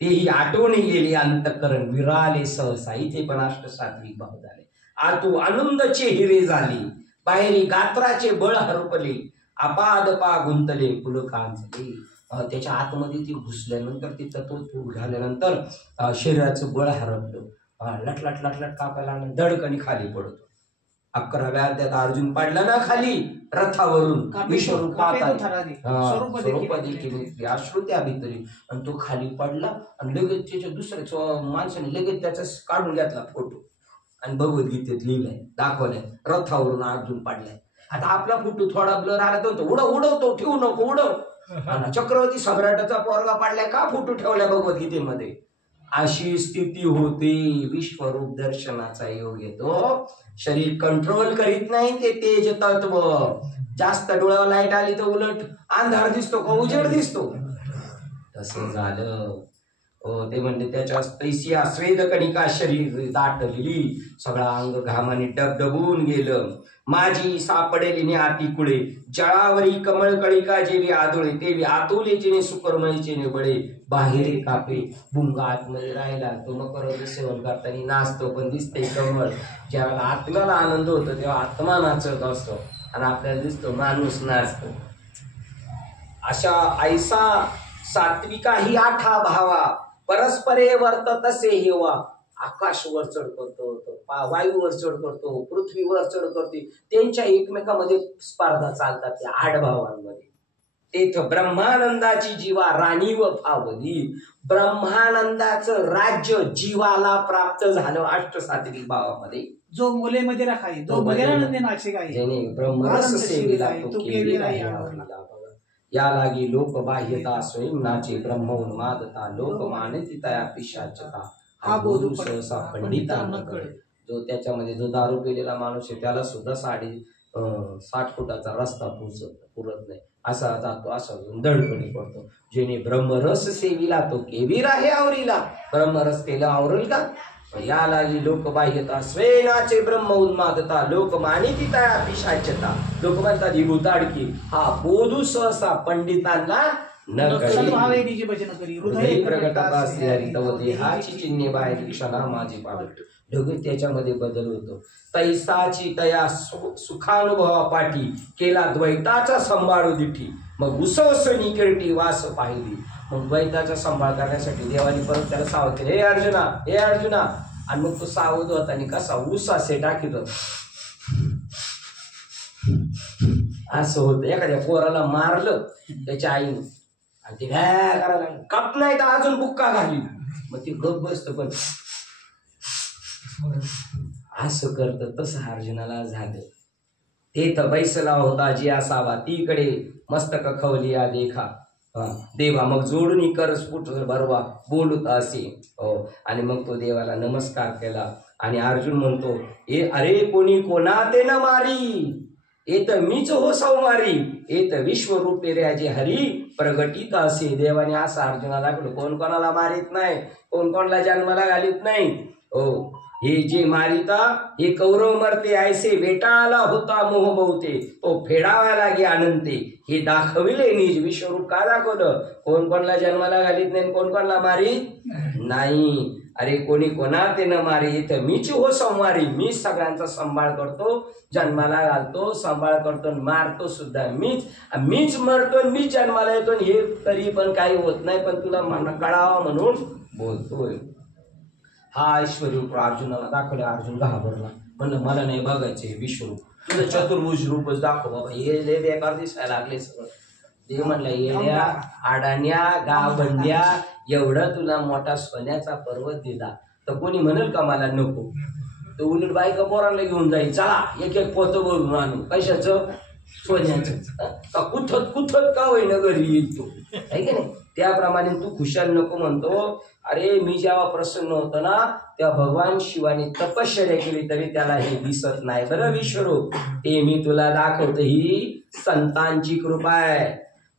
तेही आठवणी गेली अंतकरण विराले सहसा. इथे पण अष्टसात्विक भाव झाले. आतू आनंदचे हिरे झाली, बाहेरी गात्राचे बळ हरपले, अपादपा गुंतले पुलकांचले. त्याच्या आतमध्ये ती घुसल्यानंतर ती तत्व झाल्यानंतर शरीराचं बळ हरपलं, लट लट लट लट कापायला आणि धडकणी खाली पडतो. 11व्या अध्यायात अर्जुन पडला ना खाली रथावरून, विश्वरूपाधिकी अश्रुत्या भितरी, आणि तो खाली पडला आणि लगेच त्याच्या दुसऱ्या माणसाने लगेच त्याचा काढून घेतला फोटो आणि भगवद्गीतेत लिहिलंय, दाखवलंय रथावरून अर्जुन पडलाय. आता आपला फोटो थोडा ब्लर आला तर उडवतो, ठेवू नको, उडव. चक्रवर्ती सम्राटाचा पोरगा पडलाय का फोटो ठेवलाय भगवद्गीतेमध्ये. अशी स्थिती होते. विश्वरूप दर्शनाचा योग येतो. शरीर कंट्रोल करीत नाही ते तेज तत्व. जास्त डोळ्यावर लाईट आली तर उलट अंधार दिसतो का उजेड दिसतो, तसं झालं. ते म्हणजे त्याच्या तैसी स्वेद कणिका शरीर दाटलेली, सगळा अंग घामाने डबडबून गेलं. माझी सापडेली आती कुळे, जळावरी कमळ कळिका जेवी आदुळे, तेवी आतुलेचे सुकर्मळीचे बळे, बाहेर कापे बुंगा आतमध्ये राहिला. तो मकर सेवन करताना नाचतो पण दिसते कमळ. ज्यावेळेला आत्म्याला आनंद होतो तेव्हा आत्मा नाचत असतो आणि आपल्याला दिसतो माणूस नाचतो. अशा ऐसा सात्विका ही आठा भावा, परस्परे वर्तत से हेवा. आकाशवर चढ करतो, वायूवर चढ करतो, पृथ्वीवर चढ करते, त्यांच्या एकमेकांमध्ये स्पर्धा चालतात त्या 8 भावांमध्ये. तेथ ब्रह्मानंदाची जीवा राणी व फावली. ब्रह्मानंदाचं राज्य जीवाला प्राप्त झालं अष्टसात्विक भावामध्ये. जो मुलेमध्ये राखाई, जो मलेरानंदे नाचे गाई, ज्याने ब्रह्मरस सेविला तो केविला या लागी लोक बाह्यता स्वयं नाचे, ब्रह्मोन्मादता लोक मानती तया पिशाचता, हा बोधू सहसा पंडिता न कळे. जो त्याच्यामध्ये जो दारू पिलेला माणूस आहे त्याला सुद्धा 60 फुटाचा रस्ता पुरत नाही, असा जातो, असा दडपणी पडतो. जेणे ब्रह्मरस सेविला तो केवी राहे आवरीला. ब्रह्मरस केला आवरेल का. या लागी लोक बाह्यता स्वेनाचे ब्रह्म उन्मादता लोक मानिती तया पिशाचता. लोक म्हणतात ही भूताडकी, हा बोधू सहसा पंडितांना न कळी. हृदय प्रगटता श्रीहरी तव देहाची चिन्हे बाहेर क्षणा माझी पावट. ढग त्याच्यामध्ये बदल होतो. तैसाची तया सुखानुभवा पाठी, केला द्वैताचा सांभाळू दिठी. मग उसवसनी किरटी वास पाहिली. मग द्वैताचा सांभाळ करण्यासाठी देवानी परत त्याला सावध केले, हे अर्जुना, हे अर्जुना. आणि मग तो सावध होता आणि कसा ऊस असे टाकीत असं होतं. एखाद्या पोराला मारलं त्याच्या आईने आणि ते करायला कप नाही तर अजून बुक्का घाली, मग ती गप बसत पण असं करत. तसं अर्जुनाला झालं. ते तर बैसला होता जी असावा, तीकडे मस्तक खवली या देखा देवा. मग जोडून कर स्फुट भरवा बोलूत असे. आणि मग तो देवाला नमस्कार केला. आणि अर्जुन म्हणतो, अरे कोणी कोणा ते न मारी, येत मीच हो संवारी, येत विश्वरूपे राजे हरी प्रगटित असे. देवाने असं अर्जुनाला दाखवलं, कोण कोणाला मारित नाही, कोण कोणाला जन्माला घालीत नाही. हे जे मारिता हे कौरव मरते, ऐसे वेटाळाला होता मोह बहुते, तो फेडावा लागे अनंते. हे दाखविले निज विश्वरूप. का दाखवलं, कोण कोणाला जन्माला घालीत नाही, कोण कोणाला मारीत नाही. अरे कोणी कोणा ते न मारी, इथं मीच हो संवारी. मी सगळ्यांचा सांभाळ करतो, जन्माला घालतो, सांभाळ करतो, मारतो सुद्धा मीच. मीच मरतो, मीच जन्माला येतो. हे तरी पण काही होत नाही, पण तुला कळावा म्हणून बोलतोय. हा ऐश्वर्यरूप अर्जुनाला दाखवले. अर्जुन घाबरला, म्हणलं मला नाही बघायचे विश्वरूप, तुझं चतुर्भुज रूपच दाखव बाबा. हे लय बेकार दिसायला लागले सगळं. ते म्हणलं, येण्या आडाण्या गावंड्या, एवढा तुला मोठा सोन्याचा पर्वत दिला तर कोणी म्हणेल का मला नको. तर उलट बायका पोरांना घेऊन जाईल, चला एक एक पोतं भरून आणू. कशाचं, सोन्याचं. कुठत कुठत का होईना घरी येईल तू, आहे की नाही. त्याप्रमाणे तू खुशाल नको म्हणतो. अरे मी जेव्हा प्रसन्न होतो ना तेव्हा भगवान शिवाने तपश्चर्या केली तरी त्याला हे दिसत नाही बरं विश्वरूप. ते मी तुला दाखवतो, ही संतांची कृपा आहे.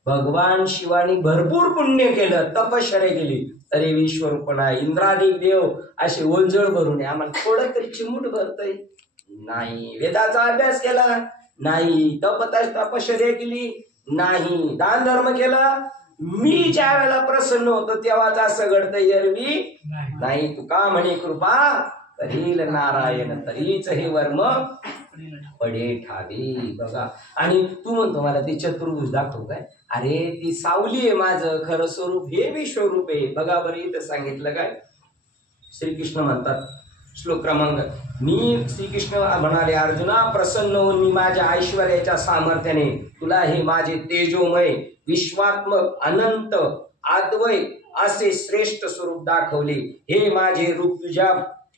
भगवान शिवाने भरपूर पुण्य केलं, तपश्चर्या केली, तरी विश्वरूपणा. इंद्रादिक देव असे ओंजळ भरून आम्हाला थोडं तरी चिमूट भरतय नाही. वेदाचा अभ्यास केला नाही, तपश्चर्या केली नाही, दान धर्म केला. मी ज्या वेळेला प्रसन्न होतो तेव्हाच असं घडतं, एरवी नाही. तुका म्हणे कृपा करील नारायण, तरीच हे वर्म पडे ठावे बघा. आणि तू म्हणतो मला ते चतुर्भुज दाखव काय, अरे ती सावली आहे माझं खरं स्वरूप, हे विश्वरूप आहे. बघा बरं इथं सांगितलं काय, श्रीकृष्ण म्हणतात श्लोक क्रमांक, मी श्रीकृष्ण म्हणाले अर्जुना प्रसन्न होऊन मी माझ्या ऐश्वर्याच्या सामर्थ्याने तुला हे माझे तेजोमय विश्वात्मक अनंत अद्वय असे श्रेष्ठ स्वरूप दाखवले. हे माझे रूप तुझ्या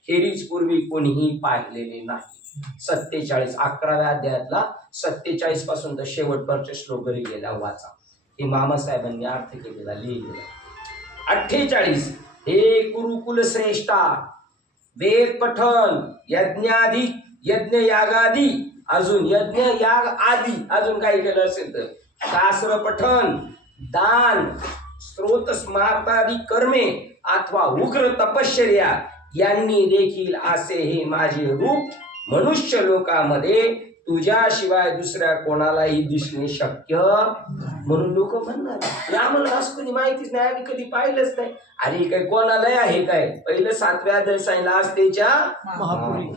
खेरीज पूर्वी कोणीही पाहिलेले नाही. 47 11व्या अध्यायातला 47 पासून तर शेवटपर्यंत श्लोक लिहिलेला वाचा. हे मामासाहेबांनी अर्थ केलेला लिहिलेला. 48 हे कुरुकुल श्रेष्ठा वेद पठन यज्ञाधी यज्ञ यागादी अजून यज्ञ याग आदी अजून काही केलं असेल तर शास्त्र पठन दान स्त्रोत स्मार्तादी कर्मे अथवा उग्र तपश्चर्या यांनी देखील असे हे माझे रूप मनुष्य लोकांमध्ये तुझ्याशिवाय दुसऱ्या कोणालाही दिसणे शक्य. म्हणून लोक म्हणणार आम्हाला असं कोणी माहितीच नाही, आम्ही कधी पाहिलंच नाही. अरे काय कोणालाही आहे काय, पहिलं 7व्या अध्यायात सांगितलं असतेच्या महापुरी.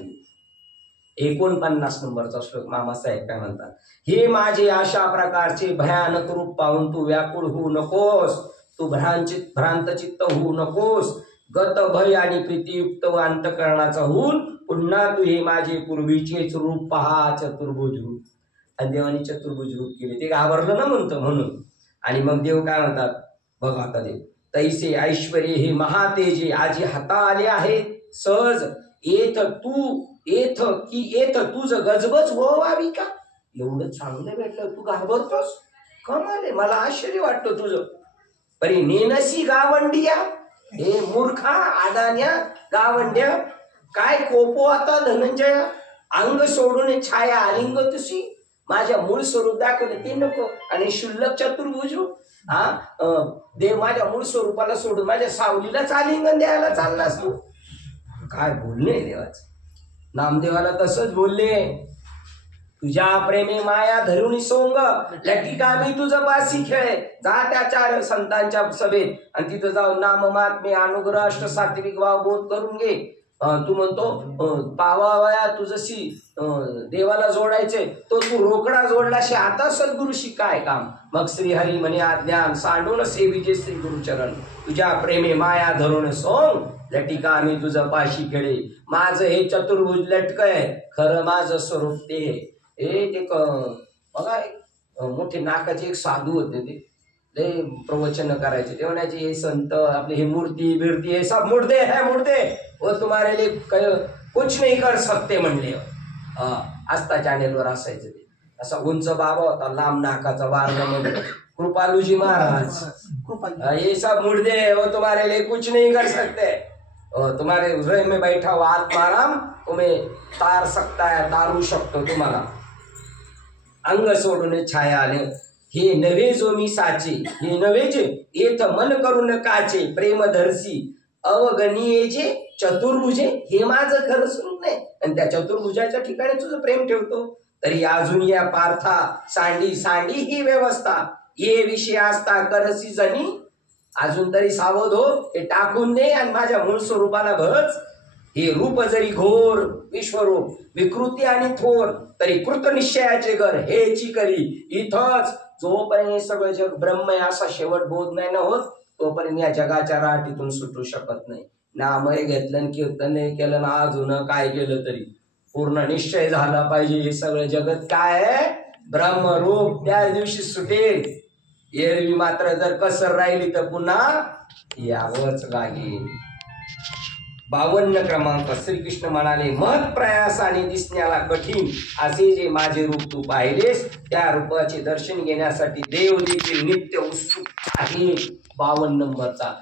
49 नंबरचा श्लोक मामासाहेब काय म्हणतात, हे माझे अशा प्रकारचे भयानक रूप पाहून तू व्याकुळ होऊ नकोस, तू भ्रांतचित्त होऊ नकोस. गत भय आणि प्रीतियुक्त व अंतकरणाचा होऊन पुन्हा तू हे माझे पूर्वीचेच रूप पहा चतुर्भुज रूप. आणि देवानी चतुर्भुज रूप केले, ते घाबरलं ना म्हणतं म्हणून. आणि मग देव काय म्हणतात बघा आता देव, तैसे ऐश्वर्य हे महातेजे आजी हाता आले आहेत सहज येथ तुझ गजबज व्हावी का. एवढं चांगलं भेटलं तू घाबरतोस, कमाल आहे, मला आश्चर्य वाटतं तुझं. परी नेनसी गावंडिया, हे मूर्खा आदान्या गावंड्या, काय कोपो आता धनंजय, अंग सोडून छाया आलिंग तुशी, माझ्या मूळ स्वरूप दाखवले ते नको. आणि शुल्लक चतुर्भुज रूप, देव माझ्या मूळ स्वरूपाला सोडून माझ्या सावलीलाच आलिंगन द्यायला चाललास तू. काय बोलणे देवाचं. नामदेवाला तसंच बोलले, तुझ्या प्रेमे माया धरुणी सोंग लटिका मी तुझं पासी खेळ. जा त्या 4 संतांच्या सभेत आणि तिथं जाऊन नाम महात्मे अनुग्रह अष्ट सात्विक भाव बोध करून घे. तू म्हणतो पावावया तुझशी देवाला जोडायचे, तो तू रोकडा जोडलाशी आता सद्गुरुशी काय काम. मग श्रीहरी म्हणे आज्ञान सांडून सेविजे श्री गुरुचरण, तुझ्या प्रेमे माया धरून सोंग लटिका आम्ही तुझं पाशी खेळे. माझं हे चतुर्भुज लटक आहे, खरं माझं स्वरूप ते एक बघा. मोठे नाकाचे एक साधू होते, ते प्रवचन करायचे. ते म्हणायचे हे संत आपले हे मूर्ती बिर्ती हे सब मुर्दे है मुर्दे, वो तुम्हारे लिए कुछ नहीं कर सकते म्हणले. आस्था चॅनेलवर असायचं ते. असा उंच बाबा होता, लांब नाकाचा वारणामध्ये, कृपालूजी महाराज. ये सब मुर्दे वो तुम्हारे लिए कुछ नहीं कर सकते, तुम्हारे हृदय में बैठा हुआ आत्माराम तुम्हें तार सकता है, तारू शकतो तुम्हाला. अंग सोडून छाया आले, हे नव्हे जो मी साचे, हे नव्हे जे येथ मन करून काचे, प्रेम धरसी अवगणीये जे चतुर्भुजे, हे माझं खरं स्वरूप नाही. आणि त्या चतुर्भुजाच्या ठिकाणी तुझं प्रेम ठेवतो. तरी अजून या पार्था सांडी ही व्यवस्था, ये विषय असता करसी जणी, अजून तरी सावध हो, हे टाकून दे आणि माझ्या मूळ स्वरूपाला भज. हे रूप जरी घोर विश्वरूप विकृती आणि थोर, तरी कृत निश्चयाचे घर हेची करी. इथंच जोपर्यंत सगळं जग ब्रह्म आहे असा शेवट बोध नाही ना होत, तोपर्यंत या जगाच्या राटीतून सुटू शकत नाही. नामय घेतलं कीर्तन केलं ना अजून काय केलं तरी पूर्ण निश्चय झाला पाहिजे. हे सगळं जगत काय आहे ब्रह्मरूप, त्या दिवशी सुटेल. एरवी मात्र जर कसर राहिली तर पुन्हा यावंच लागेल. 52 क्रमांक श्रीकृष्ण म्हणाले, महत् प्रयासाने दिसण्याला कठीण असे जे माझे रूप तू पाहिलेस, त्या रूपाचे दर्शन घेण्यासाठी देव देखील नित्य उत्सुक आहे. 52 नंबरचा